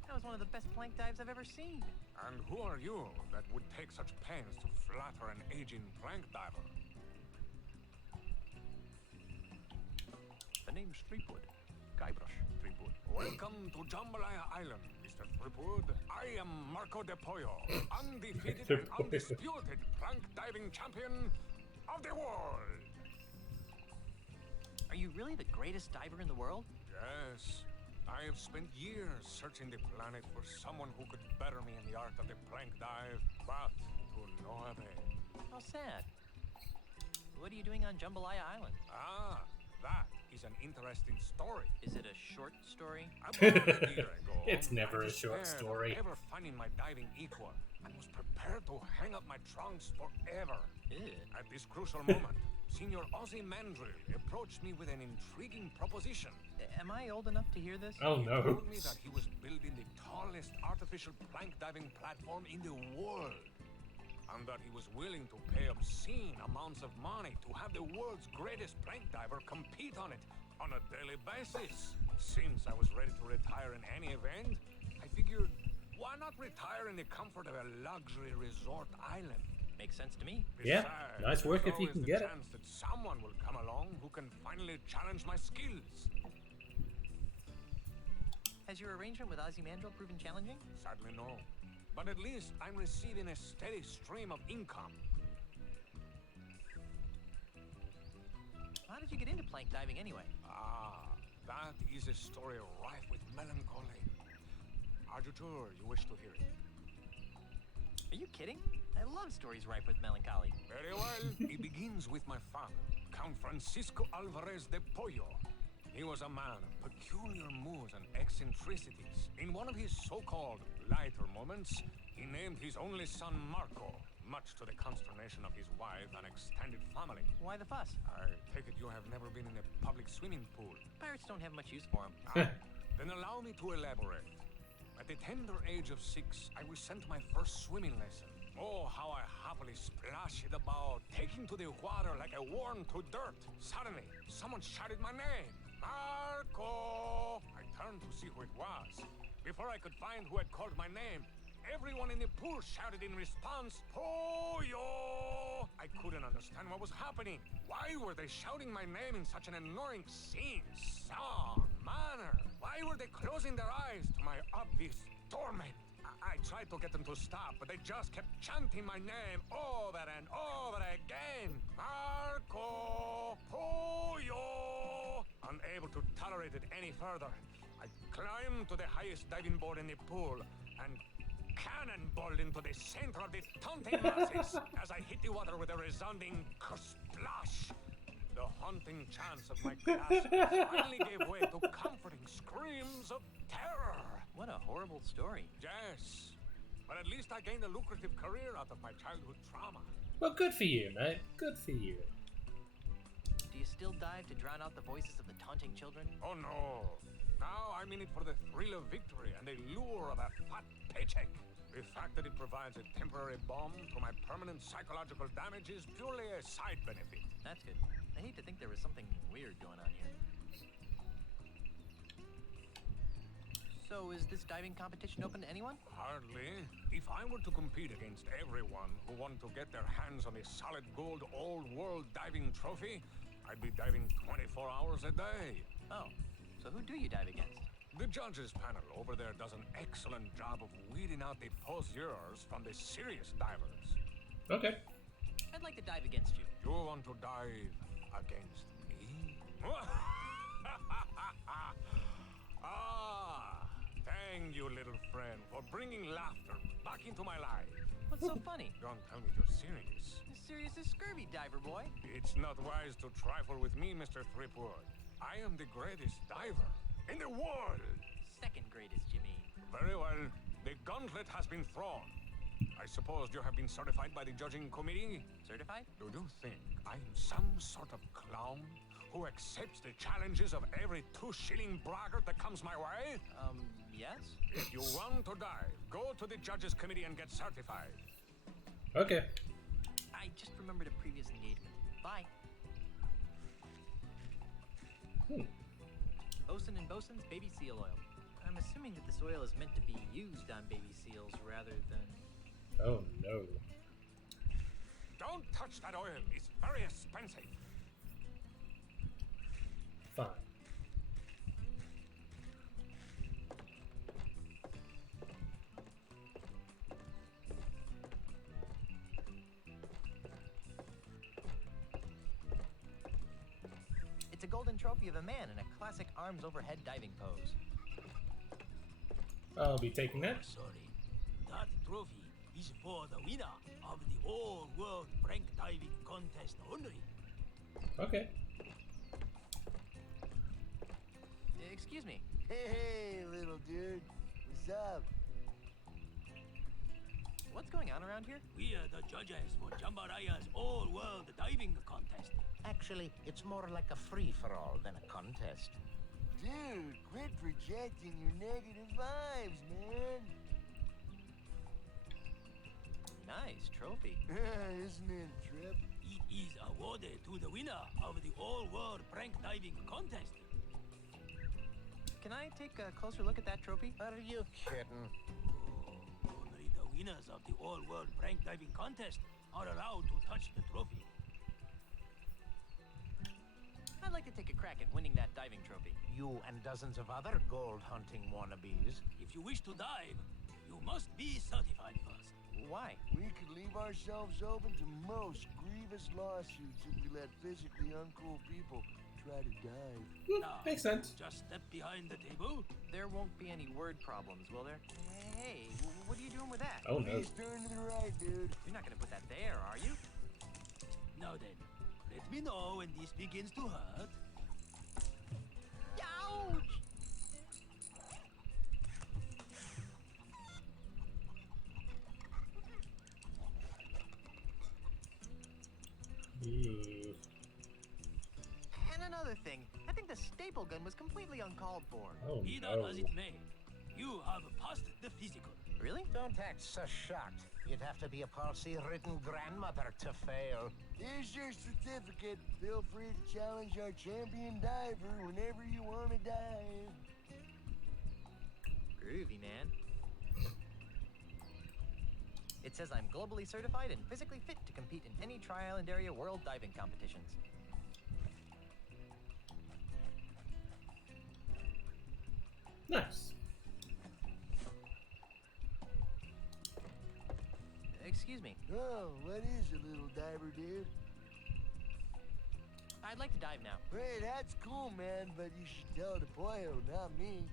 That was one of the best plank dives I've ever seen. And who are you that would take such pains to flatter an aging plank diver? The name's Threepwood. Guybrush Threepwood. Welcome to Jambalaya Island, Mr. Threepwood. I am Marco De Pollo, undefeated and undisputed plank diving champion of the world. Are you really the greatest diver in the world? Yes. I have spent years searching the planet for someone who could better me in the art of the plank dive, but to no avail. How sad. What are you doing on Jambalaya Island? Ah, that is an interesting story. Is it a short story? About a year ago, It's never I a short despaired story. of ever finding my diving equal and was prepared to hang up my trunks forever. Ew. At this crucial moment, Senior Ozymandias approached me with an intriguing proposition. Am I old enough to hear this? Oh He no. told me that he was building the tallest artificial plank diving platform in the world, and that he was willing to pay obscene amounts of money to have the world's greatest plank diver compete on it on a daily basis. Since I was ready to retire in any event, I figured, why retire in the comfort of a luxury resort island. Makes sense to me. Yeah, Besides, nice work there's if you always can the get it. chance that someone will come along who can finally challenge my skills. Has your arrangement with Ozymandias proven challenging? Sadly, no. But at least I'm receiving a steady stream of income. How did you get into plank diving anyway? Ah, that is a story rife with melancholy. Are you sure you wish to hear it? Are you kidding? I love stories rife with melancholy. Very well. It begins with my father, Count Francisco Alvarez de Pollo. He was a man of peculiar moods and eccentricities. In one of his so-called lighter moments, he named his only son Marco, much to the consternation of his wife and extended family. Why the fuss? I take it you have never been in a public swimming pool. Pirates don't have much use for them. Then allow me to elaborate. At the tender age of 6, I was sent my first swimming lesson. Oh, how I happily splashed about, taking to the water like a worm to dirt. Suddenly, someone shouted my name. Marco! I turned to see who it was. Before I could find who had called my name, everyone in the pool shouted in response, Pollo! I couldn't understand what was happening. Why were they shouting my name in such an annoying scene, song, manner? Why were they closing their eyes to my obvious torment? I tried to get them to stop, but they just kept chanting my name over and over again. Marco! Pollo! Unable to tolerate it any further, I climbed to the highest diving board in the pool and cannonballed into the center of the taunting masses as I hit the water with a resounding splash. The haunting chants of my class finally gave way to comforting screams of terror. What a horrible story. Yes, but at least I gained a lucrative career out of my childhood trauma. Well, good for you, mate. Good for you. Do you still dive to drown out the voices of the taunting children? Oh no. Now I'm in it for the thrill of victory and the lure of a fat paycheck. The fact that it provides a temporary bomb to my permanent psychological damage is purely a side benefit. That's good. I hate to think there was something weird going on here. So is this diving competition open to anyone? Hardly. If I were to compete against everyone who wanted to get their hands on the solid gold all-world diving trophy, I'd be diving 24 hours a day. Oh, so who do you dive against? The judges panel over there does an excellent job of weeding out the poseurs from the serious divers. Okay. I'd like to dive against you. You want to dive against me? Ah, thank you, little friend, for bringing laughter back into my life. What's so funny? Don't tell me you're serious. As serious as Scurvy, diver boy. It's not wise to trifle with me, Mr. Threepwood. I am the greatest diver in the world. Second greatest, you mean? Very well. The gauntlet has been thrown. I suppose you have been certified by the judging committee? Certified? Do you think I'm some sort of clown who accepts the challenges of every 2-shilling braggart that comes my way? Yes? If you want to dive, go to the judges committee and get certified. Okay. I just remembered a previous engagement. Bye. Bosun and Bosun's baby seal oil. I'm assuming that this oil is meant to be used on baby seals rather than... Oh, no. Don't touch that oil. It's very expensive. Fine. It's a golden trophy of a man in a classic arms overhead diving pose. I'll be taking that. Sorry. That trophy is for the winner of the all-world prank diving contest only. Okay. Excuse me. Hey, little dude. What's up? What's going on around here? We are the judges for Jambalaya's all-world diving contest. Actually, it's more like a free-for-all than a contest. Dude, quit projecting your negative vibes, man. Nice trophy. Isn't it a trip? It is awarded to the winner of the all-world prank diving contest. Can I take a closer look at that trophy? Are you kidding? winners of the all-world prank diving contest are allowed to touch the trophy. I'd like to take a crack at winning that diving trophy. You and dozens of other gold hunting wannabes. If you wish to dive, you must be certified first. Why? We could leave ourselves open to most grievous lawsuits if we let physically uncool people try to dive. Now, Makes sense. just step behind the table. There won't be any word problems, will there? Hey, what are you doing with that? Oh no. Please turn to the right, dude. You're not gonna put that there, are you? Now then, let me know when this begins to hurt. Ouch! Ooh. And another thing, I think the staple gun was completely uncalled for. Oh Be that as it may, you have passed the physical. Really? Don't act so shocked. You'd have to be a palsy-ridden grandmother to fail. Here's your certificate. Feel free to challenge our champion diver whenever you want to dive. Groovy, man. It says I'm globally certified and physically fit to compete in any Tri-Island Area World Diving competitions. Nice. Excuse me. Oh, what is a little diver, dude? I'd like to dive now. Hey, that's cool, man, but you should tell the Pollo, not me.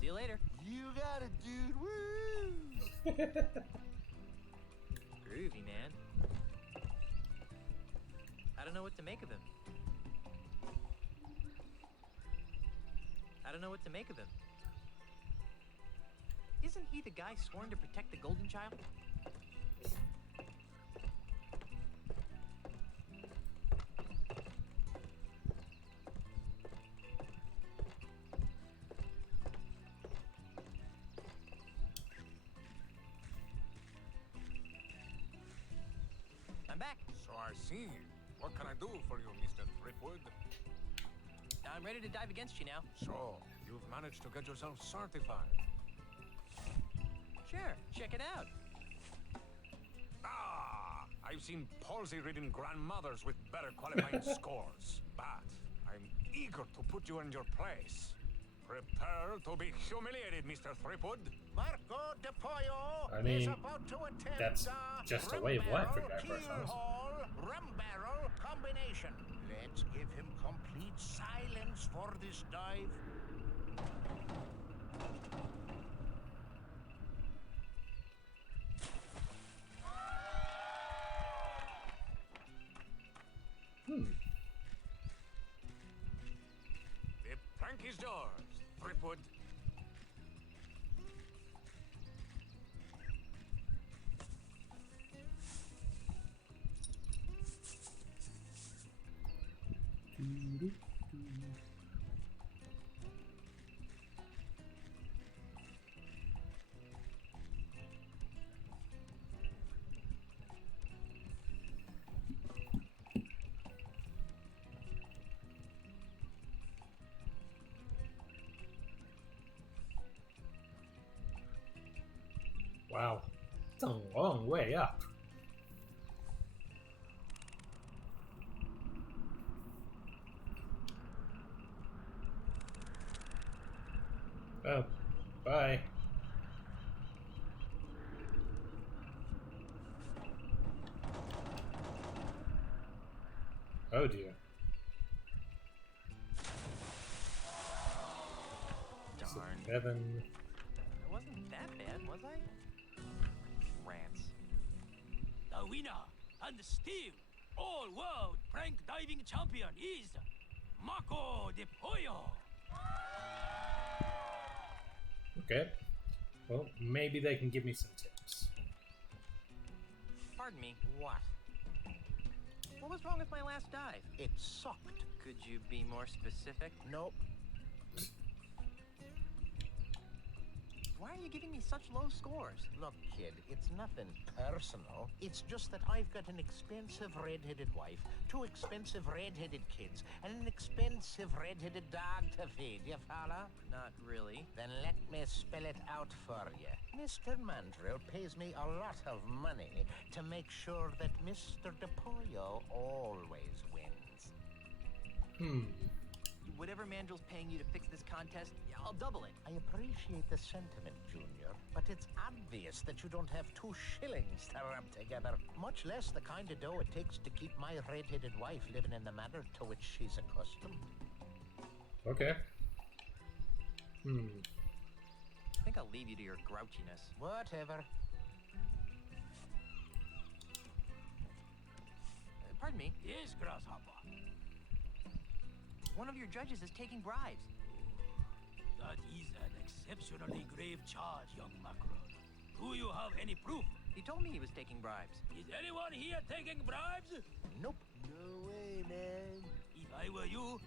See you later. You got it, dude. Woo! Groovy, man. I don't know what to make of him. I don't know what to make of him. Isn't he the guy sworn to protect the Golden Child? I'm back. So I see. What can I do for you, Mr. Threepwood? I'm ready to dive against you now. So, you've managed to get yourself certified. Sure, check it out. Ah! I've seen palsy-ridden grandmothers with better qualifying scores. But I'm eager to put you in your place. Prepare to be humiliated, Mr. Threepwood. Marco De Pollo I mean, is about to attempt that's just a way of life for guy keyhole personas. rum barrel combination. Let's give him complete silence for this dive. The plank is yours, Threepwood. Wow. It's a long way up. Oh, bye. Oh dear. Darn. Heaven. It wasn't that bad, was I? Rats. The winner and still all-world prank diving champion is Marco De Pollo. Okay. Well, maybe they can give me some tips. Pardon me. What? What was wrong with my last dive? It sucked. Could you be more specific? Nope. Why Why are you giving me such low scores? Look, kid, it's nothing personal. It's just that I've got an expensive red-headed wife, 2 expensive red-headed kids, and an expensive red-headed dog to feed. You follow? Not really. Then let me spell it out for you. Mr. Mandrill pays me a lot of money to make sure that Mr. DePollo always wins. Whatever Mandrill's paying you to fix this contest, I'll double it. I appreciate the sentiment, Junior, but it's obvious that you don't have 2 shillings to rub together, much less the kind of dough it takes to keep my red-headed wife living in the manner to which she's accustomed. Okay. I think I'll leave you to your grouchiness. Whatever. Pardon me. Yes, Grasshopper. One of your judges is taking bribes. That is an exceptionally grave charge, young Macron. Do you have any proof? He told me he was taking bribes. Is anyone here taking bribes? Nope. No way, man. If I were you,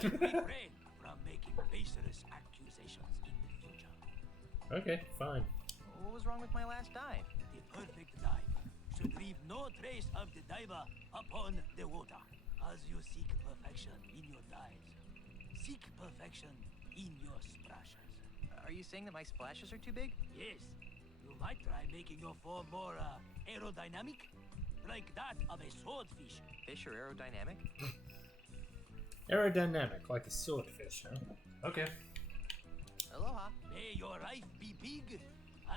I'd refrain from making baseless accusations in the future. Okay, fine. What was wrong with my last dive? The perfect dive should leave no trace of the diver upon the water. As you seek perfection in your dives, seek perfection in your splashes. Are you saying that my splashes are too big? Yes. You might try making your form more aerodynamic, like that of a swordfish. Fish are aerodynamic? Aerodynamic, like a swordfish, huh? Okay. Aloha. May your life be big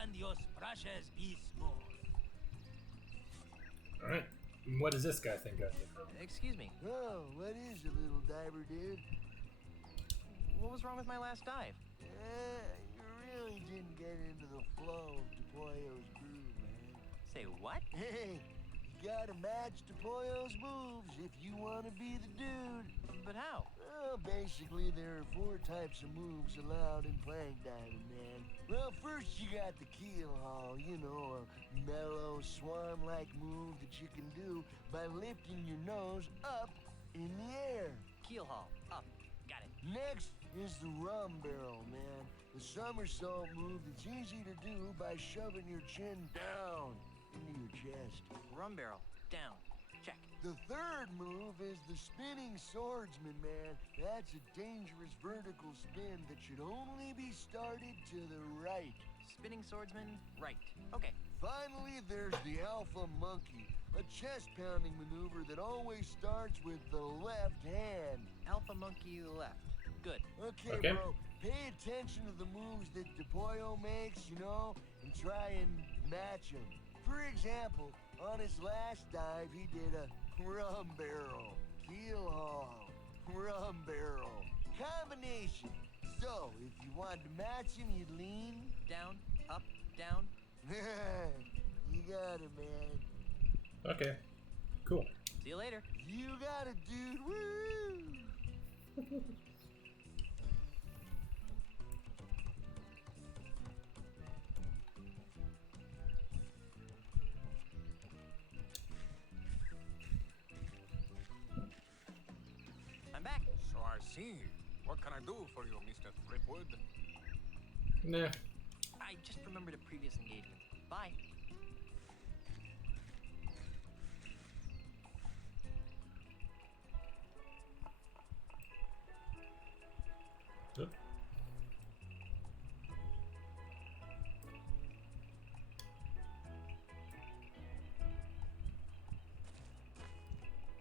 and your splashes be small. Alright. What does this guy think I did? Excuse me. Oh, what is it, little diver dude? What was wrong with my last dive? You really didn't get into the flow of DePollo's groove, man. Say what? Hey, you gotta match DePollo's moves if you want to be the dude. But how? Well, basically, there are 4 types of moves allowed in plank diving, man. Well, first you got the keel haul, you know, a mellow swan-like move that you can do by lifting your nose up in the air. Keel haul. Up. Got it. Next is the rum barrel, man. The somersault move that's easy to do by shoving your chin down into your chest. Rum barrel. Down. Check. The third move is the spinning swordsman, man. That's a dangerous vertical spin that should only be started to the right. Spinning swordsman, right. Okay. Finally, there's the alpha monkey, a chest-pounding maneuver that always starts with the left hand. Alpha monkey left. Good. Okay, bro. Pay attention to the moves that DePollo makes, you know, and try and match them. For example, on his last dive, he did a rum barrel, keel haul, rum barrel, combination. So, if you wanted to match him, you'd lean. Down, up, down. You got it, man. Okay. Cool. See you later. You got it, dude. Woo! I'm back. So I see. What can I do for you, Mr. Threepwood? Nah. I just remembered a previous engagement. Bye. Oop.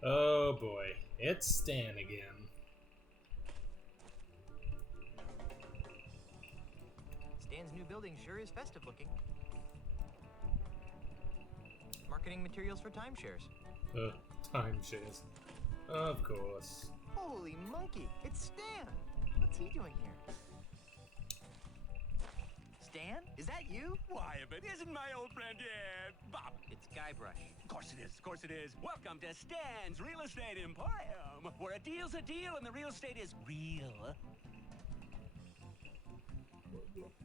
Oh boy, it's Stan again. Stan's new building sure is festive looking. Marketing materials for timeshares. Timeshares. Of course. Holy monkey, it's Stan! What's he doing here? Stan? Is that you? Why, if it isn't my old friend, Bob. It's Guybrush. Of course it is, of course it is. Welcome to Stan's Real Estate Emporium, where a deal's a deal and the real estate is real.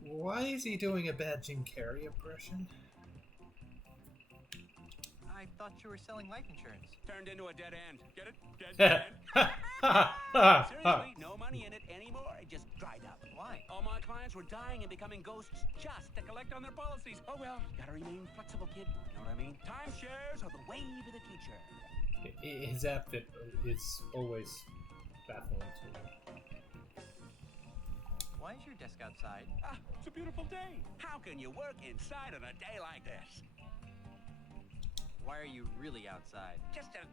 Why is he doing a bad Jim Carrey impression? I thought you were selling life insurance. Turned into a dead end. Get it? Dead end. Seriously, no money in it anymore. It just dried up. Why? All my clients were dying and becoming ghosts just to collect on their policies. Oh well, gotta remain flexible, kid. Know what I mean? Timeshares are the wave of the future. His outfit is always baffling to me. Why is your desk outside? Ah, it's a beautiful day. How can you work inside on a day like this? Why are you really outside? Just a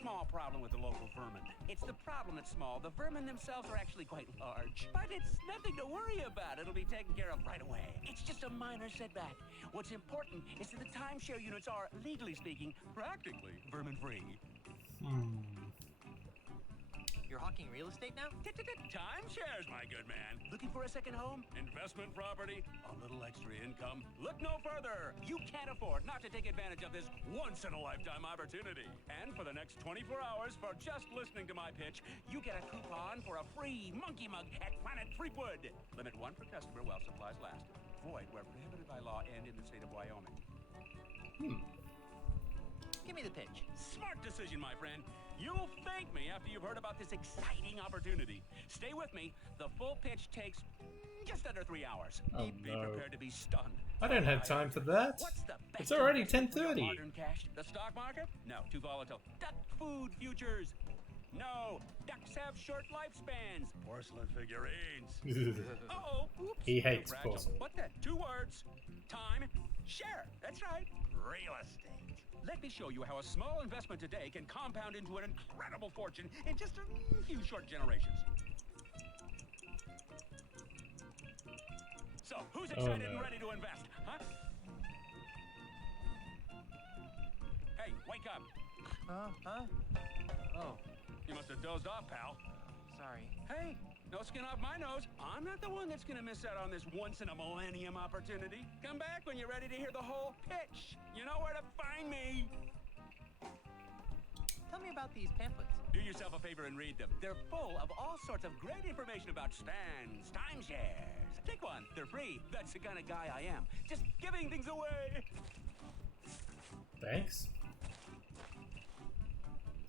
small problem with the local vermin. It's the problem that's small. The vermin themselves are actually quite large. But it's nothing to worry about. It'll be taken care of right away. It's just a minor setback. What's important is that the timeshare units are, legally speaking, practically vermin-free. You're hawking real estate now? Timeshares, my good man. Looking for a second home? Investment property? A little extra income? Look no further. You can't afford not to take advantage of this once-in-a-lifetime opportunity. And for the next 24 hours, for just listening to my pitch, you get a coupon for a free monkey mug at Planet Threepwood. Limit 1 per customer while supplies last. Void where prohibited by law and in the state of Wyoming. Give me the pitch. Smart decision, my friend. You'll thank me after you've heard about this exciting opportunity. Stay with me. The full pitch takes just under 3 hours. Oh, Be no. prepared to be stunned. I don't have time for that. What's the best It's already investment for your 10:30. hard-earned cash? The stock market? No, too volatile. Duck food futures? No, ducks have short lifespans. Porcelain figurines. Uh-oh, oops. He hates Too fragile. porcelain. What the? 2 words. Time. Share. That's right. Real estate. Let me show you how a small investment today can compound into an incredible fortune in just a few short generations. So, who's excited and ready to invest, huh? Hey, wake up. Huh? Oh, You must have dozed off, pal. sorry. Hey, no skin off my nose. I'm not the one that's gonna miss out on this once-in-a-millennium opportunity. Come back when you're ready to hear the whole pitch. You know where to find me. Tell me about these pamphlets. Do yourself a favor and read them. They're full of all sorts of great information about stands, timeshares. Take one. They're free. That's the kind of guy I am. Just giving things away. Thanks.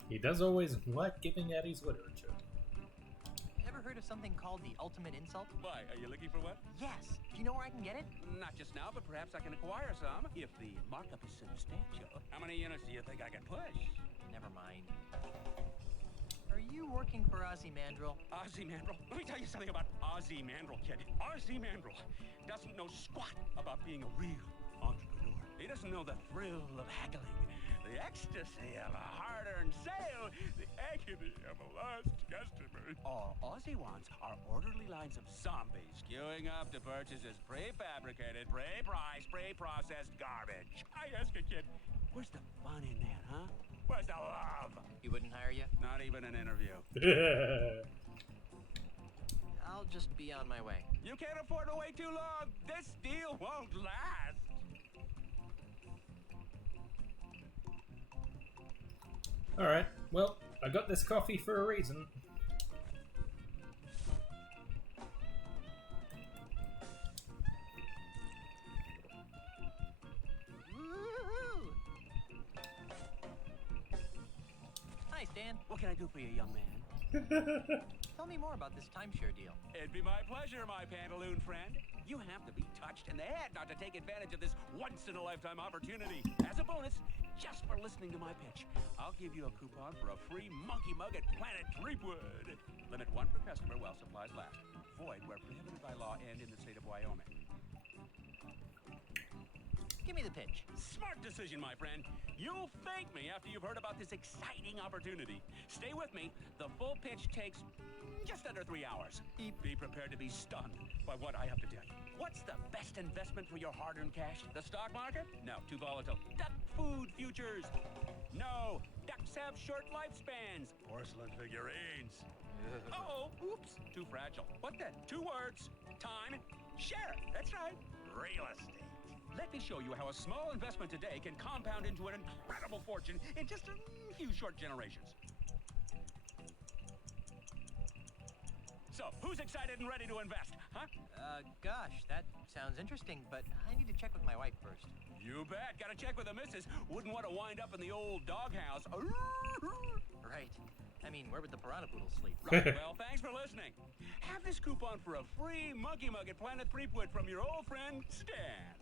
He does always like giving out his literature. Ever heard of something called the ultimate insult? Why, are you looking for what? Yes. Do you know where I can get it? Not just now, but perhaps I can acquire some if the markup is substantial. How many units do you think I can push? Never mind. Are you working for Ozymandias? Ozymandias? Let me tell you something about Ozymandias, kid. Ozymandias doesn't know squat about being a real entrepreneur. He doesn't know the thrill of haggling, the ecstasy of a hard-earned sale, the agony of a lost customer. All Ozzy wants are orderly lines of zombies queuing up to purchase his prefabricated, pre-priced, pre-processed garbage. I ask you, kid, where's the fun in that, huh? Where's the love? He wouldn't hire you? Not even an interview. I'll just be on my way. You can't afford to wait too long. This deal won't last. Alright, well, I got this coffee for a reason. Woohoo! Hi, Stan. What can I do for you, young man? Tell me more about this timeshare deal. It'd be my pleasure, my pantaloon friend. You have to be touched in the head not to take advantage of this once-in-a-lifetime opportunity. As a bonus, just for listening to my pitch, I'll give you a coupon for a free monkey mug at Planet Threepwood. Limit 1 per customer while supplies last. Void where prohibited by law and in the state of Wyoming. Give me the pitch. Smart decision, my friend. You'll thank me after you've heard about this exciting opportunity. Stay with me. The full pitch takes just under 3 hours. Be prepared to be stunned by what I have to tell you. What's the best investment for your hard-earned cash? The stock market? No, too volatile. Duck food futures? No, ducks have short lifespans. Porcelain figurines. Uh-oh, oops, too fragile. What then? 2 words. Time. Share. That's right. Real estate. Let me show you how a small investment today can compound into an incredible fortune in just a few short generations. So, who's excited and ready to invest, huh? Gosh, that sounds interesting, but I need to check with my wife first. You bet. Gotta check with the missus. Wouldn't want to wind up in the old doghouse. Right. I mean, where would the piranha poodle sleep? Right. Well, thanks for listening. Have this coupon for a free monkey mug at Planet Threepwood from your old friend, Stan.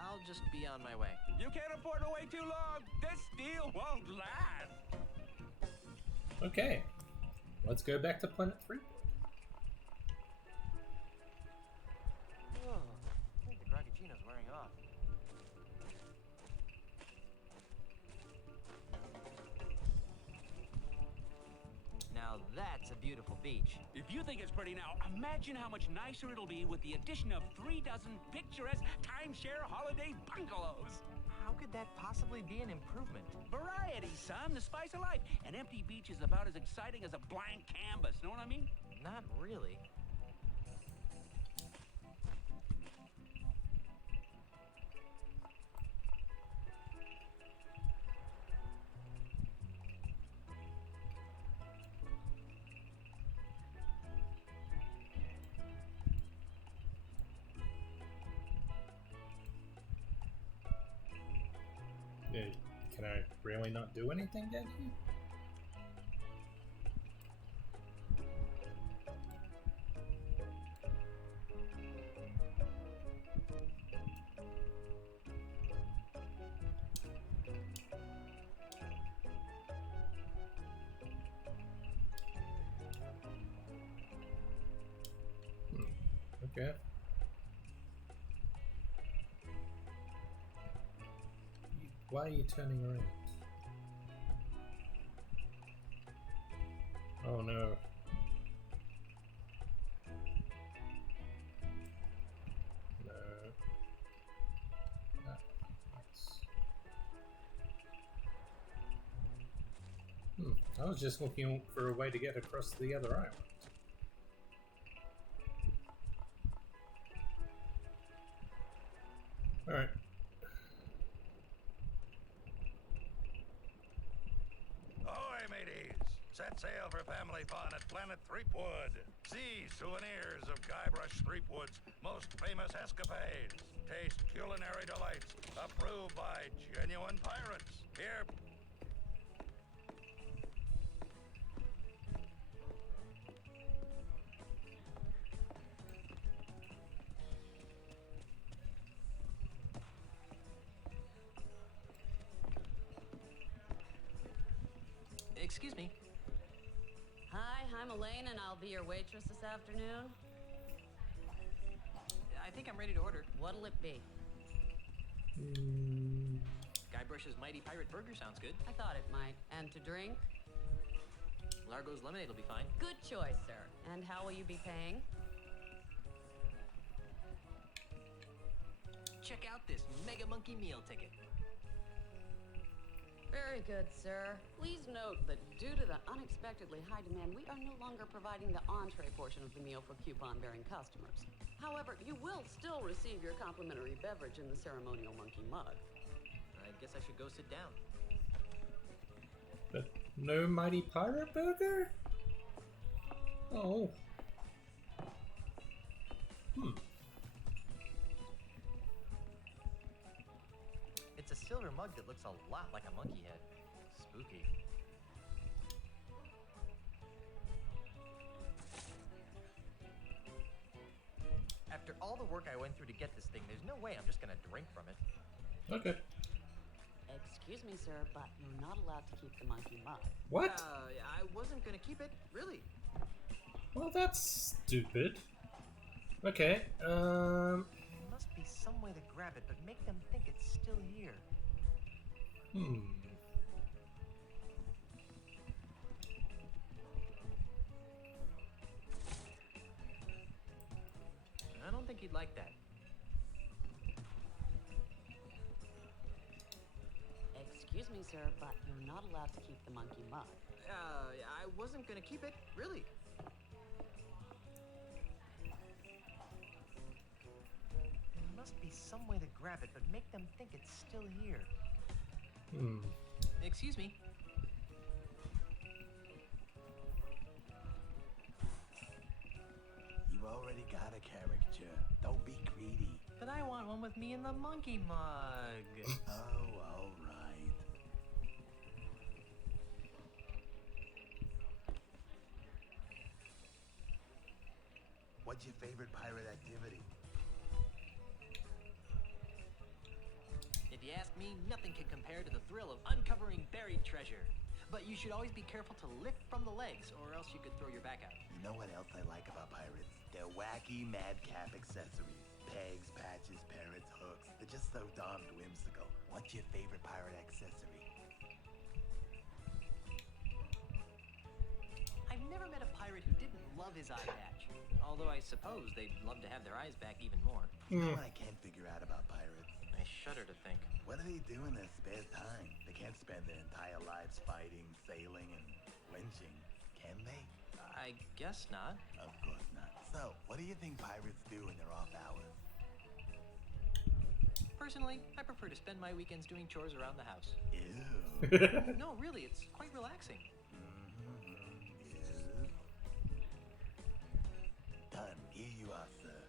I'll just be on my way. You can't afford to wait too long. This deal won't last. Okay, let's go back to Planet 3. Oh, I think the Gragachino's wearing off. Now that's a beautiful beach. If you think it's pretty now, imagine how much nicer it'll be with the addition of 36 picturesque timeshare holiday bungalows. How could that possibly be an improvement? Variety, son, the spice of life. An empty beach is about as exciting as a blank canvas, know what I mean? Not really. Can I really not do anything down here? Okay. Why are you turning around? Oh no. No. I was just looking for a way to get across the other island. Alright. Ahoy, mateys! Set sail for family fun at Planet Threepwood. See souvenirs of Guybrush Threepwood's most famous escapades. Taste culinary delights approved by genuine pirates. Here. Excuse me. Hi, I'm Elaine, and I'll be your waitress this afternoon. I think I'm ready to order. What'll it be? Guybrush's Mighty Pirate Burger sounds good. I thought it might. And to drink? Largo's lemonade will be fine. Good choice, sir. And how will you be paying? Check out this Mega Monkey meal ticket. Very good, sir. Please note that due to the unexpectedly high demand, we are no longer providing the entree portion of the meal for coupon-bearing customers. However, you will still receive your complimentary beverage in the ceremonial monkey mug. I guess I should go sit down. But no Mighty Pirate Burger? Oh. It's a silver mug that looks a lot like a monkey head. Spooky. After all the work I went through to get this thing, there's no way I'm just gonna drink from it. Okay. Excuse me, sir, but you're not allowed to keep the monkey mug. What? I wasn't gonna keep it, really. Well, that's stupid. Okay, There must be some way to grab it, but make them think it's still here. I don't think he'd like that. Excuse me, sir, but you're not allowed to keep the monkey mug. I wasn't gonna keep it, really. must be some way to grab it, but make them think it's still here. Excuse me. You already got a caricature. Don't be greedy. But I want one with me in the monkey mug. Oh, all right. What's your favorite pirate activity? If you ask me, nothing can compare to the thrill of uncovering buried treasure. But you should always be careful to lift from the legs, or else you could throw your back out. You know what else I like about pirates? Their wacky madcap accessories. Pegs, patches, parrots, hooks. They're just so darned whimsical. What's your favorite pirate accessory? I've never met a pirate who didn't love his eye patch. Although I suppose they'd love to have their eyes back even more. You know what I can't figure out about pirates? I shudder to think. What do they do in their spare time? They can't spend their entire lives fighting, sailing, and lynching, can they? I guess not. Of course not. So, what do you think pirates do in their off hours? Personally, I prefer to spend my weekends doing chores around the house. Ew. No, really, it's quite relaxing. Yes. Done. Here you are, sir.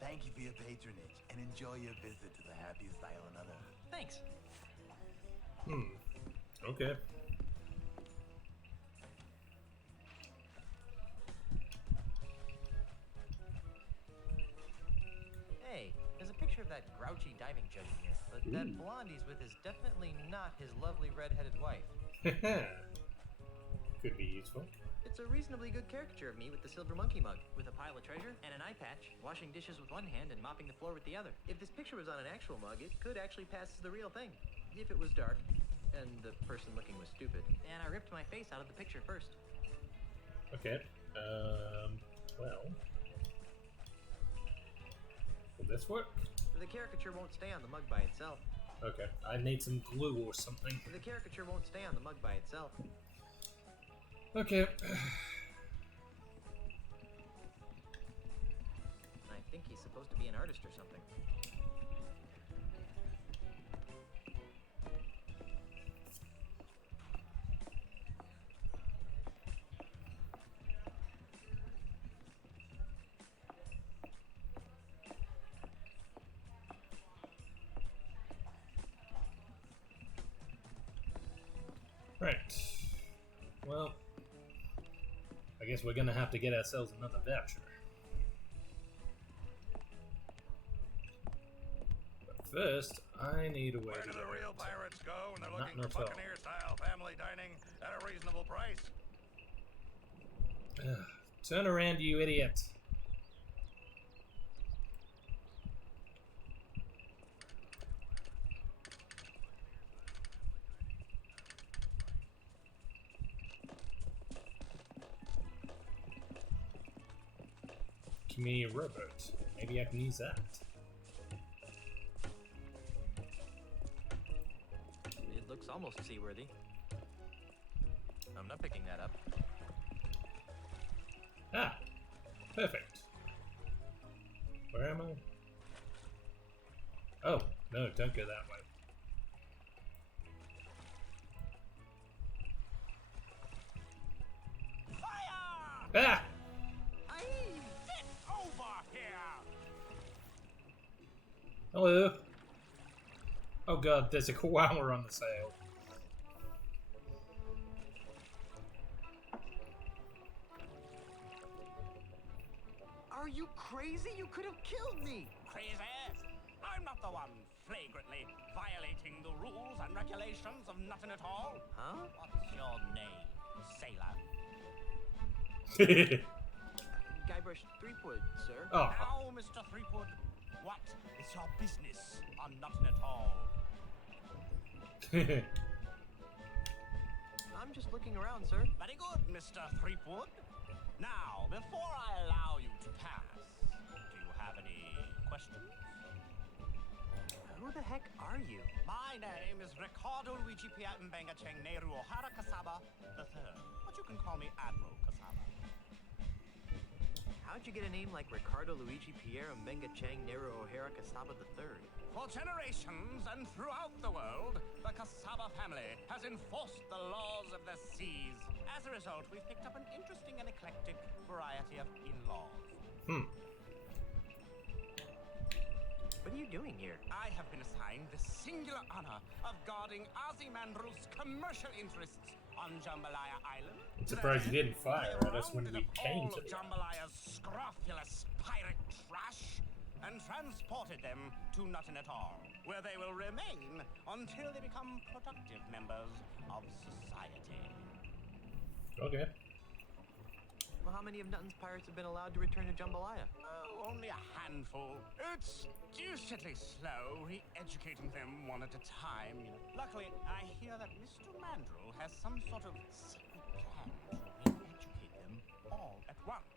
Thank you for your patronage, and enjoy your visit to the happiest island on Earth. Thanks. Okay. Hey, there's a picture of that grouchy diving judge in here, but that blonde he's with is definitely not his lovely red-headed wife. Could be useful. It's a reasonably good caricature of me with the silver monkey mug, with a pile of treasure and an eye patch, washing dishes with one hand and mopping the floor with the other. If this picture was on an actual mug, it could actually pass as the real thing. If it was dark, and the person looking was stupid. And I ripped my face out of the picture first. Okay. Well. Will this work? The caricature won't stay on the mug by itself. Okay. I need some glue or something. The caricature won't stay on the mug by itself. Okay. I think he's supposed to be an artist or something. Right. Well, I guess we're gonna have to get ourselves another voucher. But first, I need a way Where to do the real pirates go when they're looking Not for enough Buccaneer-style family dining at a reasonable price? Turn around, you idiot. Give me a rowboat. Maybe I can use that. It looks almost seaworthy. I'm not picking that up. Ah! Perfect. Where am I? Oh, no, don't go that way. Ah! Get over here! Hello. Oh god, there's a koala on the sail. Are you crazy? You could have killed me! Crazy? I'm not the one flagrantly violating the rules and regulations of nothing at all. Huh? What's your name, sailor? Guybrush Threepwood, sir. Oh. Now, Mr. Threepwood, what is your business on nothing at all? I'm just looking around, sir. Very good, Mr. Threepwood. Now, before I allow you to pass, do you have any questions? Who the heck are you? My name is Ricardo Luigi Piattenbenga Cheng Nehru O'Hara Kasaba III, but you can call me Admiral Kasaba. How'd you get a name like Ricardo Luigi Pierre Mbenga Chang Nero O'Hara Kasaba III? For generations and throughout the world, the Kasaba family has enforced the laws of the seas. As a result, we've picked up an interesting and eclectic variety of in-laws. What are you doing here? I have been assigned the singular honor of guarding Ozymandias's commercial interests on Jambalaya Island. I'm surprised you didn't fire at us when we came to the Jambalaya's scrofulous pirate trash and transported them to Nutinator, where they will remain until they become productive members of society. Okay. Well, how many of Nutton's pirates have been allowed to return to Jambalaya? Oh, only a handful. It's deucedly slow, re-educating them one at a time. Luckily, I hear that Mr. Mandrill has some sort of secret plan to re-educate them all at once.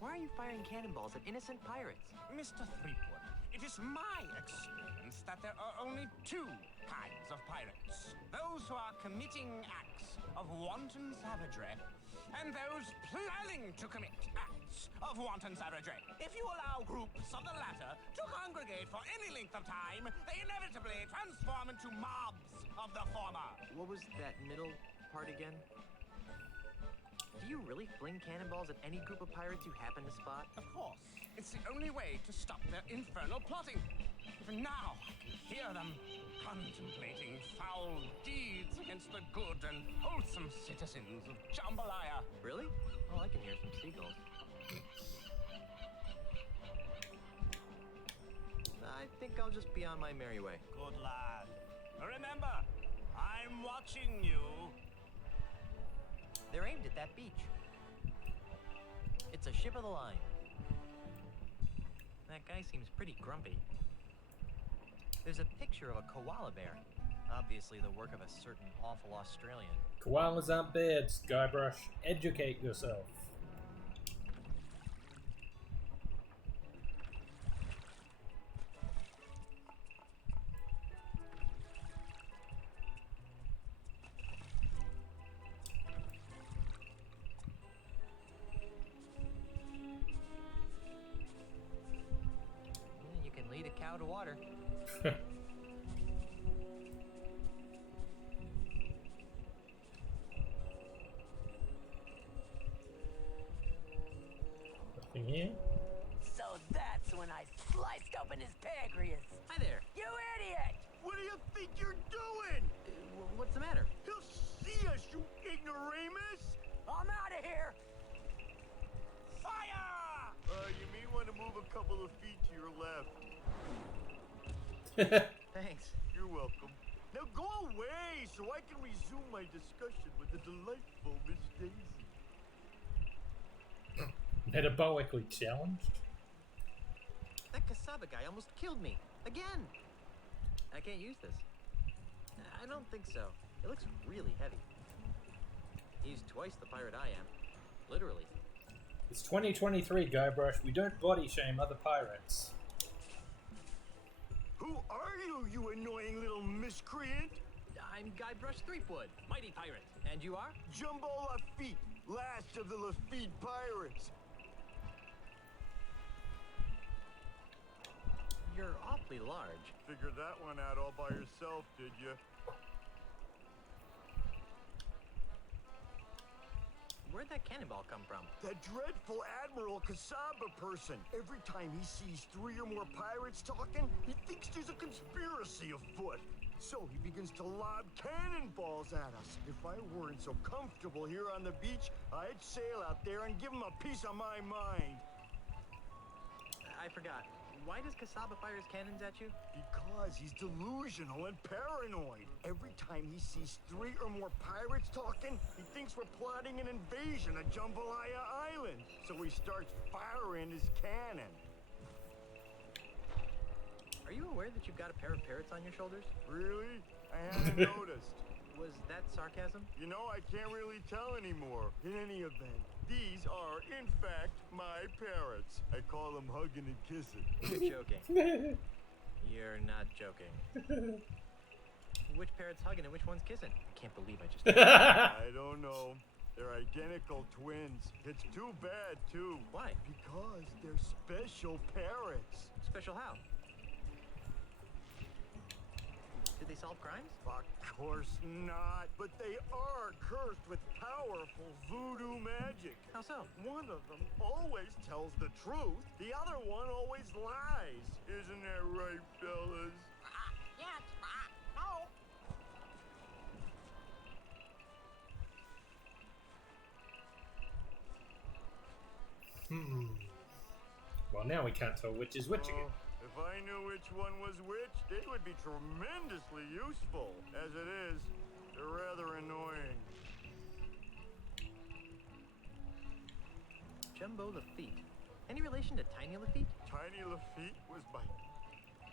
Why are you firing cannonballs at innocent pirates? Mr. Threepwood, it is my experience that there are only two kinds of pirates. Those who are committing acts of wanton savagery, and those planning to commit acts of wanton savagery. If you allow groups of the latter to congregate for any length of time, they inevitably transform into mobs of the former. What was that middle part again? Do you really fling cannonballs at any group of pirates you happen to spot? Of course. It's the only way to stop their infernal plotting. Even now, I can hear them contemplating foul deeds against the good and wholesome citizens of Jambalaya. Really? Oh, I can hear some seagulls. I think I'll just be on my merry way. Good lad. Remember, I'm watching you. They're aimed at that beach. It's a ship of the line. That guy seems pretty grumpy. There's a picture of a koala bear. Obviously the work of a certain awful Australian. Koalas aren't bad, Skybrush. Educate yourself. You can lead a cow to water. Nothing here? So that's when I sliced open his pancreas. Hi there. You idiot! What do you think you're doing? What's the matter? He'll see us, you ignoramus! I'm out of here! Fire! You may want to move a couple of feet to your left. Thanks. You're welcome. Now go away so I can resume my discussion with the delightful Miss Daisy. Metabolically challenged? That Kasaba guy almost killed me. Again! I can't use this. I don't think so. It looks really heavy. He's twice the pirate I am. Literally. It's 2023, Guybrush. We don't body shame other pirates. Who are you, you annoying little miscreant? I'm Guybrush Threepwood, mighty pirate. And you are? Jumbo Lafitte, last of the Lafitte pirates. You're awfully large. Figured that one out all by yourself, did you? Where'd that cannonball come from? That dreadful Admiral Kasaba person. Every time he sees 3 or more pirates talking, he thinks there's a conspiracy afoot. So he begins to lob cannonballs at us. If I weren't so comfortable here on the beach, I'd sail out there and give him a piece of my mind. I forgot. Why does Kasaba fire his cannons at you? Because he's delusional and paranoid. Every time he sees 3 or more pirates talking, he thinks we're plotting an invasion of Jambalaya Island. So he starts firing his cannon. Are you aware that you've got a pair of parrots on your shoulders? Really? I haven't noticed. Was that sarcasm? You know, I can't really tell anymore. In any event, these are, in fact, my parrots. I call them hugging and kissing. You're joking. You're not joking. Which parrot's hugging and which one's kissing? I can't believe I just... I don't know. They're identical twins. It's too bad, too. Why? Because they're special parrots. Special how? Did they solve crimes? Of course not. But they are cursed with powerful voodoo magic. How so? One of them always tells the truth. The other one always lies. Isn't that right, fellas? Yes. No. Well, now we can't tell which is which again. If I knew which one was which, they would be tremendously useful. As it is, they're rather annoying. Jumbo Lafitte. Any relation to Tiny Lafitte? Tiny Lafitte was my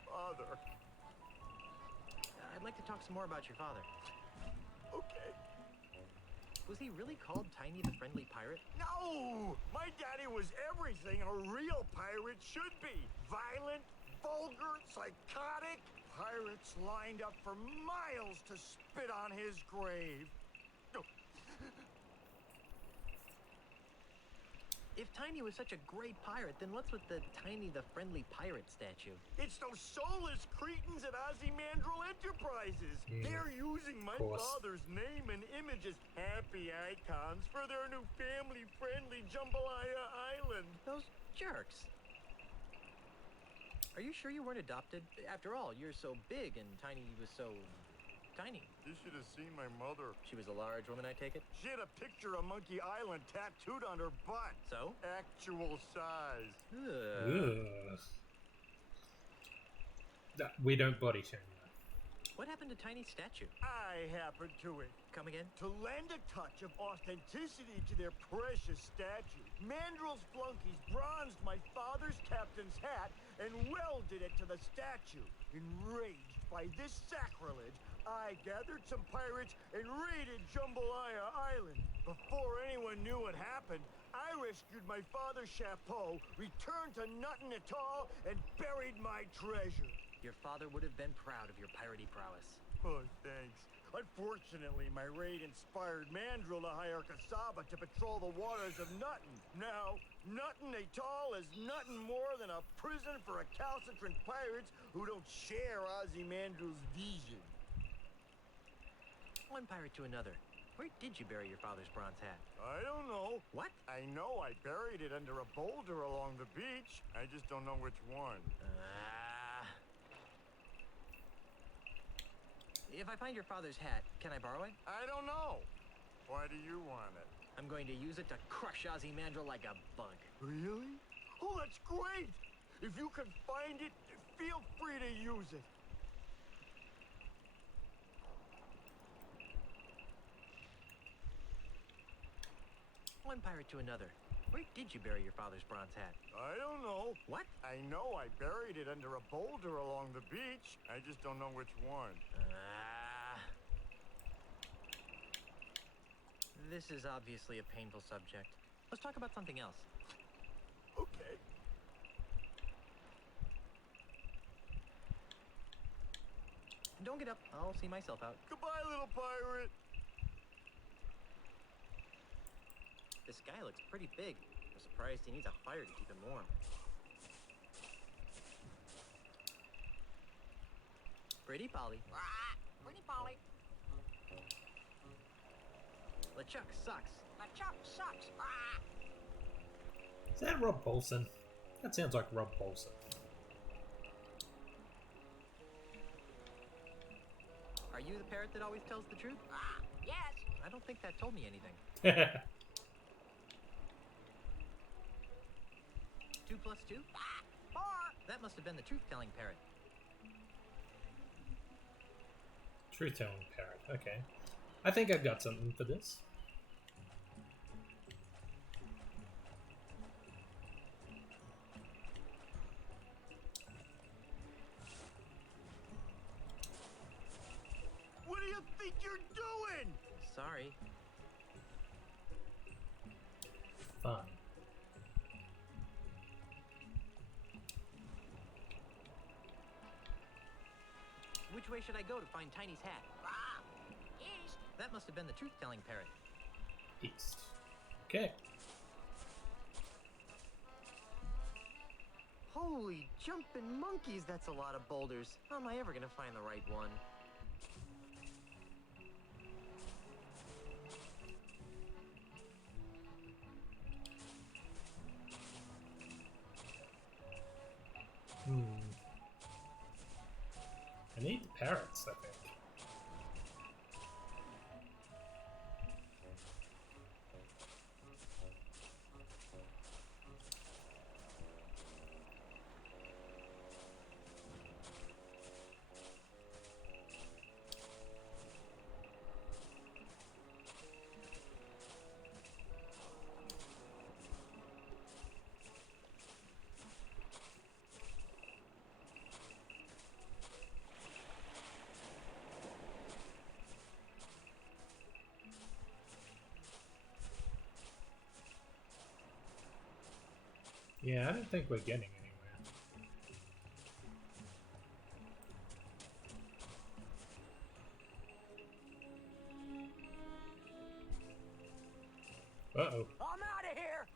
father. I'd like to talk some more about your father. Okay. Was he really called Tiny the Friendly Pirate? No! My daddy was everything a real pirate should be. Violent, vulgar, psychotic. Pirates lined up for miles to spit on his grave. If Tiny was such a great pirate, then what's with the Tiny the Friendly Pirate statue? It's those soulless cretins at Ozymandial Enterprises. They're using my father's name and image as happy icons for their new family-friendly Jambalaya Island. Those jerks. Are you sure you weren't adopted? After all, you're so big and Tiny was so... tiny. You should have seen my mother. She was a large woman, I take it? She had a picture of Monkey Island tattooed on her butt. So? Actual size. We don't body shame that. What happened to Tiny's statue? I happened to it. Come again? To lend a touch of authenticity to their precious statue, Mandrill's flunkies bronzed my father's captain's hat and welded it to the statue. Enraged by this sacrilege, I gathered some pirates and raided Jambalaya Island. Before anyone knew what happened, I rescued my father's chapeau, returned to Nuttin Atoll, and buried my treasure. Your father would have been proud of your piratey prowess. Oh, thanks. Unfortunately, my raid inspired Mandrill to hire Kasaba to patrol the waters of Nuttin. Now, Nuttin Atoll is nothing more than a prison for recalcitrant pirates who don't share Ozymandial's vision. One pirate to another. Where did you bury your father's bronze hat? I don't know. What? I know I buried it under a boulder along the beach. I just don't know which one. If I find your father's hat, can I borrow it? I don't know. Why do you want it? I'm going to use it to crush Ozymandial like a bug. Really? Oh, that's great! If you can find it, feel free to use it. One pirate to another. Where did you bury your father's bronze hat? I don't know. What? I know I buried it under a boulder along the beach. I just don't know which one. This is obviously a painful subject. Let's talk about something else. Okay. Don't get up. I'll see myself out. Goodbye, little pirate. This guy looks pretty big. I'm surprised he needs a fire to keep him warm. Pretty Polly. Pretty Polly. LeChuck sucks. LeChuck sucks. Is that Rob Paulson? That sounds like Rob Paulson. Are you the parrot that always tells the truth? Yes. I don't think that told me anything. 2 plus 2? 4. That must have been the truth-telling parrot. Truth-telling parrot, okay. I think I've got something for this. What do you think you're doing? Sorry. Fine. Which way should I go to find Tiny's hat? East. That must have been the truth-telling parrot. East. Okay. Holy jumping monkeys, that's a lot of boulders. How am I ever gonna find the right one? I need the parrots, I think. Yeah, I don't think we're getting anywhere. Uh-oh. I'm out of here!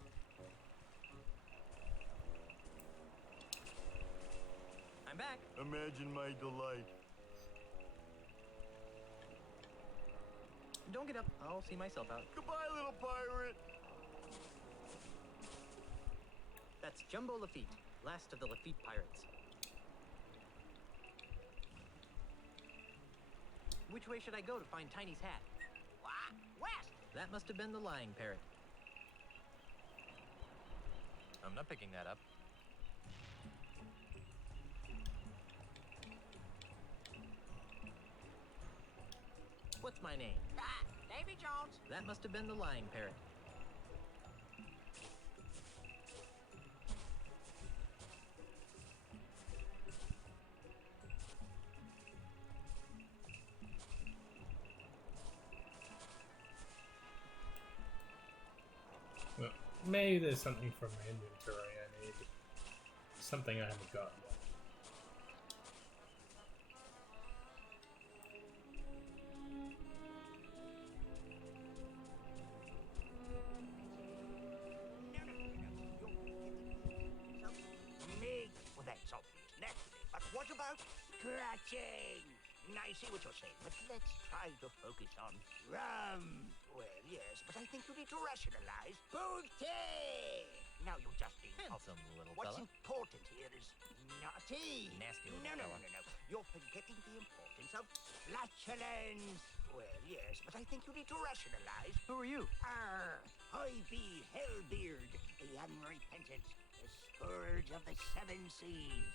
I'm back. Imagine my delight. Don't get up. I'll see myself out. Goodbye, little pirate. That's Jumbo Lafitte, last of the Lafitte pirates. Which way should I go to find Tiny's hat? West. That must have been the lying parrot. I'm not picking that up. What's my name? Davy Jones. That must have been the lying parrot. Well, maybe there's something from my inventory I need. Something I haven't got yet. Me? Well, that's obvious, naturally. But what about scratching? I see what you're saying, but let's try to focus on rum. Well, yes, but I think you need to rationalize. Booty! Now you're just being Handsome little What's fella. important here is not tea. Nasty little no, fella. no. You're forgetting the importance of flatulence. Well, yes, but I think you need to rationalize. Who are you? I be Hellbeard, the unrepentant, the scourge of the seven seas.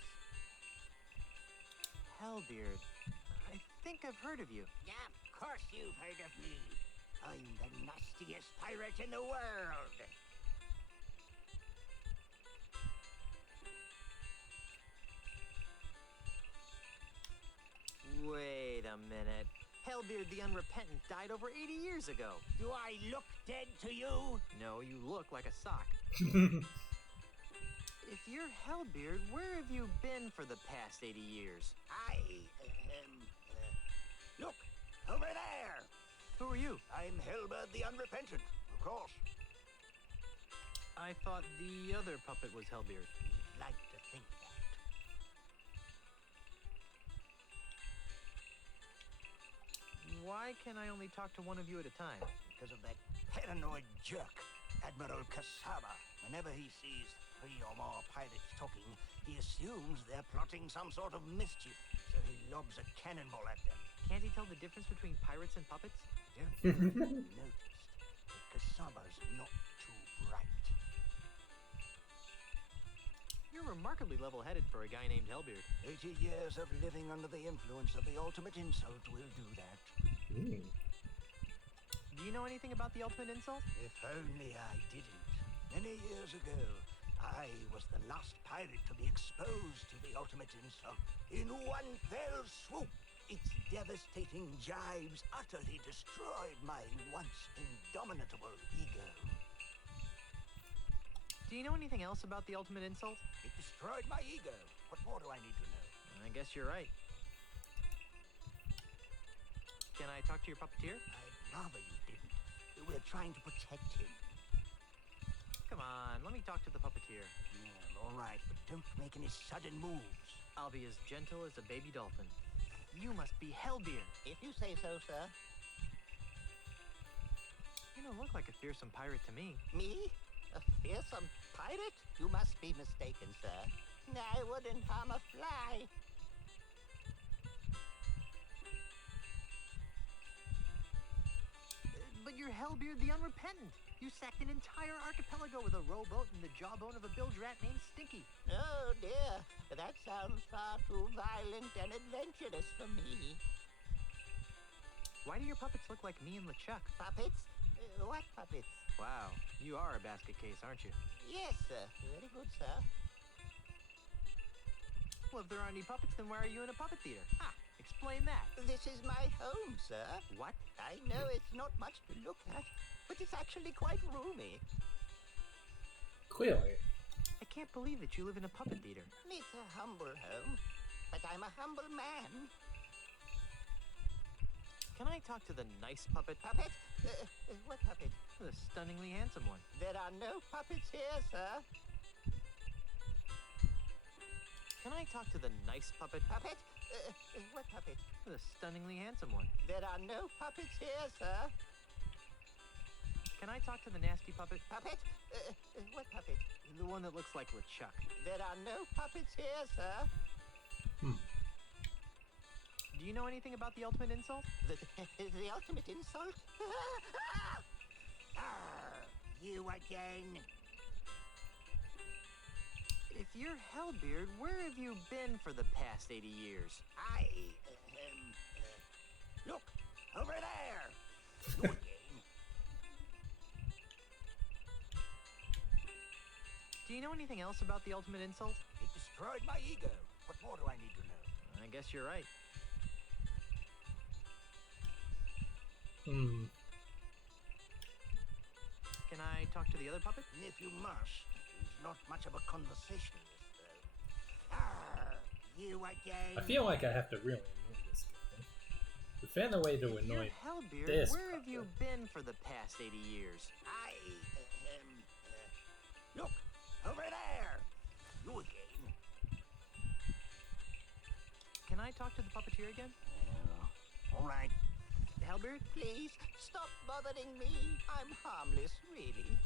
Hellbeard. I think I've heard of you. Yeah, of course you've heard of me. I'm the nastiest pirate in the world. Wait a minute. Hellbeard the Unrepentant died over 80 years ago. Do I look dead to you? No, you look like a sock. If you're Hellbeard, where have you been for the past 80 years? Look, over there. Who are you? I'm Hellbeard the Unrepentant, of course. I thought the other puppet was Hellbeard. Like to think that. Why can I only talk to one of you at a time? Because of that paranoid jerk, Admiral Cassava. Whenever he sees 3 or more pirates talking, he assumes they're plotting some sort of mischief, so he lobs a cannonball at them. Can't he tell the difference between pirates and puppets? Noticed that Cassava's not too bright. You're remarkably level-headed for a guy named Hellbeard. 80 years of living under the influence of the ultimate insult will do that. Do you know anything about the ultimate insult? If only I didn't. Many years ago, I was the last pirate to be exposed to the ultimate insult. In one fell swoop, Its devastating jibes utterly destroyed my once indomitable ego. Do you know anything else about the ultimate insult? It destroyed my ego. What more do I need to know? I guess you're right. Can I talk to your puppeteer? I'd rather you didn't. We're trying to protect him. Come on, let me talk to the puppeteer. Yeah, all right, but don't make any sudden moves. I'll be as gentle as a baby dolphin. You must be Hellbeard. If you say so, sir. You don't look like a fearsome pirate to me. Me? A fearsome pirate? You must be mistaken, sir. I wouldn't harm a fly. But you're Hellbeard the Unrepentant. You sacked an entire archipelago with a rowboat and the jawbone of a bilge rat named Stinky. Oh, dear. That sounds far too violent and adventurous for me. Why do your puppets look like me and LeChuck? Puppets? What puppets? Wow, you are a basket case, aren't you? Yes, sir. Very good, sir. Well, if there aren't any puppets, then why are you in a puppet theater? Ha! Explain that. This is my home, sir. What? I know it's not much to look at, but it's actually quite roomy. Clearly. I can't believe that you live in a puppet theater. It's a humble home, but I'm a humble man. Can I talk to the nice puppet? Puppet? What puppet? The stunningly handsome one. There are no puppets here, sir. Can I talk to the nice puppet? Puppet? What puppet? The stunningly handsome one. There are no puppets here, sir. Can I talk to the nasty puppet? Puppet? What puppet? The one that looks like LeChuck. There are no puppets here, sir. Do you know anything about the ultimate insult? The ultimate insult? You again? If you're Hellbeard, where have you been for the past 80 years? Look, over there! You again? Do you know anything else about the ultimate insult? It destroyed my ego. What more do I need to know? I guess you're right. Can I talk to the other puppet? If you must. He's not much of a conversationalist, though. You again? I feel like I have to really annoy this guy. We found a way to annoy Hellbeard, this where have puppet. you been for the past 80 years? Look, over there! You again? Can I talk to the puppeteer again? All right. Hellbeard? Please, stop bothering me. I'm harmless, really.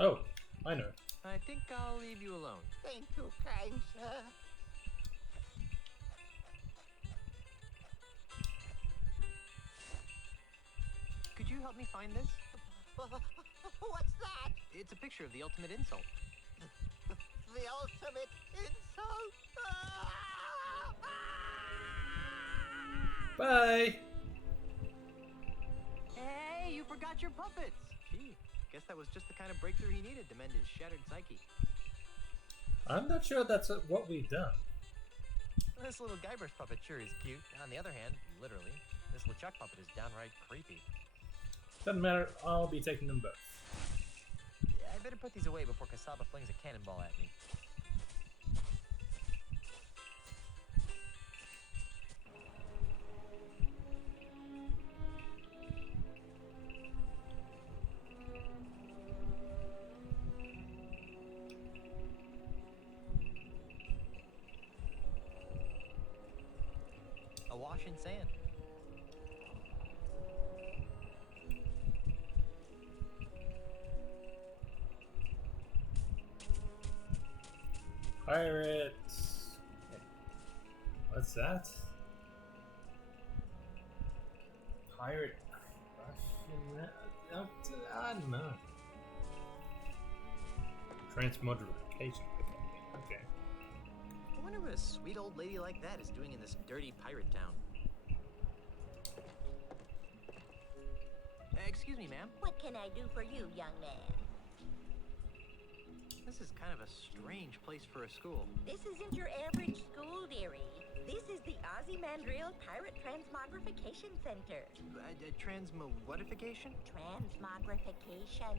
Oh, I know. I think I'll leave you alone. Thank you, kind sir. Could you help me find this? What's that? It's a picture of the ultimate insult. The ultimate insult? Bye! Hey, you forgot your puppets! Gee, guess that was just the kind of breakthrough he needed to mend his shattered psyche. I'm not sure that's what we've done. This little Guybrush puppet sure is cute. On the other hand, literally, this LeChuck puppet is downright creepy. Doesn't matter, I'll be taking them both. I better put these away before Kasaba flings a cannonball at me. Awash in sand. Pirates! What's that? Pirate Russian? I don't know. Transmogrification. Okay. I wonder what a sweet old lady like that is doing in this dirty pirate town. Excuse me, ma'am. What can I do for you, young man? This is kind of a strange place for a school. This isn't your average school, dearie. This is the Ozymandias Pirate Transmogrification Center. Transmogrification? Transmogrification.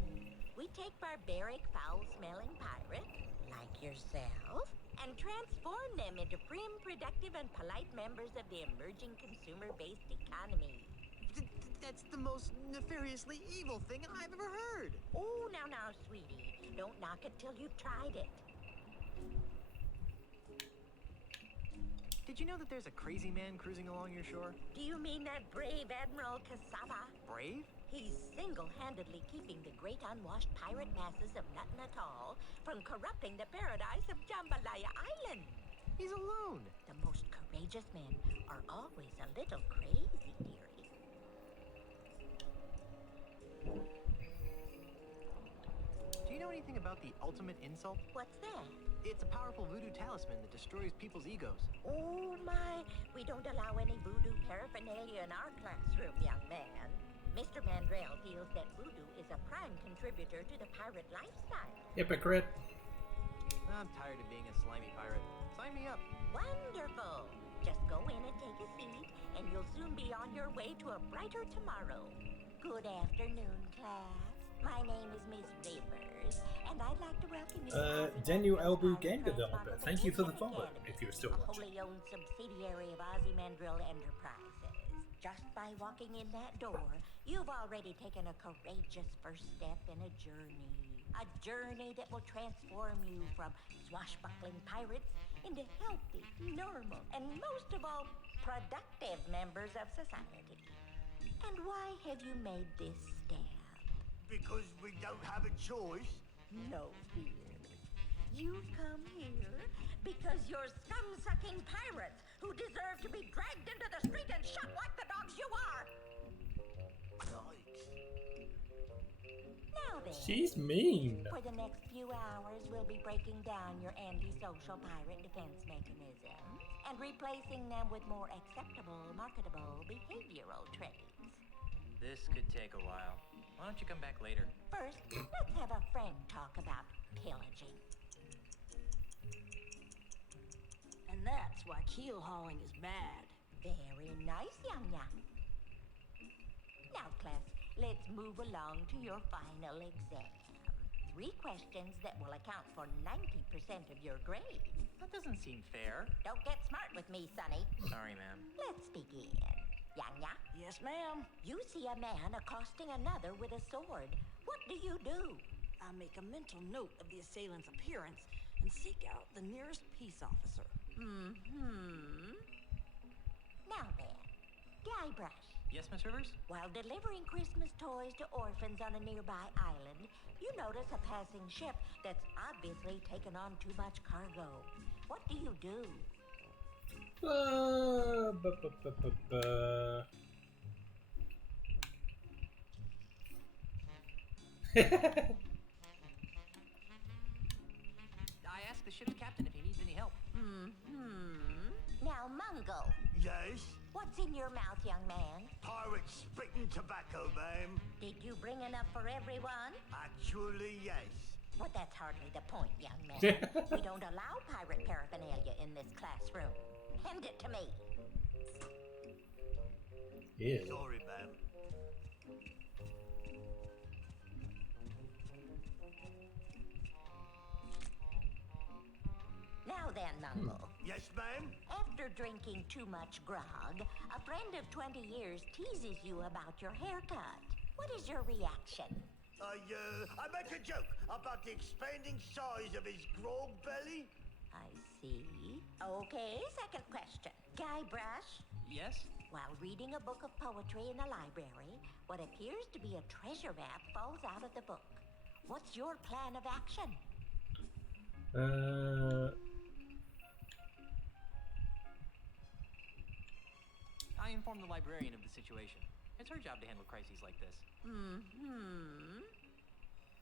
We take barbaric, foul-smelling pirates, like yourself, and transform them into prim, productive, and polite members of the emerging consumer-based economy. That's the most nefariously evil thing I've ever heard. Oh, now, sweetie. Don't knock it till you've tried it. Did you know that there's a crazy man cruising along your shore? Do you mean that brave Admiral Cassava? Brave? He's single-handedly keeping the great unwashed pirate masses of Nuttin Atoll from corrupting the paradise of Jambalaya Island. He's a loon. The most courageous men are always a little crazy, dearie. Do you know anything about the ultimate insult? What's that? It's a powerful voodoo talisman that destroys people's egos. Oh my, we don't allow any voodoo paraphernalia in our classroom, young man. Mr. Mandrell feels that voodoo is a prime contributor to the pirate lifestyle. Hypocrite. I'm tired of being a slimy pirate. Sign me up. Wonderful. Just go in and take a seat, and you'll soon be on your way to a brighter tomorrow. Good afternoon, class. My name is Miss Rivers, and I'd like to welcome you. Daniel Albu game developer. Thank you for the follow. If you're still a watching. wholly owned subsidiary of Ozymandias Enterprises. Just by walking in that door, you've already taken a courageous first step in a journey. A journey that will transform you from swashbuckling pirates into healthy, normal, and most of all, productive members of society. And why have you made this step? Because we don't have a choice. No fear. You've come here because you're scum-sucking pirates who deserve to be dragged into the street and shot like the dogs you are. Now then. She's mean. For the next few hours, we'll be breaking down your antisocial pirate defense mechanisms and replacing them with more acceptable, marketable behavioral traits. This could take a while. Why don't you come back later? First, let's have a frank talk about pillaging. And that's why keel hauling is bad. Very nice, young. Now, class, let's move along to your final exam. 3 questions that will account for 90% of your grade. That doesn't seem fair. Don't get smart with me, Sonny. Sorry, ma'am. Let's begin. Yang? Yes, ma'am. You see a man accosting another with a sword. What do you do? I make a mental note of the assailant's appearance and seek out the nearest peace officer. Now then, Guybrush. Yes, Miss Rivers? While delivering Christmas toys to orphans on a nearby island, you notice a passing ship that's obviously taken on too much cargo. What do you do? I asked the ship's captain if he needs any help. Now, Mungo. Yes? What's in your mouth, young man? Pirate spitting tobacco, ma'am. Did you bring enough for everyone? Actually, yes. Well, that's hardly the point, young man. We don't allow pirate paraphernalia in this classroom. Hand it to me. Yeah. Sorry, ma'am. Now then, Mungo. Yes, ma'am? After drinking too much grog, a friend of 20 years teases you about your haircut. What is your reaction? I make a joke about the expanding size of his grog belly. I see. Okay, second question. Guybrush? Yes? While reading a book of poetry in the library, what appears to be a treasure map falls out of the book. What's your plan of action? I informed the librarian of the situation. It's her job to handle crises like this.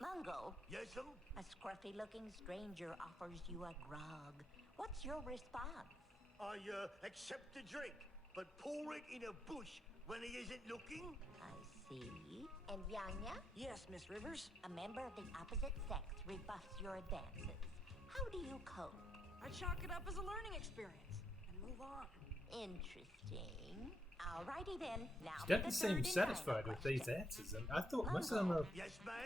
Mungo. Yes'm? A scruffy-looking stranger offers you a grog. What's your response? I accept the drink, but pour it in a bush when he isn't looking? I see. And Yanya? Yes, Miss Rivers? A member of the opposite sex rebuffs your advances. How do you cope? I chalk it up as a learning experience and move on. Interesting. Alrighty then. Now She doesn't seem satisfied with these answers, and I thought most of them are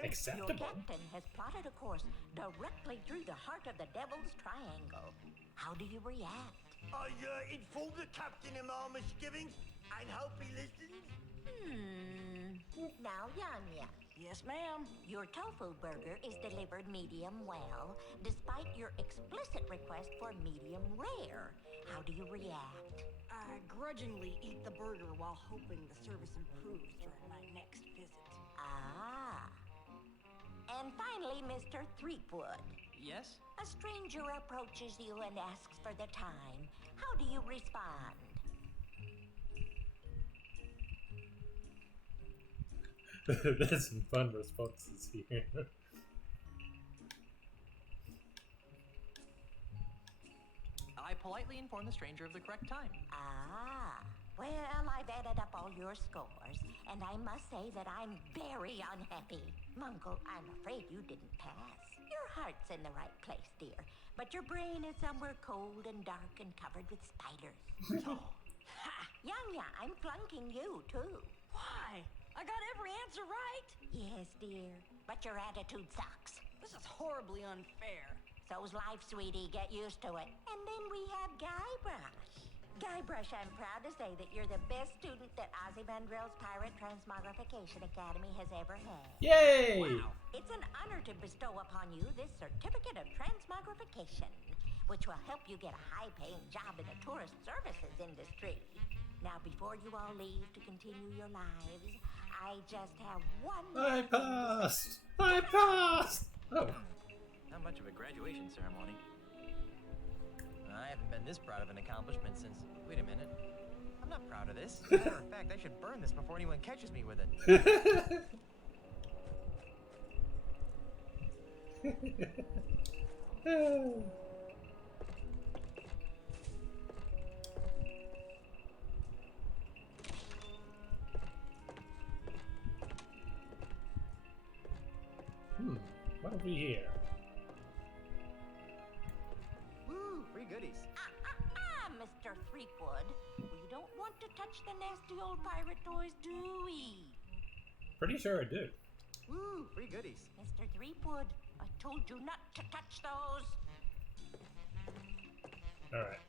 acceptable. Your captain has plotted a course directly through the heart of the Devil's Triangle. How do you react? I inform the captain of my misgivings and hope he listens. Now, Yanya. Yes, ma'am. Your tofu burger is delivered medium well, despite your explicit request for medium rare. How do you react? I grudgingly eat the burger while hoping the service improves during my next visit. Ah. And finally, Mr. Threepwood. Yes? A stranger approaches you and asks for the time. How do you respond? There's some fun responses here. I politely inform the stranger of the correct time. Ah. Well, I've added up all your scores, and I must say that I'm very unhappy. Mungle, I'm afraid you didn't pass. Your heart's in the right place, dear, but your brain is somewhere cold and dark and covered with spiders. Ha! Yanya, I'm flunking you, too. Why? I got every answer right. Yes, dear, but your attitude sucks. This is horribly unfair. So's life, sweetie. Get used to it. And then we have Guybrush. Guybrush, I'm proud to say that you're the best student that Ozymandias's Pirate Transmogrification Academy has ever had. Yay! Wow. It's an honor to bestow upon you this certificate of transmogrification, which will help you get a high-paying job in the tourist services industry. Now, before you all leave to continue your lives, I just have one... I passed! I passed! Oh. Not much of a graduation ceremony. I haven't been this proud of an accomplishment since... Wait a minute. I'm not proud of this. As a matter of fact, I should burn this before anyone catches me with it. What have we here? Woo! Free goodies. Mr. Threepwood. We don't want to touch the nasty old pirate toys, do we? Pretty sure I do. Woo! Free goodies. Mr. Threepwood, I told you not to touch those. Alright.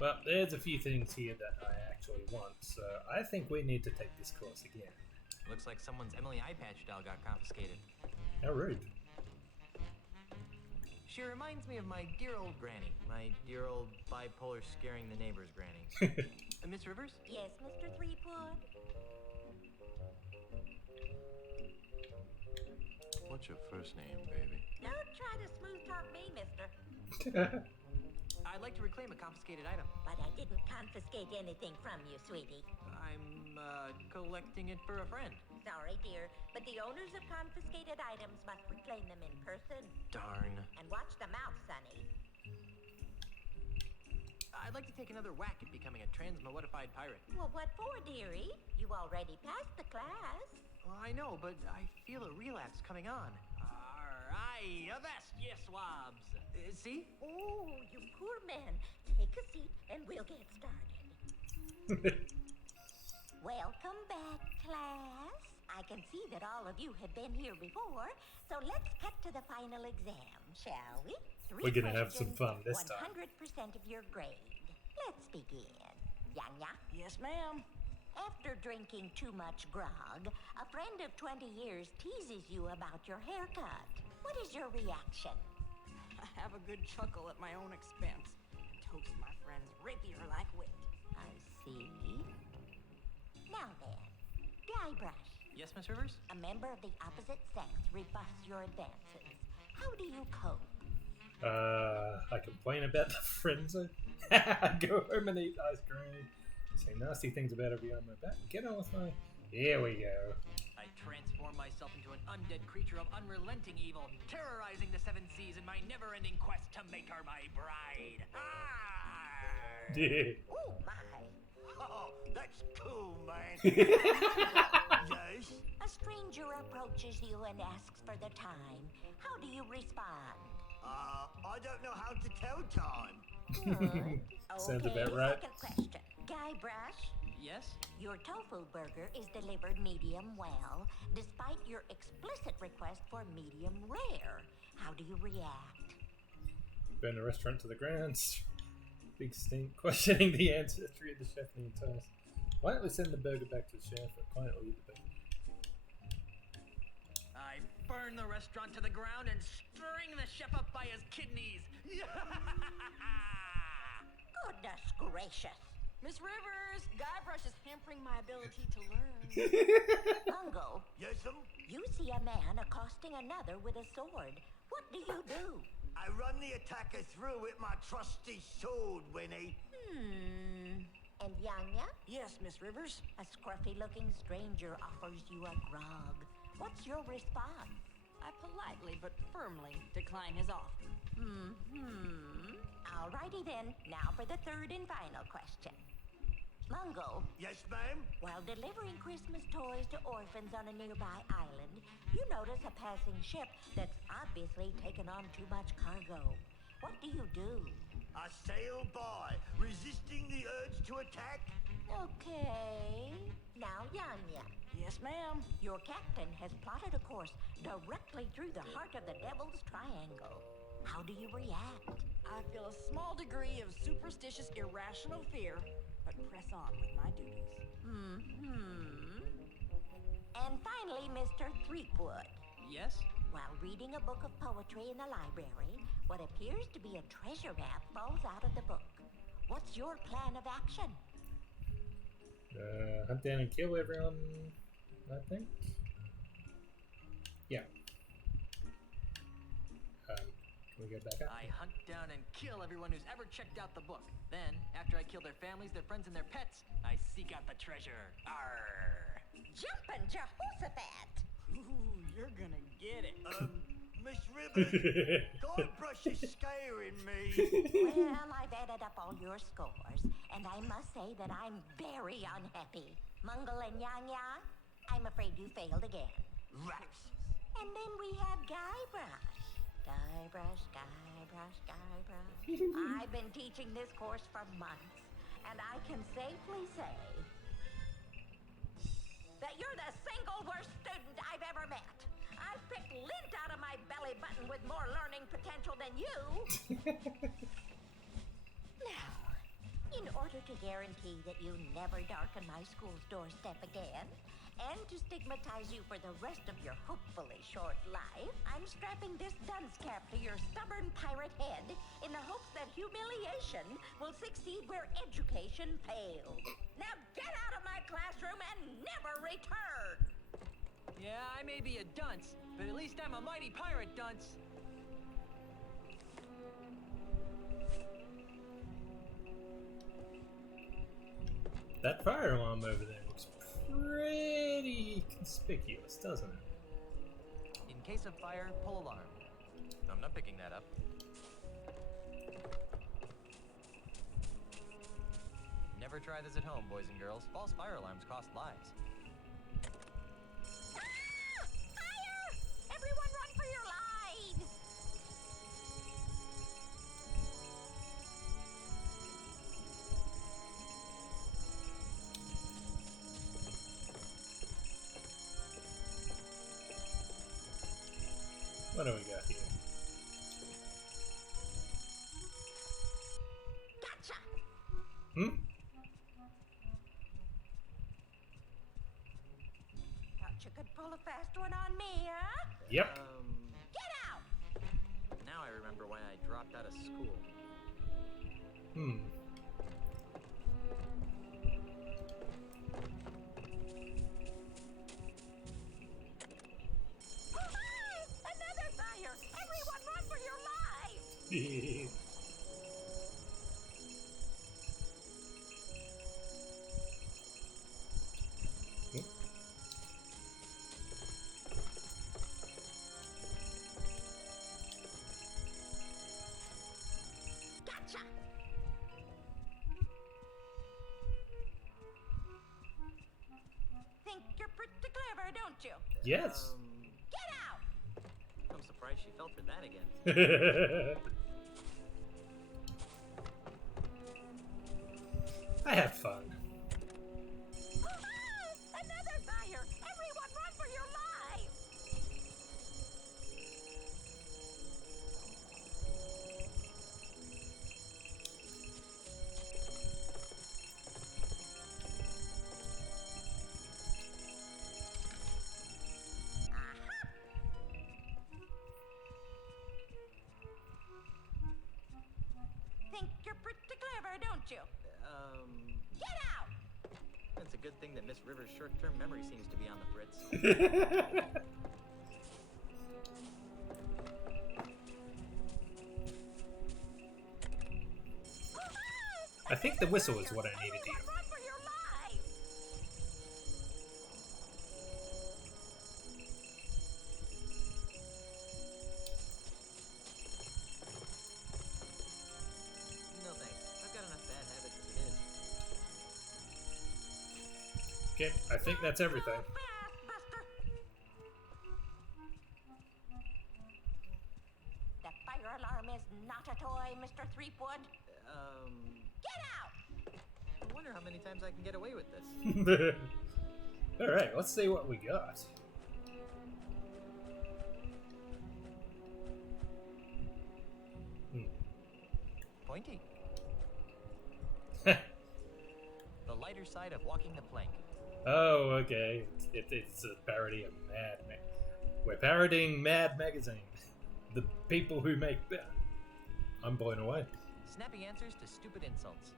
Well, there's a few things here that I actually want, so I think we need to take this course again. Looks like someone's Emily Eye Patch doll got confiscated. How rude. She reminds me of my dear old granny. My dear old bipolar scaring the neighbors granny. Miss Rivers? Yes, Mr. Threepwood? What's your first name, baby? Don't try to smooth talk me, mister. I'd like to reclaim a confiscated item. But I didn't confiscate anything from you, sweetie. I'm, collecting it for a friend. Sorry, dear, but the owners of confiscated items must reclaim them in person. Darn. And watch the mouth, Sonny. I'd like to take another whack at becoming a transmodified pirate. Well, what for, dearie? You already passed the class. Well, I know, but I feel a relapse coming on. Aye, avast, ye swabs. See? Oh, you poor man. Take a seat and we'll get started. Welcome back, class. I can see that all of you have been here before, so let's cut to the final exam, shall we? We're gonna have some fun this time. 100% of your grade. Let's begin. Yanya? Yes, ma'am. After drinking too much grog, a friend of 20 years teases you about your haircut. What is your reaction? I have a good chuckle at my own expense. Toast my friend's rapier like wit. I see. Now then, Guybrush. Yes, Miss Rivers? A member of the opposite sex rebuffs your advances. How do you cope? I complain about the frenzy. I go home and eat ice cream. Say nasty things about it behind my back. Get on with my... Here we go. I transform myself into an undead creature of unrelenting evil, terrorizing the seven seas in my never-ending quest to make her my bride. Yeah. Oh, my. Oh, That's cool, man. Yes? A stranger approaches you and asks for the time. How do you respond? I don't know how to tell time. Sounds Okay, about right. second question. Guybrush? Yes? Your tofu burger is delivered medium well, despite your explicit request for medium rare. How do you react? Burn the restaurant to the ground. Big stink. Questioning the ancestry of the chef and the entire. Why don't we send the burger back to the chef or quietly eat the burger? I burn the restaurant to the ground and string the chef up by his kidneys. Goodness gracious. Miss Rivers, Guybrush is hampering my ability to learn. Mungo, Yes'm? you see a man accosting another with a sword. What do you do? I run the attacker through with my trusty sword, Winnie. And Yanya? Yes, Miss Rivers? A scruffy-looking stranger offers you a grog. What's your response? I politely but firmly decline his offer. Alrighty then. Now for the third and final question. Mungo. Yes, ma'am? While delivering Christmas toys to orphans on a nearby island, you notice a passing ship that's obviously taken on too much cargo. What do you do? I sail by, resisting the urge to attack. Okay. Now, Yanya. Yes, ma'am. Your captain has plotted a course directly through the heart of the Devil's Triangle. How do you react? I feel a small degree of superstitious, irrational fear, but press on with my duties. And finally, Mr. Threepwood. Yes? While reading a book of poetry in the library, what appears to be a treasure map falls out of the book. What's your plan of action? Hunt down and kill everyone, I think. Yeah. Can we go back up? I hunt down and kill everyone who's ever checked out the book. Then, after I kill their families, their friends, and their pets, I seek out the treasure. Arr! Jumpin' Jehoshaphat! Ooh, you're gonna get it. Miss Rivers, Guybrush is scaring me. Well, I've added up all your scores, and I must say that I'm very unhappy. Mungo and Yanya, I'm afraid you failed again. Rats. And then we have Guybrush. Guybrush. I've been teaching this course for months, and I can safely say that you're the single worst student I've ever met. I've picked lint out of my belly button with more learning potential than you. Now, in order to guarantee that you never darken my school's doorstep again, and to stigmatize you for the rest of your hopefully short life, I'm strapping this dunce cap to your stubborn pirate head in the hopes that humiliation will succeed where education failed. Now get out of my classroom and never return! Yeah, I may be a dunce, but at least I'm a mighty pirate dunce. That fire alarm over there looks pretty conspicuous, doesn't it? In case of fire, pull alarm. I'm not picking that up. Never try this at home, boys and girls. False fire alarms cost lives. Fire! Everyone run for your lives! What do we got here? Gotcha! Thought you could pull a fast one on me, huh? Yep. Get out! Now I remember why I dropped out of school. Another fire! Everyone run for your lives! Gotcha! don't you? Yes. Get out! I'm surprised she fell for that again. I had fun. Another fire! Everyone run for your lives! Think you're pretty clever, don't you? Get out! It's a good thing that Miss River's short-term memory seems to be on the fritz. I think the whistle is what I needed to use. Run for your lives! No thanks. I've got enough bad habits as it is. Okay, I think that's everything. The fire alarm is not a toy, Mr. Threepwood. Get out! I wonder how many times I can get away with this. Alright, let's see what we got. Pointy. The lighter side of walking the plank. Oh, okay. It's a parody of Mad Mag. We're parodying Mad Magazine. The people who make... I'm blown away. Snappy answers to stupid insults.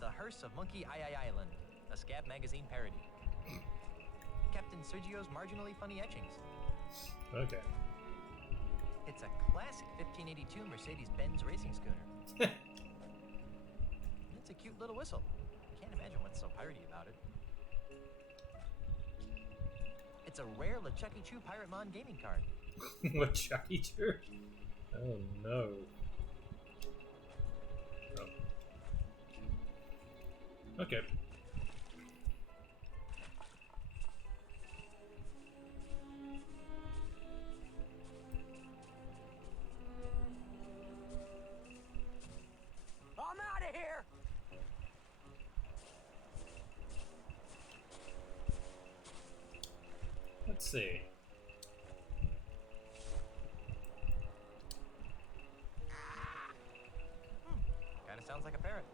The Hearse of Monkey Island, a Scab magazine parody. Captain Sergio's marginally funny etchings. Okay. It's a classic 1582 Mercedes-Benz racing schooner. It's a cute little whistle. Can't imagine what's so piratey about it. It's a rare LeChucky Chew Pirate Mon gaming card. What, Chucky Chew? Oh no. Oh. Okay. I'm out of here! Let's see. Kinda sounds like a parrot.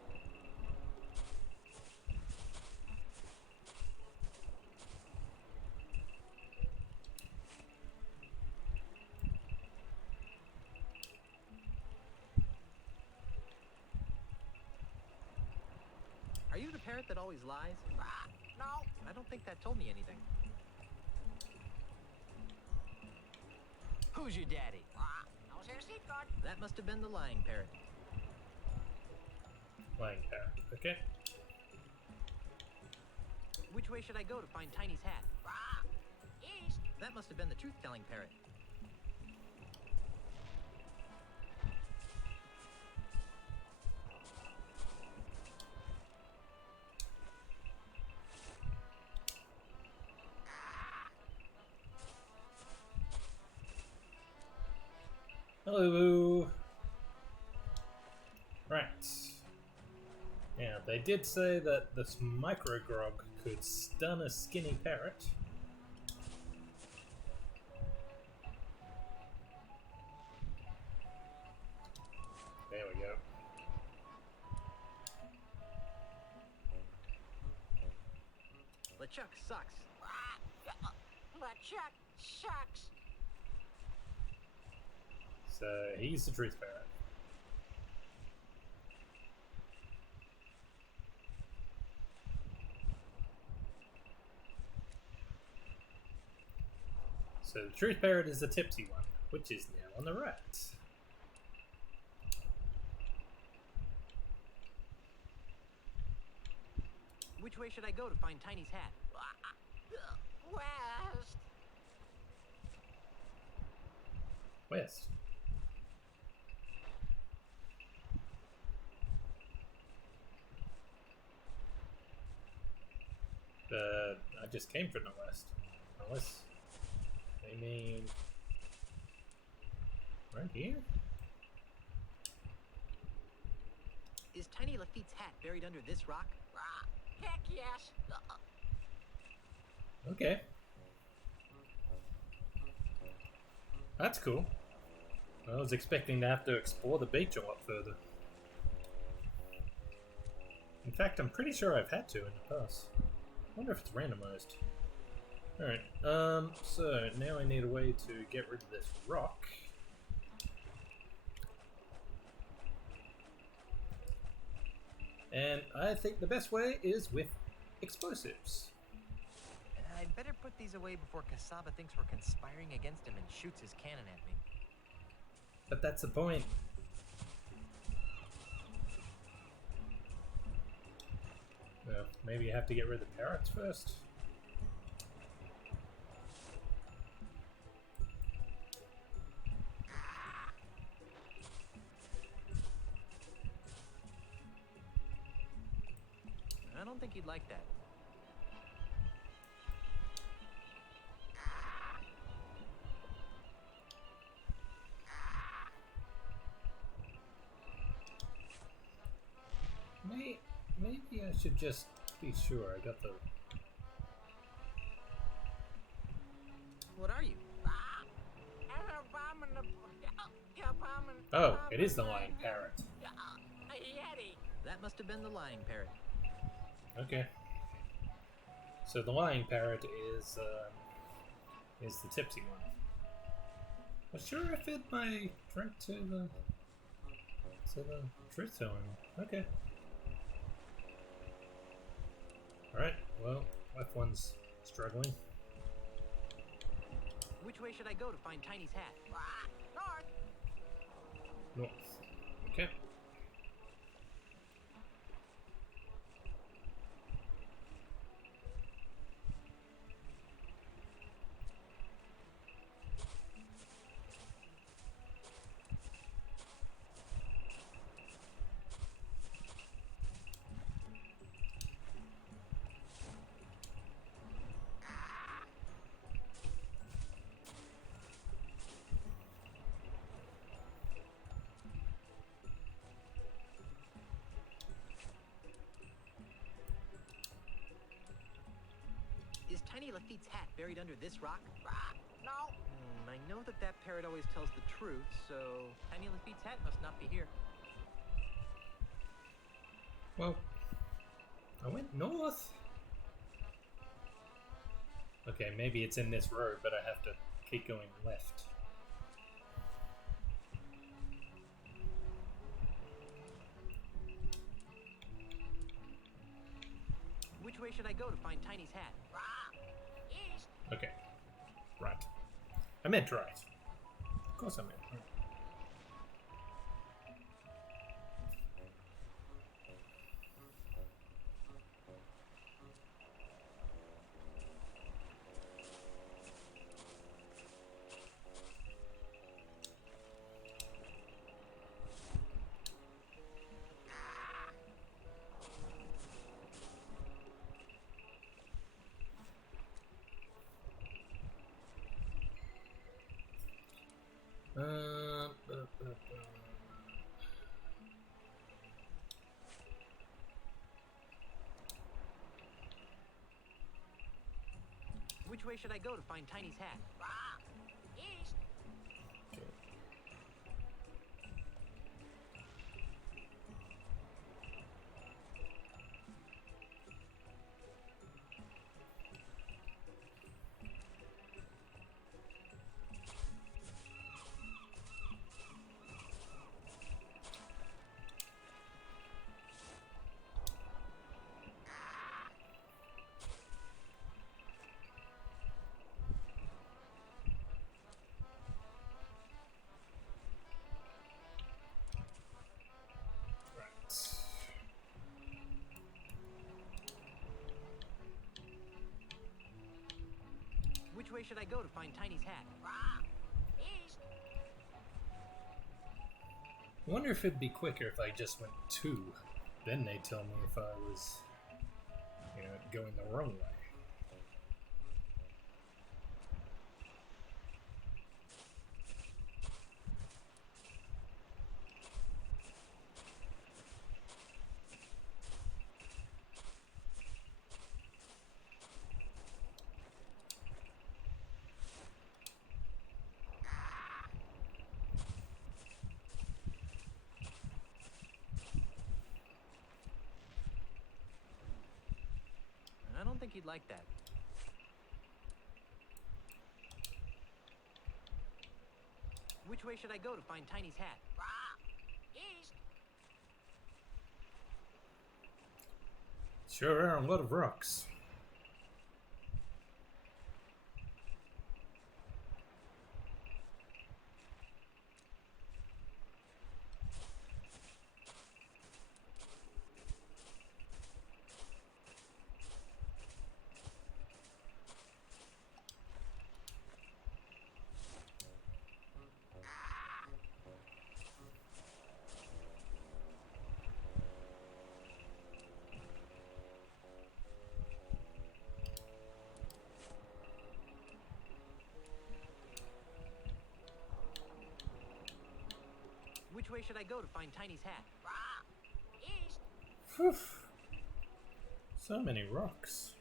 Are you the parrot that always lies? No. I don't think that told me anything. Who's your daddy? How's your seat good? That must have been the lying parrot. Lying parrot. Okay. Which way should I go to find Tiny's hat? East. That must have been the truth-telling parrot. Hello. Right. Yeah, they did say that this micro grog could stun a skinny parrot. There we go. LeChuck sucks. LeChuck sucks. So he's the truth parrot. So the truth parrot is the tipsy one, which is now on the right. Which way should I go to find Tiny's hat? West. West. I just came from the west. Unless they mean right here? Is Tiny Lafitte's hat buried under this rock? Heck yes. Okay. That's cool. I was expecting to have to explore the beach a lot further. In fact, I'm pretty sure I've had to in the past. I wonder if it's randomized. Alright, so now I need a way to get rid of this rock. And I think the best way is with explosives. I'd better put these away before Kasaba thinks we're conspiring against him and shoots his cannon at me. But that's the point. Well, maybe you have to get rid of the parrots first. I don't think he'd like that. Maybe I should just be sure I got the... What are you? Oh, it is the lying parrot. That must have been the lying parrot. Okay. So the lying parrot is the tipsy one. Well, sure, I fed my drink to the truth telling. Okay. Alright, well, left one's struggling. Which way should I go to find Tiny's hat? North. Okay. Is Tiny Lafitte's hat buried under this rock? No. I know that parrot always tells the truth, so Tiny Lafitte's hat must not be here. Well, I went north. Okay, maybe it's in this road, but I have to keep going left. Which way should I go to find Tiny's hat? East. Okay. Right. I meant right. Of course I meant right. Which way should I go to find Tiny's hat? East. Okay. Which way should I go to find Tiny's hat? East. I wonder if it'd be quicker if I just went 2. Then they'd tell me if I was, going the wrong way. don't think he'd like that. Which way should I go to find Tiny's hat? East. Sure are a lot of rocks. Which way should I go to find Tiny's hat? East. Whew. So many rocks.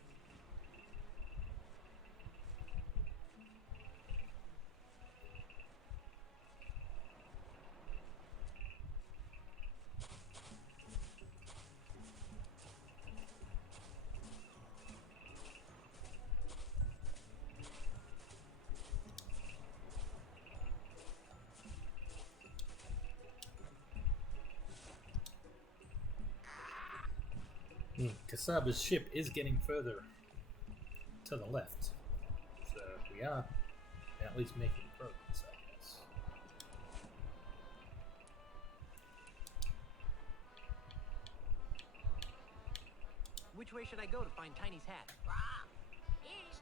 Kasaba's ship is getting further to the left, so we are at least making progress, I guess. Which way should I go to find Tiny's hat? East.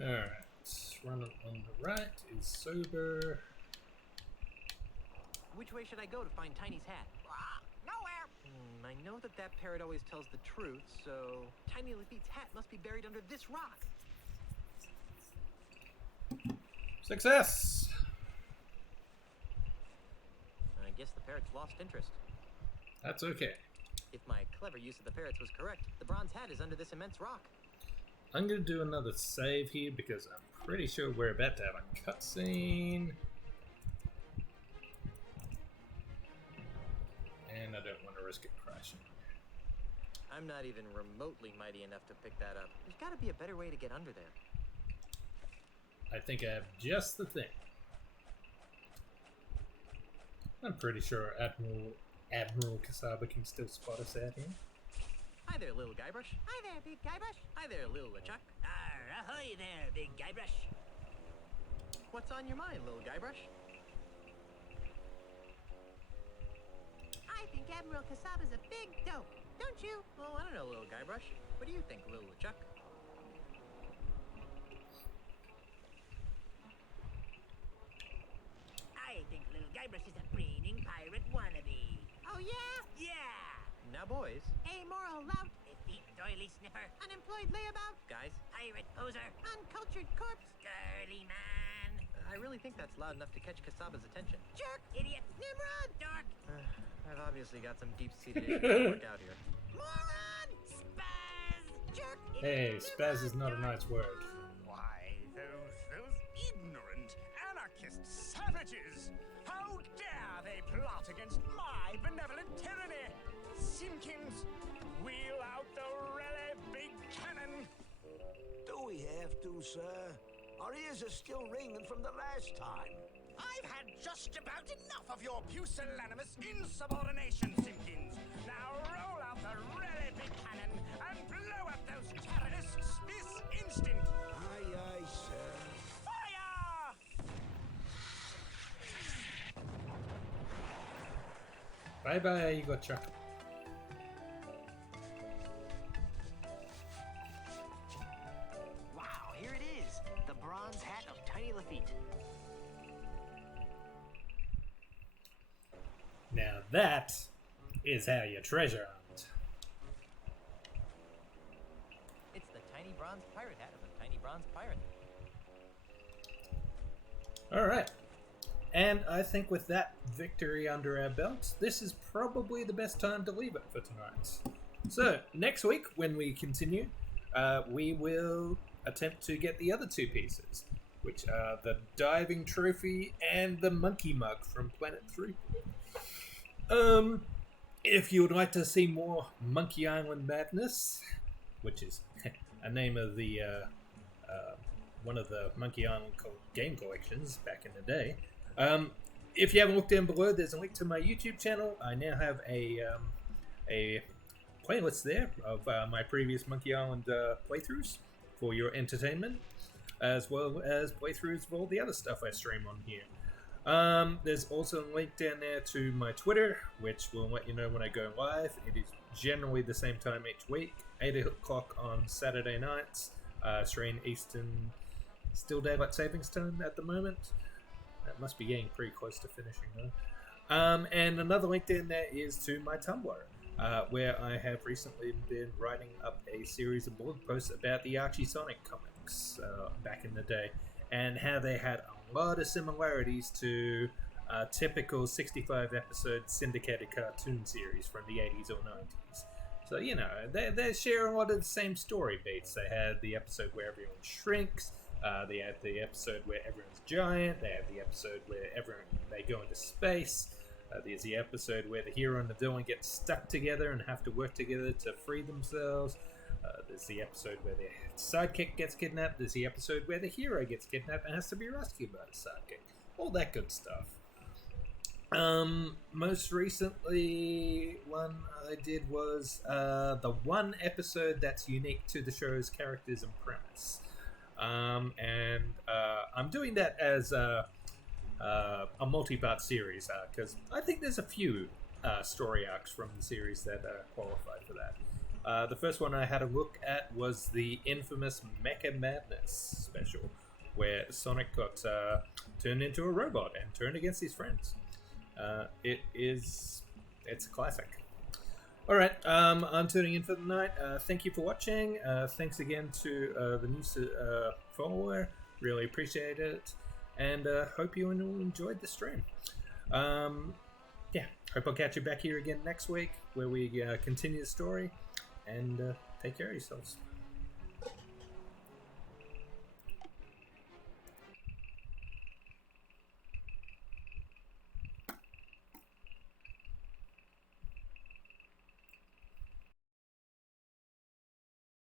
Alright, run on the right is sober. Which way should I go to find Tiny's hat? Nowhere. I know that parrot always tells the truth, so Tiny Lafitte's hat must be buried under this rock. Success! I guess the parrot's lost interest. That's okay. If my clever use of the parrots was correct, the bronze hat is under this immense rock. I'm going to do another save here because I'm pretty sure we're about to have a cutscene. And I don't want to risk it crashing. I'm not even remotely mighty enough to pick that up. There's got to be a better way to get under there. I think I have just the thing. I'm pretty sure Admiral Kasaba can still spot us out here. Hi there, little Guybrush. Hi there, big Guybrush. Hi there, little LeChuck. Ahoy there, big Guybrush. What's on your mind, little Guybrush? I think Admiral Kasaba's a big dope, don't you? Oh, I don't know, little Guybrush. What do you think, little LeChuck? I think little Guybrush is a reigning pirate wannabe. Oh, yeah? Yeah! Now, boys. Amoral lout. Defeat doily sniffer. Unemployed layabout. Guys. Pirate poser. Uncultured corpse. Girly man. I really think that's loud enough to catch Kasaba's attention. Jerk. Idiot. Nimrod. Dork. I've obviously got some deep-seated issues to work out here. Moron. Spaz. Jerk. Hey, spaz is not a nice word. Why, those ignorant anarchist savages! How dare they plot against my benevolent tyranny! Simpkins, wheel out the really big cannon! Do we have to, sir? Our ears are still ringing from the last time. I've had just about enough of your pusillanimous insubordination, Simpkins! Now roll out the really big cannon and blow up those terrorists this instant! Aye, aye, sir. Fire! Bye-bye, Igor Chuck. Wow, here it is. The bronze hat of Tiny Lafitte. Now that is how you treasure hunt. It's the tiny bronze pirate hat of a tiny bronze pirate. Alright. And I think with that victory under our belts, this is probably the best time to leave it for tonight. So, next week, when we continue, we will attempt to get the other two pieces, which are the diving trophy and the monkey mug from Planet 3. If you would like to see more Monkey Island Madness, which is a name of the one of the Monkey Island game collections back in the day. If you haven't looked down below, there's a link to my YouTube channel. I now have a playlist there of my previous Monkey Island playthroughs for your entertainment, as well as playthroughs of all the other stuff I stream on here. There's also a link down there to my Twitter, which will let you know when I go live. It is generally the same time each week, 8 o'clock on Saturday nights, Australian Eastern, still daylight savings time at the moment. That must be getting pretty close to finishing though. And another link down there is to my Tumblr, where I have recently been writing up a series of blog posts about the Archie Sonic comics back in the day, and how they had a lot of similarities to a typical 65-episode syndicated cartoon series from the 80s or 90s. So, you know, they share a lot of the same story beats. They had the episode where everyone shrinks, they had the episode where everyone's giant, they have the episode where they go into space, there's the episode where the hero and the villain get stuck together and have to work together to free themselves. There's the episode where the sidekick gets kidnapped. There's the episode where the hero gets kidnapped and has to be rescued by the sidekick. All that good stuff. Most recently, one I did was the one episode that's unique to the show's characters and premise. And I'm doing that as a multi-part series because I think there's a few story arcs from the series that qualify for that. The first one I had a look at was the infamous Mecha Madness special, where Sonic got turned into a robot and turned against his friends. It's a classic. Alright, I'm tuning in for the night. Thank you for watching. Thanks again to the new follower. Really appreciate it. And hope you enjoyed the stream. Yeah, hope I'll catch you back here again next week, where we continue the story. And take care of yourselves.